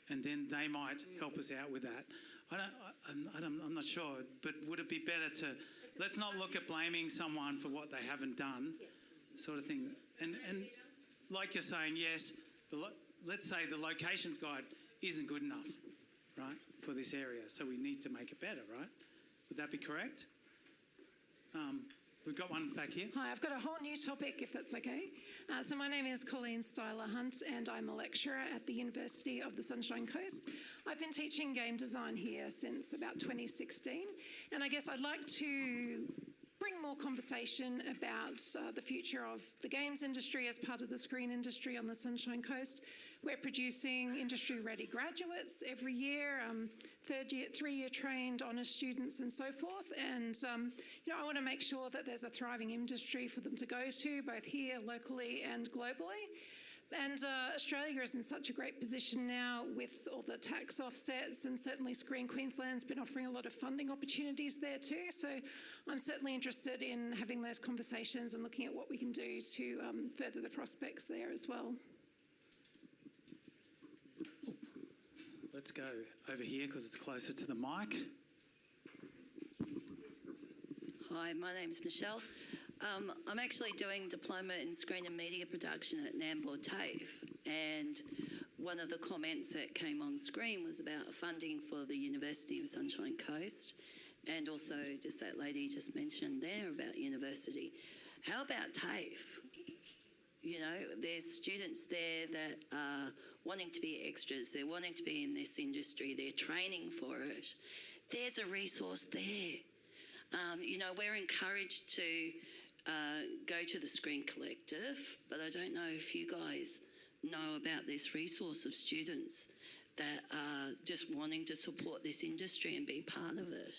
And then they might help us out with that. I'm not sure, but would it be better to, let's not look at blaming someone for what they haven't done, sort of thing. And like you're saying, yes, let's say the locations guide isn't good enough, right, for this area, so we need to make it better, right? Would that be correct? We've got one back here. Hi, I've got a whole new topic, if that's okay. So my name is Colleen Styler Hunt, and I'm a lecturer at the University of the Sunshine Coast. I've been teaching game design here since about 2016, and I guess I'd like to bring more conversation about the future of the games industry as part of the screen industry on the Sunshine Coast. We're producing industry-ready graduates every year, three-year trained honours students and so forth. And, I want to make sure that there's a thriving industry for them to go to, both here, locally and globally. And Australia is in such a great position now with all the tax offsets, and certainly Screen Queensland's been offering a lot of funding opportunities there too. So I'm certainly interested in having those conversations and looking at what we can do to further the prospects there as well. Let's go over here because it's closer to the mic. Hi, my name's Michelle. I'm actually doing diploma in screen and media production at Nambour TAFE, and one of the comments that came on screen was about funding for the University of Sunshine Coast, and also just that lady just mentioned there about university. How about TAFE? There's students there that are wanting to be extras, they're wanting to be in this industry, they're training for it. There's a resource there. We're encouraged to go to the Screen Collective, but I don't know if you guys know about this resource of students that are just wanting to support this industry and be part of it.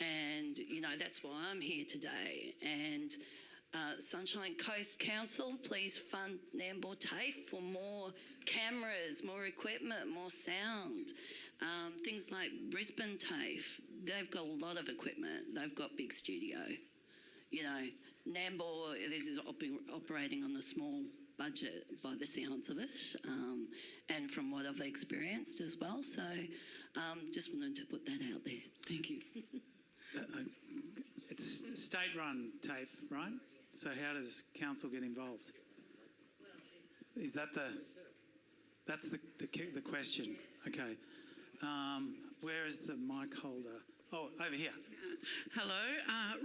And, that's why I'm here today. And Sunshine Coast Council, please fund Nambour TAFE for more cameras, more equipment, more sound. Things like Brisbane TAFE, they've got a lot of equipment. They've got big studio. Nambour is operating on a small budget by the sounds of it, and from what I've experienced as well. So just wanted to put that out there. Thank you. It's state-run TAFE, right? So how does council get involved? Is that that's the question? Okay. Where is the mic holder? Oh, over here. Hello,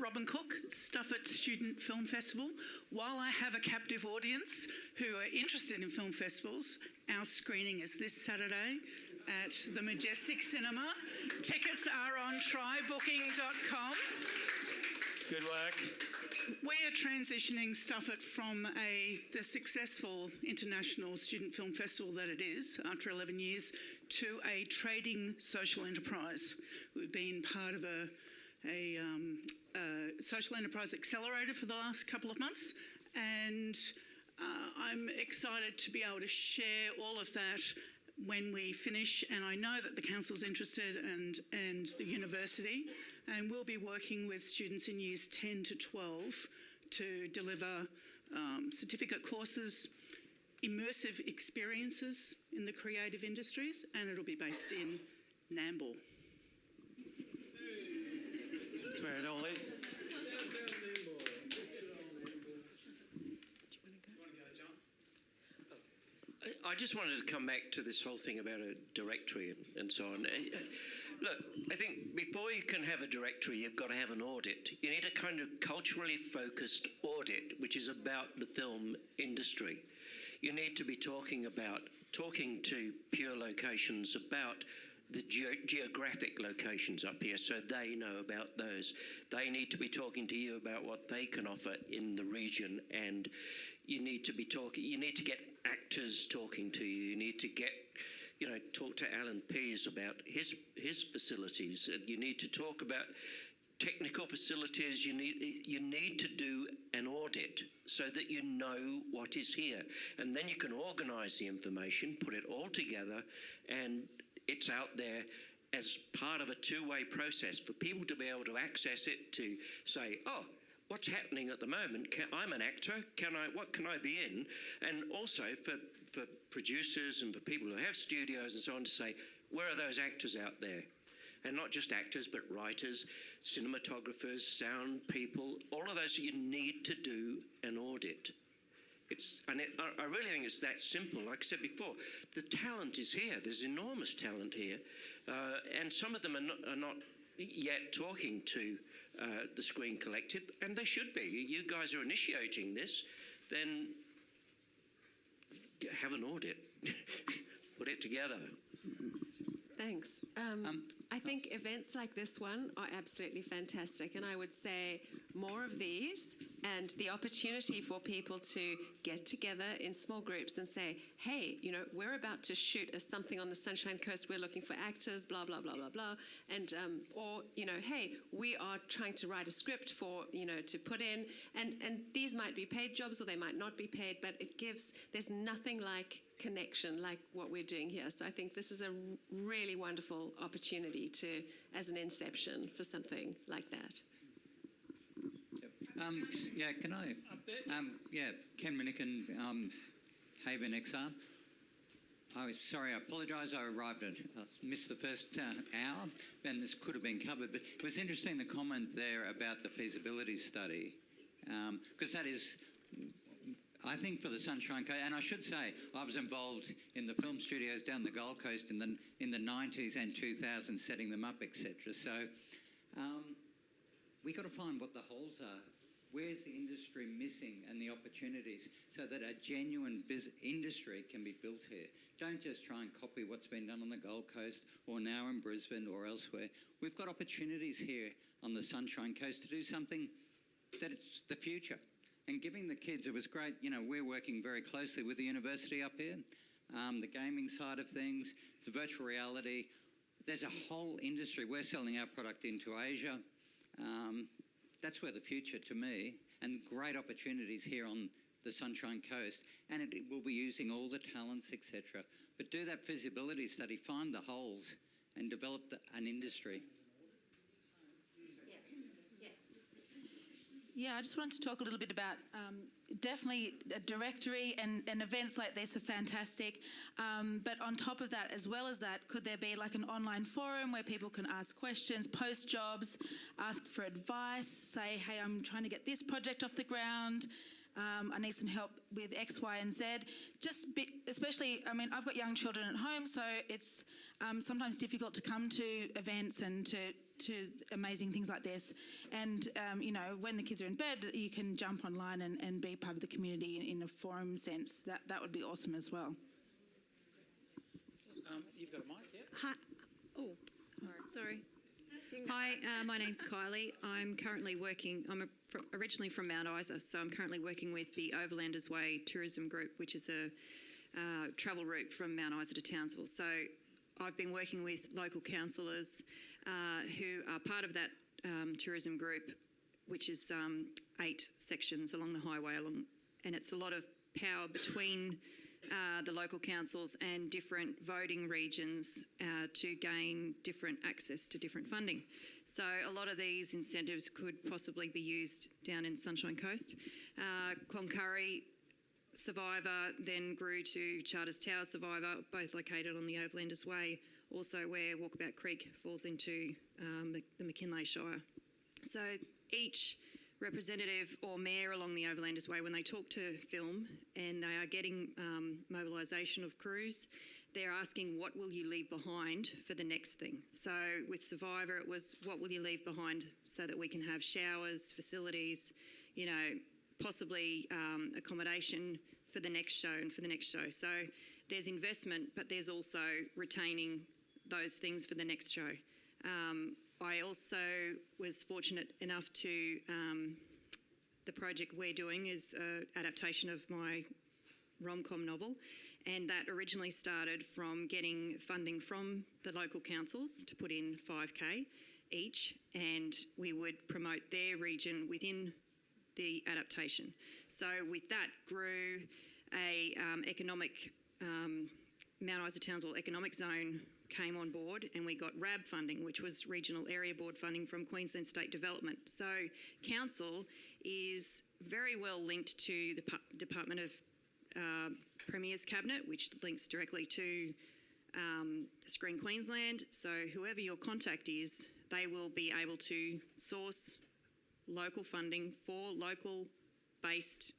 Robin Cook, Stafford Student Film Festival. While I have a captive audience who are interested in film festivals, our screening is this Saturday at the Majestic Cinema. Tickets are on trybooking.com. Good work. We are transitioning Stafford from the successful international student film festival that it is after 11 years to a trading social enterprise. We've been part of a social enterprise accelerator for the last couple of months, and I'm excited to be able to share all of that when we finish, and I know that the council's interested and the university, and we'll be working with students in years 10 to 12 to deliver certificate courses, immersive experiences in the creative industries, and it'll be based in Nambour. That's where it all is. I just wanted to come back to this whole thing about a directory and so on. Look, I think before you can have a directory, you've got to have an audit. You need a kind of culturally focused audit, which is about the film industry. You need to be talking about talking to pure locations about the geographic locations up here, so they know about those. They need to be talking to you about what they can offer in the region, and you need to get actors talking to you. You need to get, talk to Alan Pease about his facilities. You need to talk about technical facilities. You need to do an audit so that you know what is here, and then you can organise the information, put it all together, and it's out there as part of a two-way process for people to be able to access it, to say, oh, what's happening at the moment? I'm an actor. What can I be in? And also for producers and for people who have studios and so on to say, where are those actors out there? And not just actors, but writers, cinematographers, sound people, all of those. You need to do an audit. I really think it's that simple. Like I said before, the talent is here. There's enormous talent here. And some of them are not yet talking to the Screen Collective, and they should be. You guys are initiating this, then have an audit. Put it together. Thanks. I think events like this one are absolutely fantastic, and I would say more of these, and the opportunity for people to get together in small groups and say, hey, we're about to shoot something on the Sunshine Coast, we're looking for actors, blah, blah, blah, blah, blah, and, or, hey, we are trying to write a script for, to put in, and these might be paid jobs or they might not be paid, but there's nothing like connection like what we're doing here. So I think this is a really wonderful opportunity as an inception for something like that. Can I? Ken Minnikin, Haven XR. Sorry, I apologise. I missed the first hour, and this could have been covered. But it was interesting the comment there about the feasibility study, because that is, I think, for the Sunshine Coast. And I should say, I was involved in the film studios down the Gold Coast in the 90s and 2000s, setting them up, etc. So we got to find what the holes are. Where's the industry missing and the opportunities so that a genuine industry can be built here? Don't just try and copy what's been done on the Gold Coast or now in Brisbane or elsewhere. We've got opportunities here on the Sunshine Coast to do something that it's the future. And giving the kids, it was great. We're working very closely with the university up here, the gaming side of things, the virtual reality. There's a whole industry. We're selling our product into Asia. That's where the future, to me, and great opportunities here on the Sunshine Coast, and it will be using all the talents, etc. But do that feasibility study, find the holes, and develop an industry. Yeah, I just wanted to talk a little bit about definitely a directory and events like this are fantastic. But on top of that, as well as that, could there be like an online forum where people can ask questions, post jobs, ask for advice, say, hey, I'm trying to get this project off the ground. I need some help with X, Y, and Z. Especially, I've got young children at home, so it's sometimes difficult to come to events and to amazing things like this. And, when the kids are in bed, you can jump online and be part of the community in a forum sense. That would be awesome as well. You've got a mic, yeah? Hi. Oh, sorry. Hi, my name's Kylie. I'm currently working, originally from Mount Isa, so I'm currently working with the Overlanders Way Tourism Group, which is a travel route from Mount Isa to Townsville. So I've been working with local councillors who are part of that tourism group, which is 8 sections along the highway, and it's a lot of power between the local councils and different voting regions to gain different access to different funding. So a lot of these incentives could possibly be used down in Sunshine Coast. Cloncurry Survivor then grew to Charters Tower Survivor, both located on the Overlanders Way, also where Walkabout Creek falls into the McKinley Shire. So each representative or mayor along the Overlanders Way, when they talk to film and they are getting mobilisation of crews, they're asking, what will you leave behind for the next thing? So with Survivor, it was, what will you leave behind so that we can have showers, facilities, possibly accommodation for the next show and for the next show. So there's investment, but there's also retaining those things for the next show. I also was fortunate enough to, the project we're doing is an adaptation of my rom-com novel, and that originally started from getting funding from the local councils to put in $5,000 each, and we would promote their region within the adaptation. So with that grew a economic, Mount Isa Townsville Economic Zone came on board, and we got RAB funding, which was Regional Area Board funding from Queensland State Development. So council is very well linked to the Department of Premier's Cabinet, which links directly to Screen Queensland. So whoever your contact is, they will be able to source local funding for local-based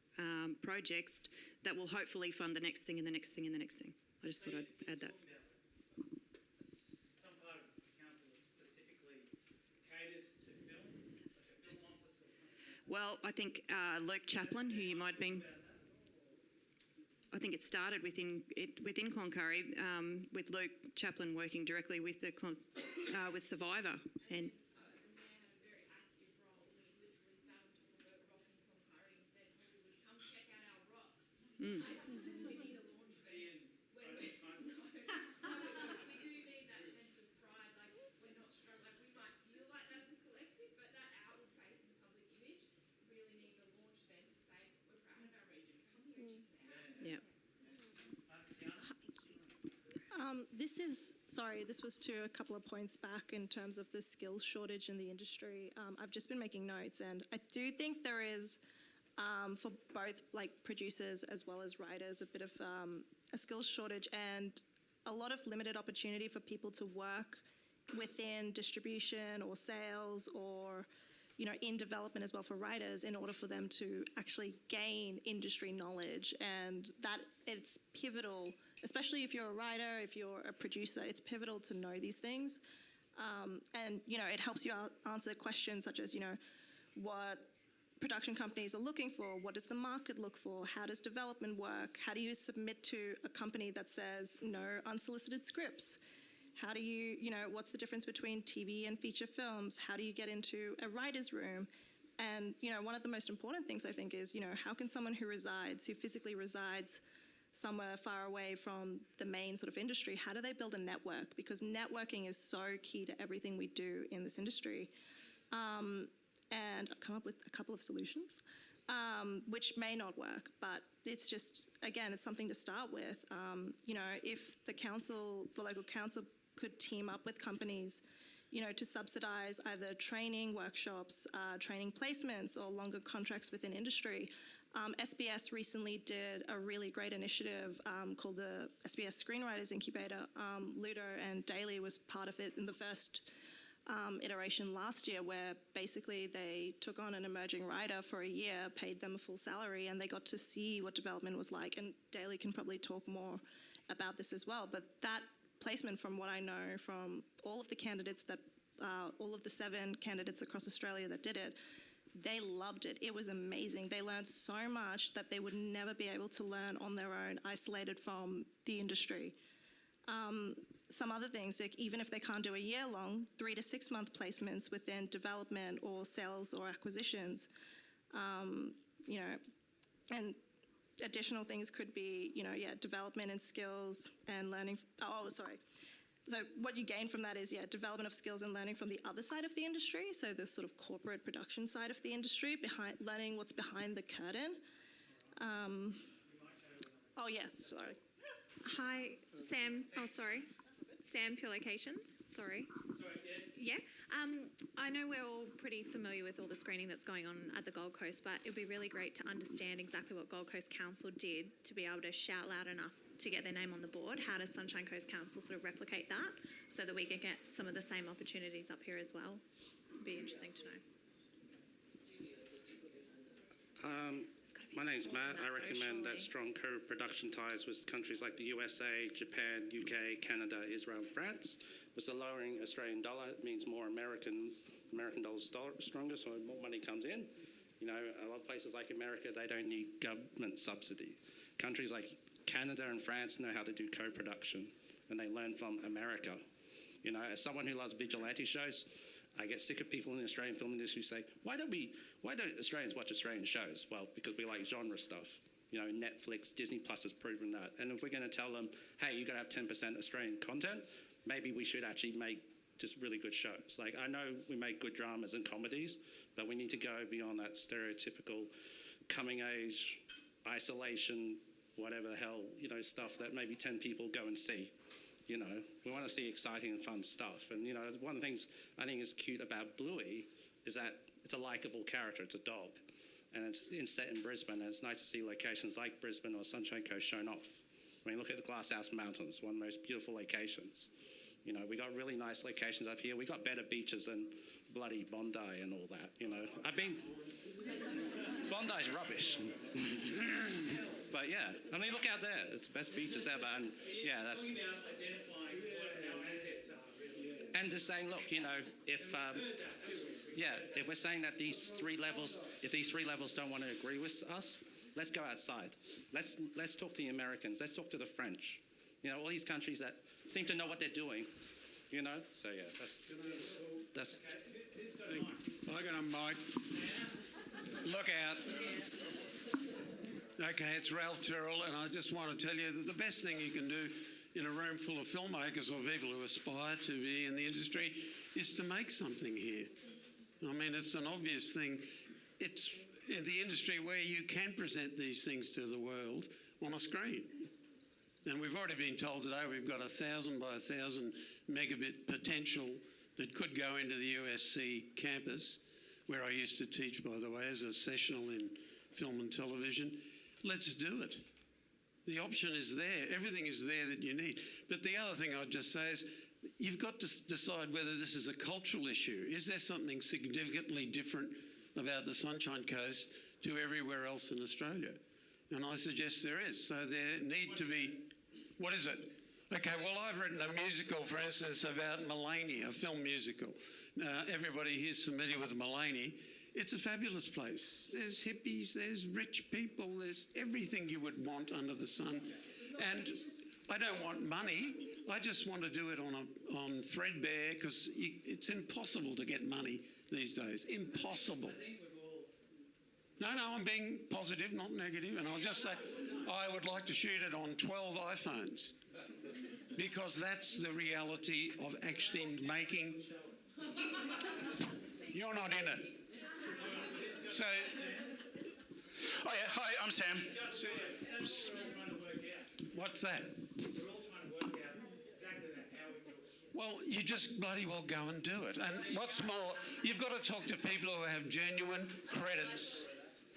projects that will hopefully fund the next thing and the next thing and the next thing. I just thought I'd add that. Some part of the council that specifically caters to film office or something. Well, I think Luke Chaplin, who you might have been, I think it started within Cloncurry, with Luke Chaplin working directly with the with Survivor, and this was to a couple of points back in terms of the skills shortage in the industry. I've just been making notes, and I do think there is, for both like producers as well as writers, a bit of a skills shortage and a lot of limited opportunity for people to work within distribution or sales or, you know, in development as well for writers in order for them to actually gain industry knowledge. And that it's pivotal, especially if you're a writer, if you're a producer, it's pivotal to know these things. And, you know, it helps you answer questions such as, you know, what production companies are looking for, what does the market look for, how does development work, how do you submit to a company that says no unsolicited scripts, how do you, you know, what's the difference between TV and feature films, how do you get into a writer's room? And, you know, one of the most important things I think is, you know, how can someone who physically resides somewhere far away from the main sort of industry, how do they build a network? Because networking is so key to everything we do in this industry. And I've come up with a couple of solutions, which may not work, but it's just, again, it's something to start with. You know, if the local council could team up with companies, you know, to subsidise either training workshops, training placements, or longer contracts within industry. SBS recently did a really great initiative called the SBS Screenwriters Incubator. Ludo and Daly was part of it in the first iteration last year, where basically they took on an emerging writer for a year, paid them a full salary, and they got to see what development was like. And Daly can probably talk more about this as well. But that placement, from what I know from all of the candidates all of the 7 candidates across Australia that did it, they loved it. It was amazing. They learned so much that they would never be able to learn on their own, isolated from the industry. Some other things, like even if they can't do a year-long, 3 to 6 month placements within development or sales or acquisitions, you know, and additional things could be, you know, development and skills and learning. So what you gain from that is, development of skills and learning from the other side of the industry, so the sort of corporate production side of the industry, learning what's behind the curtain. Hi, Sam. Oh, sorry. Sam, Pure Locations. Sorry. Yeah. I know we're all pretty familiar with all the screening that's going on at the Gold Coast, but it would be really great to understand exactly what Gold Coast Council did to be able to shout loud enough to get their name on the board. How does Sunshine Coast Council sort of replicate that so that we can get some of the same opportunities up here as well? It'd be interesting to know. My name's Matt. I recommend that strong co-production ties with countries like the USA, Japan, UK, Canada, Israel, and France. With the lowering Australian dollar, it means more American dollars stronger, so more money comes in. You know, a lot of places like America, they don't need government subsidy. Countries like Canada and France know how to do co-production, and they learn from America. You know, as someone who loves vigilante shows, I get sick of people in the Australian film industry who say, why don't Australians watch Australian shows? Well, because we like genre stuff. You know, Netflix, Disney Plus has proven that. And if we're going to tell them, hey, you're going to have 10% Australian content, maybe we should actually make just really good shows. Like, I know we make good dramas and comedies, but we need to go beyond that stereotypical coming age, isolation, whatever the hell, you know, stuff that maybe 10 people go and see. You know, we want to see exciting and fun stuff. And, you know, one of the things I think is cute about Bluey is that it's a likable character. It's a dog. And it's set in Brisbane, and it's nice to see locations like Brisbane or Sunshine Coast shown off. I mean, look at the Glasshouse Mountains, one of the most beautiful locations. You know, we got really nice locations up here. We got better beaches than bloody Bondi and all that, you know. Bondi's rubbish. But yeah, I mean, look out there. It's the best beaches ever. And yeah, that's... And just saying, look, you know, if we're saying that these three levels don't want to agree with us, let's go outside. Let's talk to the Americans. Let's talk to the French. You know, all these countries that seem to know what they're doing. You know, so yeah, that's. I got a mic. Look out. Okay, it's Ralph Tyrrell, and I just want to tell you that the best thing you can do in a room full of filmmakers or people who aspire to be in the industry is to make something here. I mean, it's an obvious thing. It's in the industry where you can present these things to the world on a screen. And we've already been told today we've got 1,000 by 1,000 megabit potential that could go into the USC campus, where I used to teach, by the way, as a sessional in film and television. Let's do it. The option is there. Everything is there that you need. But the other thing I'd just say is you've got to decide whether this is a cultural issue. Is there something significantly different about the Sunshine Coast to everywhere else in Australia? And I suggest there is. So there need to be... What is it? Okay, well, I've written a musical, for instance, about Mullany, a film musical. Everybody here's familiar with Mullany. It's a fabulous place. There's hippies, there's rich people, there's everything you would want under the sun. And I don't want money. I just want to do it on threadbare, because it's impossible to get money these days. Impossible. No, I'm being positive, not negative. And I'll just say I would like to shoot it on 12 iPhones, because that's the reality of actually making... You're not in it. So... Oh yeah, hi, I'm Sam. What's that? Well, you just bloody well go and do it. And what's more, you've got to talk to people who have genuine credits.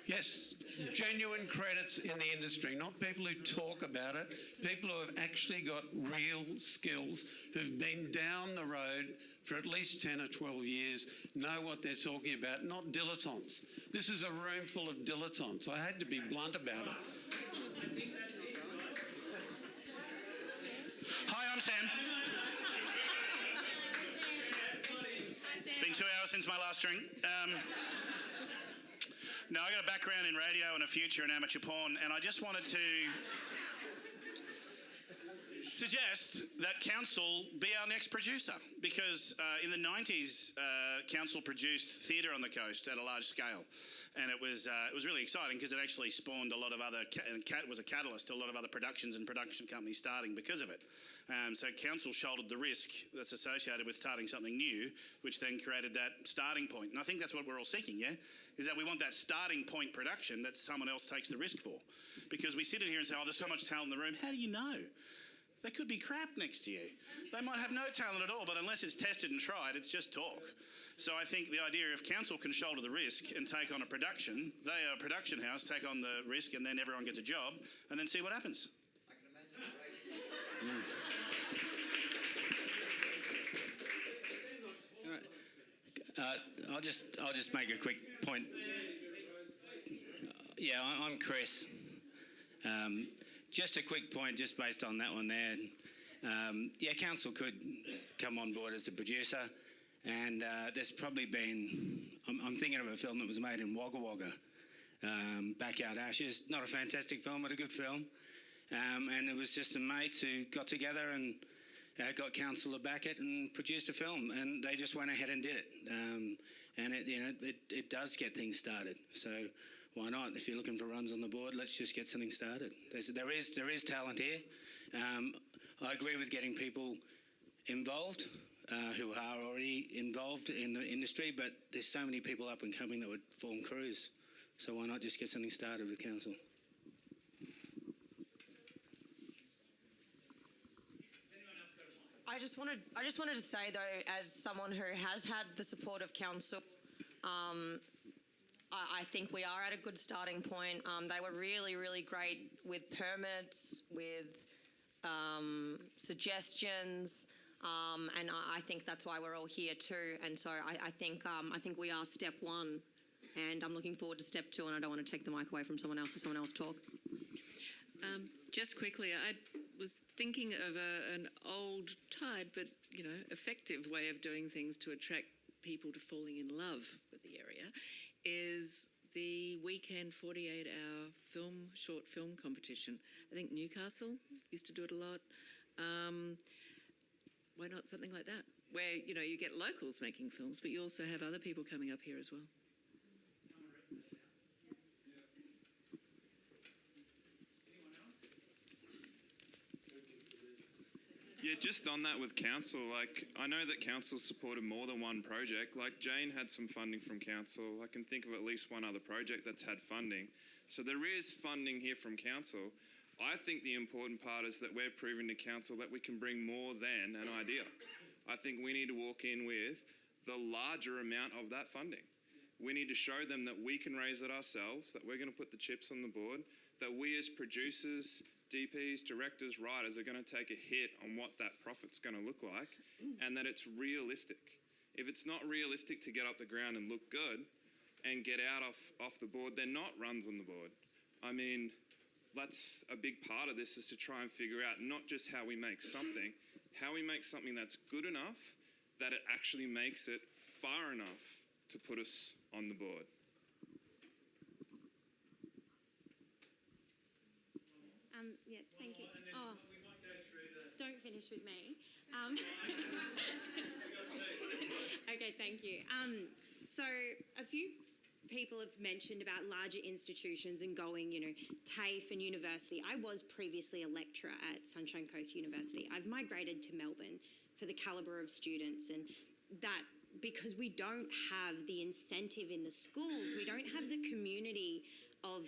Yes, genuine credits in the industry, not people who talk about it, people who have actually got real skills, who've been down the road for at least 10 or 12 years, know what they're talking about, not dilettantes. This is a room full of dilettantes. I had to be blunt about it. Hi, I'm Sam. It's been 2 hours since my last drink. No, I got a background in radio and a future in amateur porn, and I just wanted to suggest that Council be our next producer, because in the 90s, Council produced theatre on the coast at a large scale, and it was really exciting because it actually spawned a lot of other, was a catalyst to a lot of other productions and production companies starting because of it. So Council shouldered the risk that's associated with starting something new, which then created that starting point. And I think that's what we're all seeking, yeah? Is that we want that starting point production that someone else takes the risk for. Because we sit in here and say, oh, there's so much talent in the room. How do you know? They could be crap next to you. They might have no talent at all, but unless it's tested and tried, it's just talk. So I think the idea if Council can shoulder the risk and take on a production, they are a production house, take on the risk, and then everyone gets a job, and then see what happens. I can imagine. I'll just make a quick point. Yeah, I'm Chris. Just a quick point, just based on that one there. Yeah, Council could come on board as a producer, and there's probably been... I'm thinking of a film that was made in Wagga Wagga, Backyard Ashes. Not a fantastic film, but a good film. And it was just a mate who got together and got council to back it and produced a film, and they just went ahead and did it. And it does get things started. So why not? If you're looking for runs on the board, let's just get something started. There is talent here. I agree with getting people involved who are already involved in the industry, but there's so many people up and coming that would form crews. So why not just get something started with council? I just wanted to say though, as someone who has had the support of council, I think we are at a good starting point. They were really, really great with permits, with suggestions, and I think that's why we're all here too. And so I think we are step one, and I'm looking forward to step two. And I don't want to take the mic away from someone else or someone else talk. Just quickly, I was thinking of an old, tired but effective way of doing things to attract people to falling in love with the area is the weekend 48-hour short film competition. I think Newcastle used to do it a lot. Why not something like that, where you get locals making films, but you also have other people coming up here as well? Yeah, just on that with council, I know that council supported more than one project. Jane had some funding from council. I can think of at least one other project that's had funding. So there is funding here from council. I think the important part is that we're proving to council that we can bring more than an idea. I think we need to walk in with the larger amount of that funding. We need to show them that we can raise it ourselves, that we're going to put the chips on the board, that we as producers, DPs, directors, writers are going to take a hit on what that profit's going to look like, and that it's realistic. If it's not realistic to get up the ground and look good and get out off the board, they're not runs on the board. I mean, that's a big part of this, is to try and figure out not just how we make something, how we make something that's good enough that it actually makes it far enough to put us on the board. Yeah, thank you. Don't finish with me. Okay, thank you. So a few people have mentioned about larger institutions and going, TAFE and university. I was previously a lecturer at Sunshine Coast University. I've migrated to Melbourne for the calibre of students, and that because we don't have the incentive in the schools, we don't have the community of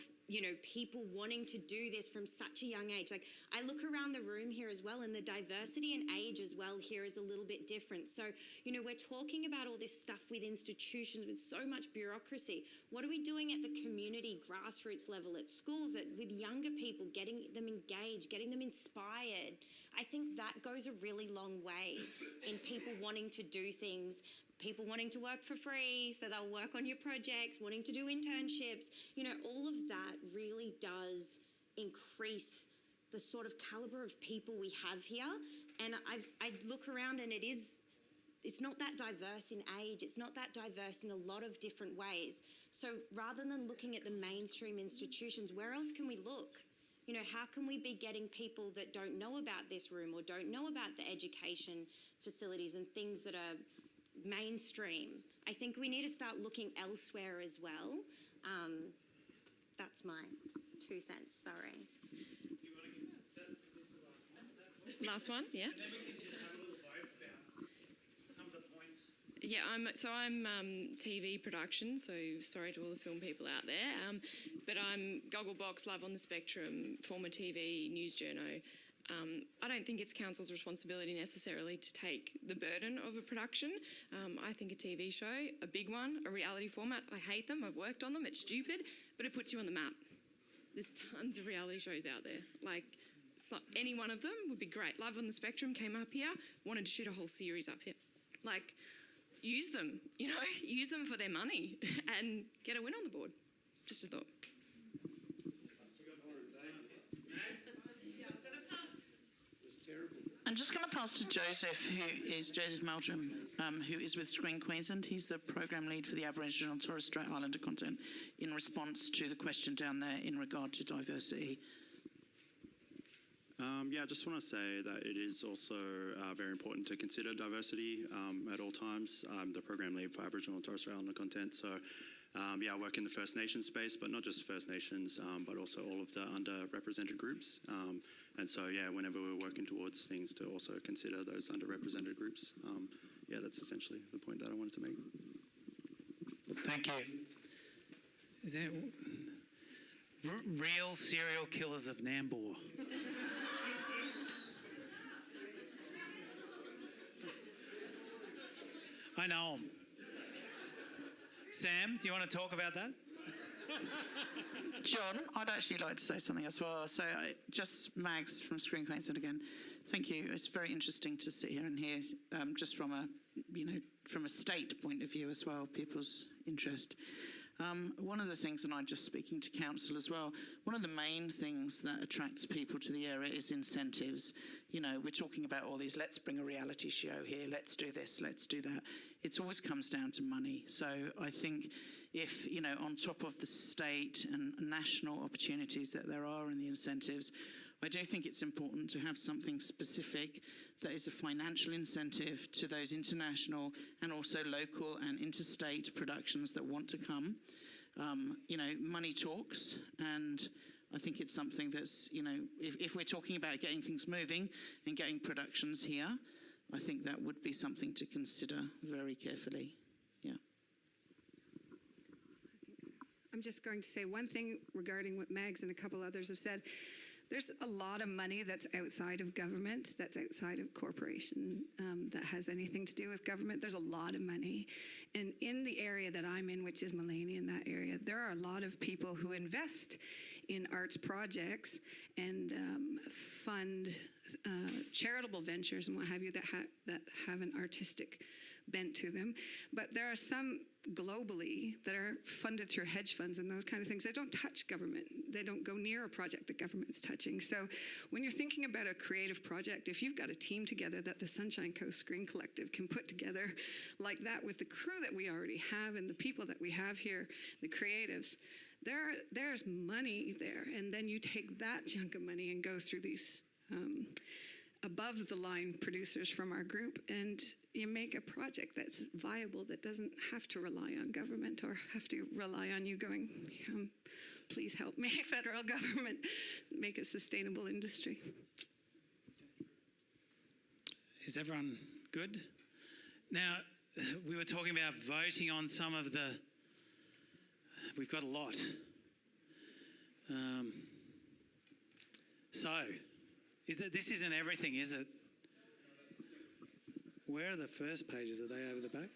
people wanting to do this from such a young age. I look around the room here as well, and the diversity and age as well here is a little bit different. So, we're talking about all this stuff with institutions with so much bureaucracy. What are we doing at the community grassroots level at schools with younger people, getting them engaged, getting them inspired? I think that goes a really long way in people wanting to do things, people wanting to work for free, so they'll work on your projects, wanting to do internships. All of that really does increase the sort of calibre of people we have here. And I look around and it's not that diverse in age, it's not that diverse in a lot of different ways. So rather than looking at the mainstream institutions, where else can we look? How can we be getting people that don't know about this room or don't know about the education facilities and things that are mainstream? I think we need to start looking elsewhere as well. That's my 2 cents, sorry. Last one, yeah. And then we can just have a little vote about some of the points. Yeah, I'm TV production, so sorry to all the film people out there. But I'm Gogglebox, Live on the Spectrum, former TV news journo. I don't think it's council's responsibility necessarily to take the burden of a production. I think a TV show, a big one, a reality format, I hate them, I've worked on them, it's stupid, but it puts you on the map. There's tons of reality shows out there. Any one of them would be great. Live on the Spectrum came up here, wanted to shoot a whole series up here. Use them, use them for their money and get a win on the board. Just a thought. I'm just going to pass to Joseph, who is Joseph Meldrum, who is with Screen Queensland. He's the program lead for the Aboriginal and Torres Strait Islander content in response to the question down there in regard to diversity. Yeah, I just want to say that it is also very important to consider diversity at all times. I'm the program lead for Aboriginal and Torres Strait Islander content, so yeah, I work in the First Nations space, but not just First Nations, but also all of the underrepresented groups. And so, yeah, whenever we're working towards things, to also consider those underrepresented groups. Yeah, that's essentially the point that I wanted to make. Thank you. Is it real serial killers of Nambour? I know 'em. Sam, do you want to talk about that? John, I'd actually like to say something as well. So, just Mags from Screen Queensland again. Thank you. It's very interesting to sit here and hear, just from a, from a state point of view as well, people's interest. One of the things, and I'm just speaking to council as well, one of the main things that attracts people to the area is incentives. We're talking about all these, let's bring a reality show here, let's do this, let's do that. It always comes down to money. So I think if, on top of the state and national opportunities that there are in the incentives, I do think it's important to have something specific that is a financial incentive to those international and also local and interstate productions that want to come. Money talks, and I think it's something that's, if we're talking about getting things moving and getting productions here, I think that would be something to consider very carefully. Yeah. I'm just going to say one thing regarding what Mags and a couple others have said. There's a lot of money that's outside of government, that's outside of corporation, that has anything to do with government. There's a lot of money. And in the area that I'm in, which is Mullany, in that area, there are a lot of people who invest in arts projects and fund charitable ventures and what have you that have an artistic bent to them. But there are some globally that are funded through hedge funds and those kind of things. They don't touch government. They don't go near a project that government's touching. So when you're thinking about a creative project, if you've got a team together that the Sunshine Coast Screen Collective can put together like that with the crew that we already have and the people that we have here, the creatives, there's money there. And then you take that chunk of money and go through these above the line producers from our group, and you make a project that's viable, that doesn't have to rely on government or have to rely on you going, please help me, federal government, make a sustainable industry. Is everyone good? Now, we were talking about voting on some of the, we've got a lot. This isn't everything, is it? Where are the first pages? Are they over the back?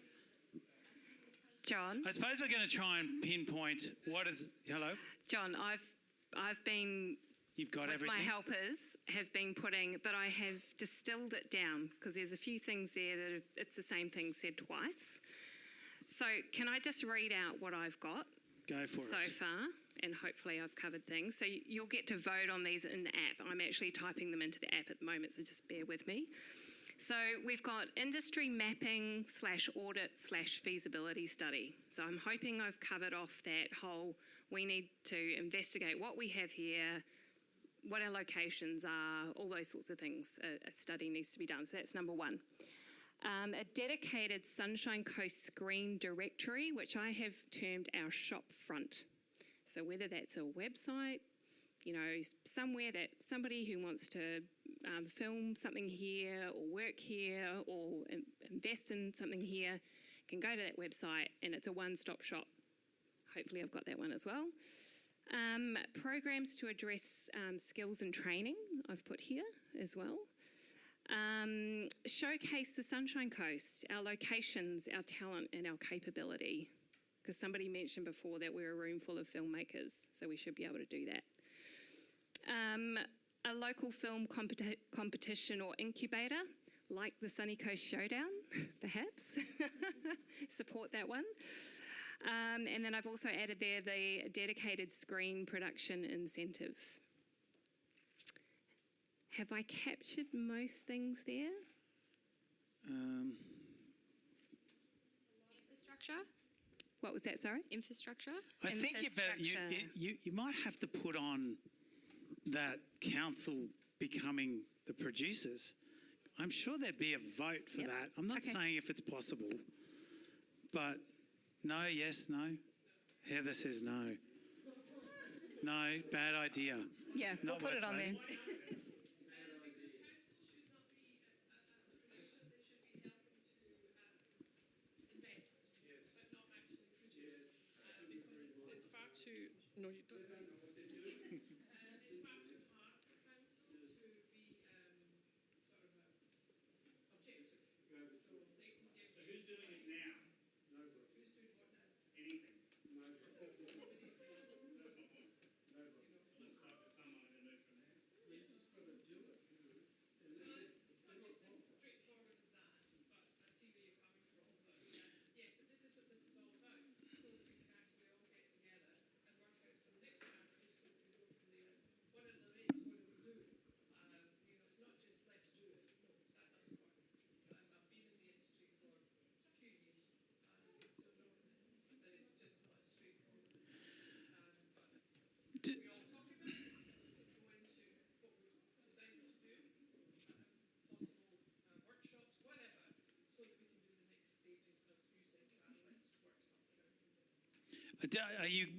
John? I suppose we're going to try and pinpoint what is... Hello? John, I've been... You've got with everything? My helpers have been putting... But I have distilled it down because there's a few things there that it's the same thing said twice. So can I just read out what I've got? Go for it. So far, and hopefully I've covered things. So you'll get to vote on these in the app. I'm actually typing them into the app at the moment, so just bear with me. So we've got industry mapping /audit/feasibility study. So I'm hoping I've covered off that whole, we need to investigate what we have here, what our locations are, all those sorts of things. A study needs to be done. So that's number one. A dedicated Sunshine Coast Screen directory, which I have termed our shop front. So whether that's a website, somewhere that somebody who wants to film something here or work here or invest in something here can go to that website, and it's a one-stop shop. Hopefully I've got that one as well. Programs to address skills and training I've put here as well. Showcase the Sunshine Coast, our locations, our talent and our capability, because somebody mentioned before that we're a room full of filmmakers, so we should be able to do that. A local film competition or incubator, like the Sunny Coast Showdown, perhaps. Support that one. And then I've also added there the dedicated screen production incentive. Have I captured most things there? Infrastructure? What was that, sorry? Infrastructure? I think you might have to put on that council becoming the producers, I'm sure there'd be a vote for that. I'm not saying if it's possible, but no, yes, no. Heather says no. No, bad idea. Yeah, we'll put it on there. No, you don't. Who's doing it now? Anything. Let's start with someone and then move from there.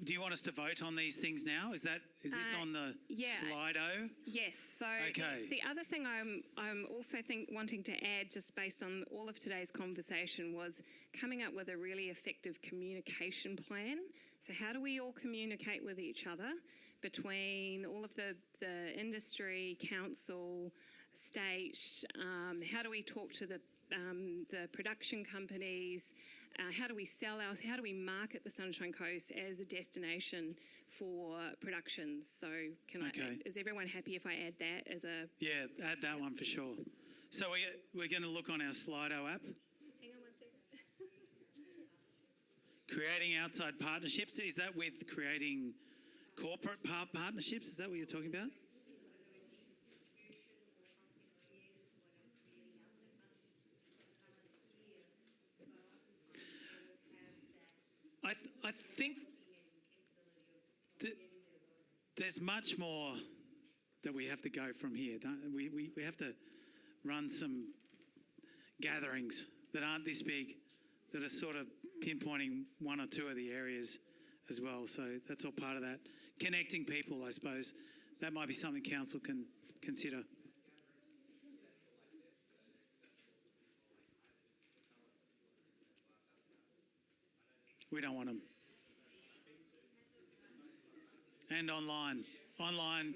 Do you want us to vote on these things now? Is this on the Slido? Yes. So Okay. the other thing I'm also wanting to add, just based on all of today's conversation, was coming up with a really effective communication plan. So how do we all communicate with each other between all of the industry, council, state? How do we talk to the production companies? How do we how do we market the Sunshine Coast as a destination for productions? So is everyone happy if I add that as a... Yeah, add that one for sure. So we're going to look on our Slido app. Hang on one second. Creating outside partnerships. Is that with creating corporate partnerships? Is that what you're talking about? I think that there's much more that we have to go from here. We have to run some gatherings that aren't this big, that are sort of pinpointing one or two of the areas as well. So that's all part of that. Connecting people, I suppose. That might be something council can consider. We don't want them. And online. Online.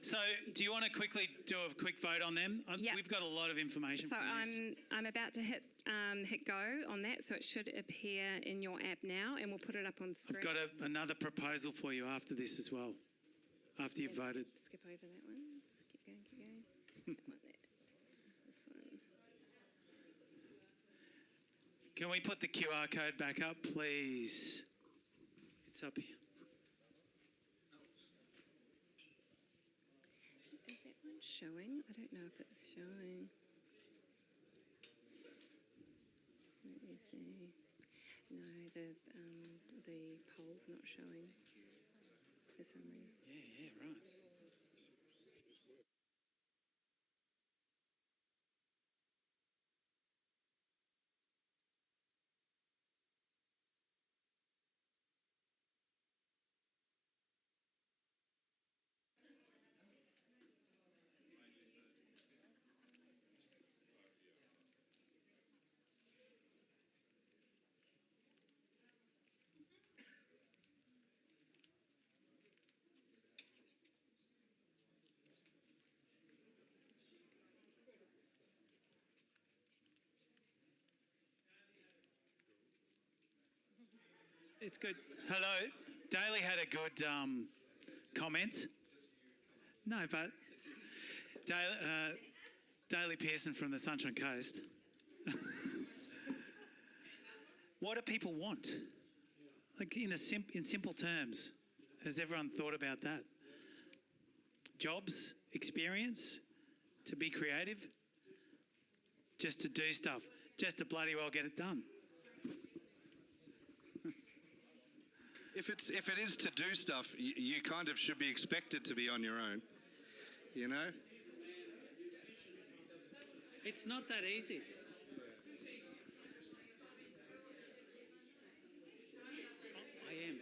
So do you want to quickly do a quick vote on them? We've got a lot of information So from this. I'm about to hit go on that, so it should appear in your app now, and we'll put it up on the screen. I've got another proposal for you after this as well, after you've voted. Skip over that one. Just keep going, keep going. That one there. This one. Can we put the QR code back up, please? It's up here. Is that one showing? I don't know if it's showing. Let me see. No, the poll's not showing for some reason. Yeah, right. It's good. Hello. Daly had a good comment. No, but Daly Pearson from the Sunshine Coast. What do people want? Like in simple terms, has everyone thought about that? Jobs, experience, to be creative, just to do stuff, just to bloody well get it done. If it is to do stuff, you kind of should be expected to be on your own. you know? It's not that easy. I am.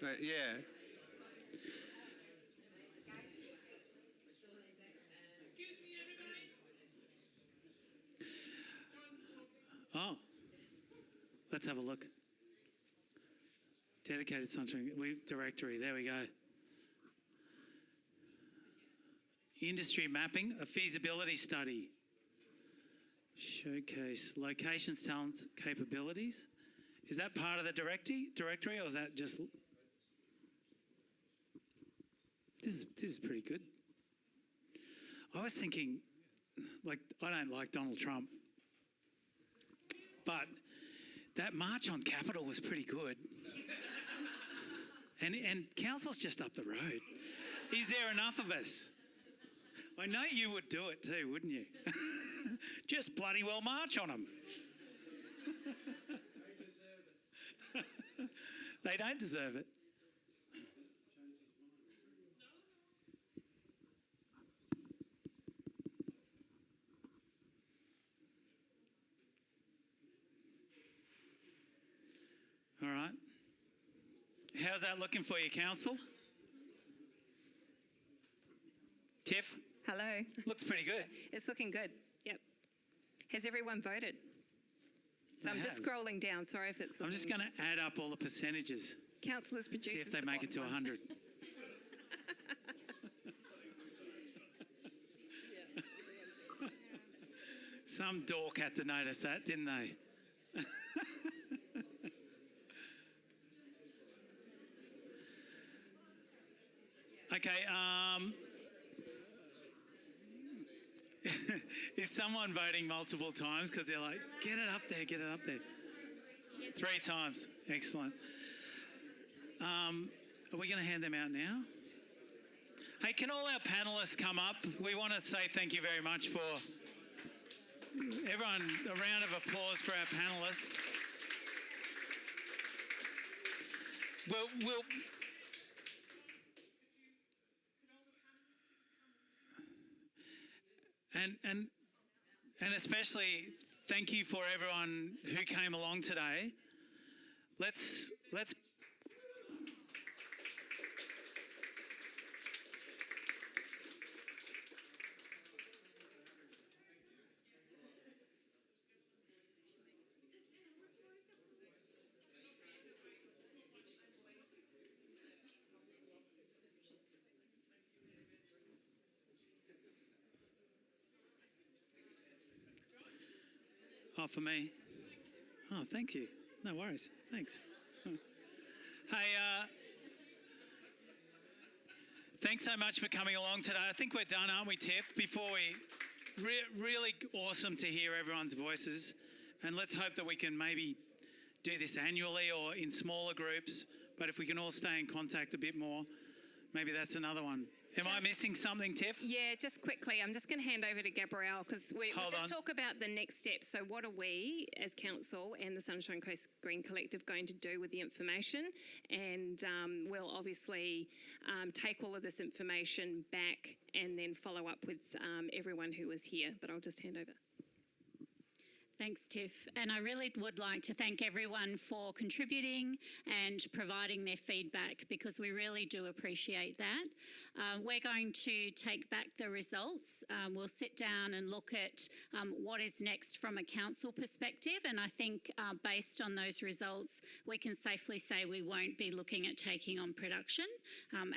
But yeah. Oh, let's have a look. Dedicated sunshine directory. There we go. Industry mapping, a feasibility study. Showcase locations, talents, capabilities. Is that part of the directory, or is that just? This is pretty good. I was thinking, like, I don't like Donald Trump, but that march on Capitol was pretty good. And council's just up the road. Is there enough of us? I know you would do it too, wouldn't you? Just bloody well march on them. They don't deserve it. All right. How's that looking for you, council? Tiff? Hello. Looks pretty good. It's looking good. Yep. Has everyone voted? So I'm just scrolling down. Sorry if it's. I'm just going to add up all the percentages. Councillors, producers. See if they make it to 100. Some dork had to notice that, didn't they? Okay. Is someone voting multiple times? Because they're like, get it up there, get it up there. 3 times. Excellent. Are we going to hand them out now? Hey, can all our panellists come up? We want to say thank you very much for everyone. A round of applause for our panellists. We'll and especially thank you for everyone who came along today. Let's Oh, for me? Oh, thank you. No worries. Thanks. Hey, thanks so much for coming along today. I think we're done, aren't we, Tiff? Before we... really awesome to hear everyone's voices. And let's hope that we can maybe do this annually or in smaller groups. But if we can all stay in contact a bit more, maybe that's another one. Am I missing something, Tiff? Yeah, just quickly. I'm just going to hand over to Gabrielle because we'll just talk about the next steps. So what are we as council and the Sunshine Coast Green Collective going to do with the information? And we'll obviously take all of this information back and then follow up with everyone who was here. But I'll just hand over. Thanks, Tiff. And I really would like to thank everyone for contributing and providing their feedback because we really do appreciate that. We're going to take back the results. We'll sit down and look at what is next from a council perspective. And I think based on those results, we can safely say we won't be looking at taking on production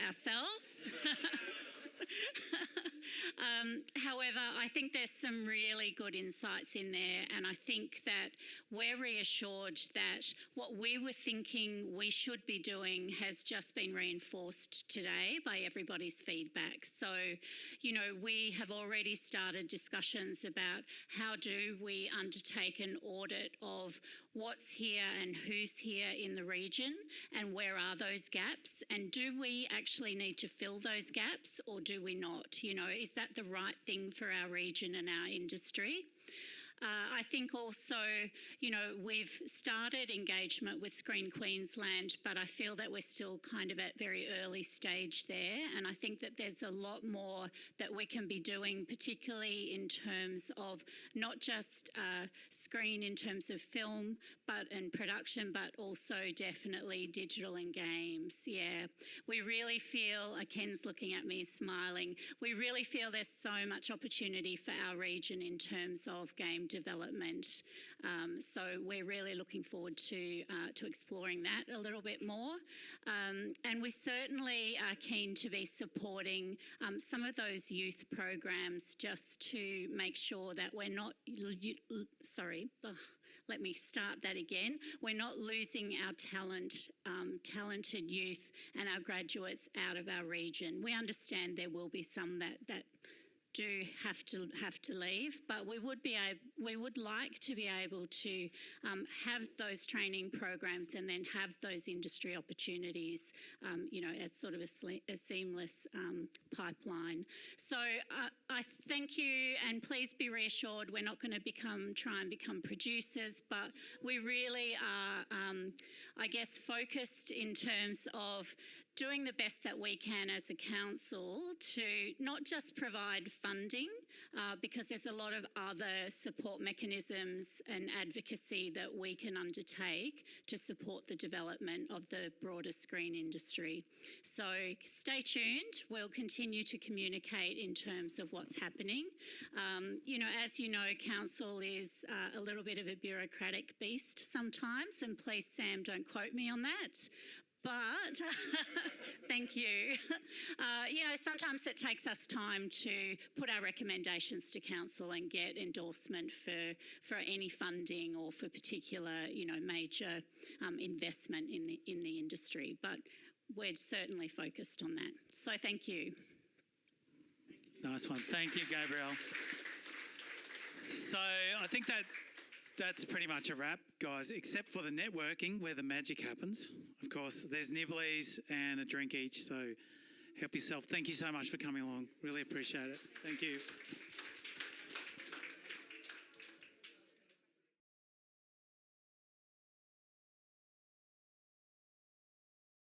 ourselves. However, I think there's some really good insights in there, and I think that we're reassured that what we were thinking we should be doing has just been reinforced today by everybody's feedback. So, you know, we have already started discussions about how do we undertake an audit of what's here and who's here in the region and where are those gaps, and do we actually need to fill those gaps or do we not? You know, is that the right thing for our region and our industry? I think also, you know, we've started engagement with Screen Queensland, but I feel that we're still kind of at very early stage there. And I think that there's a lot more that we can be doing, particularly in terms of not just screen in terms of film and production, but also definitely digital and games. Yeah, we really feel, Ken's looking at me smiling, we really feel there's so much opportunity for our region in terms of game development. So we're really looking forward to exploring that a little bit more. And we certainly are keen to be supporting some of those youth programs just to make sure that we're not, let me start that again. We're not losing our talented youth and our graduates out of our region. We understand there will be some that do have to leave, but we would like to be able to have those training programs and then have those industry opportunities, you know, as sort of a seamless pipeline. So I thank you, and please be reassured we're not going to try and become producers, but we really are, I guess, focused in terms of doing the best that we can as a council to not just provide funding, because there's a lot of other support mechanisms and advocacy that we can undertake to support the development of the broader screen industry. So stay tuned. We'll continue to communicate in terms of what's happening. You know, as you know, council is a little bit of a bureaucratic beast sometimes, and please, Sam, don't quote me on that. But thank you. You know, sometimes it takes us time to put our recommendations to council and get endorsement for any funding or for particular, you know, major investment in the industry. But we're certainly focused on that. So thank you. Nice one. Thank you, Gabrielle. So I think that's pretty much a wrap, guys, except for the networking where the magic happens. Of course, there's nibblies and a drink each, so help yourself. Thank you so much for coming along. Really appreciate it. Thank you.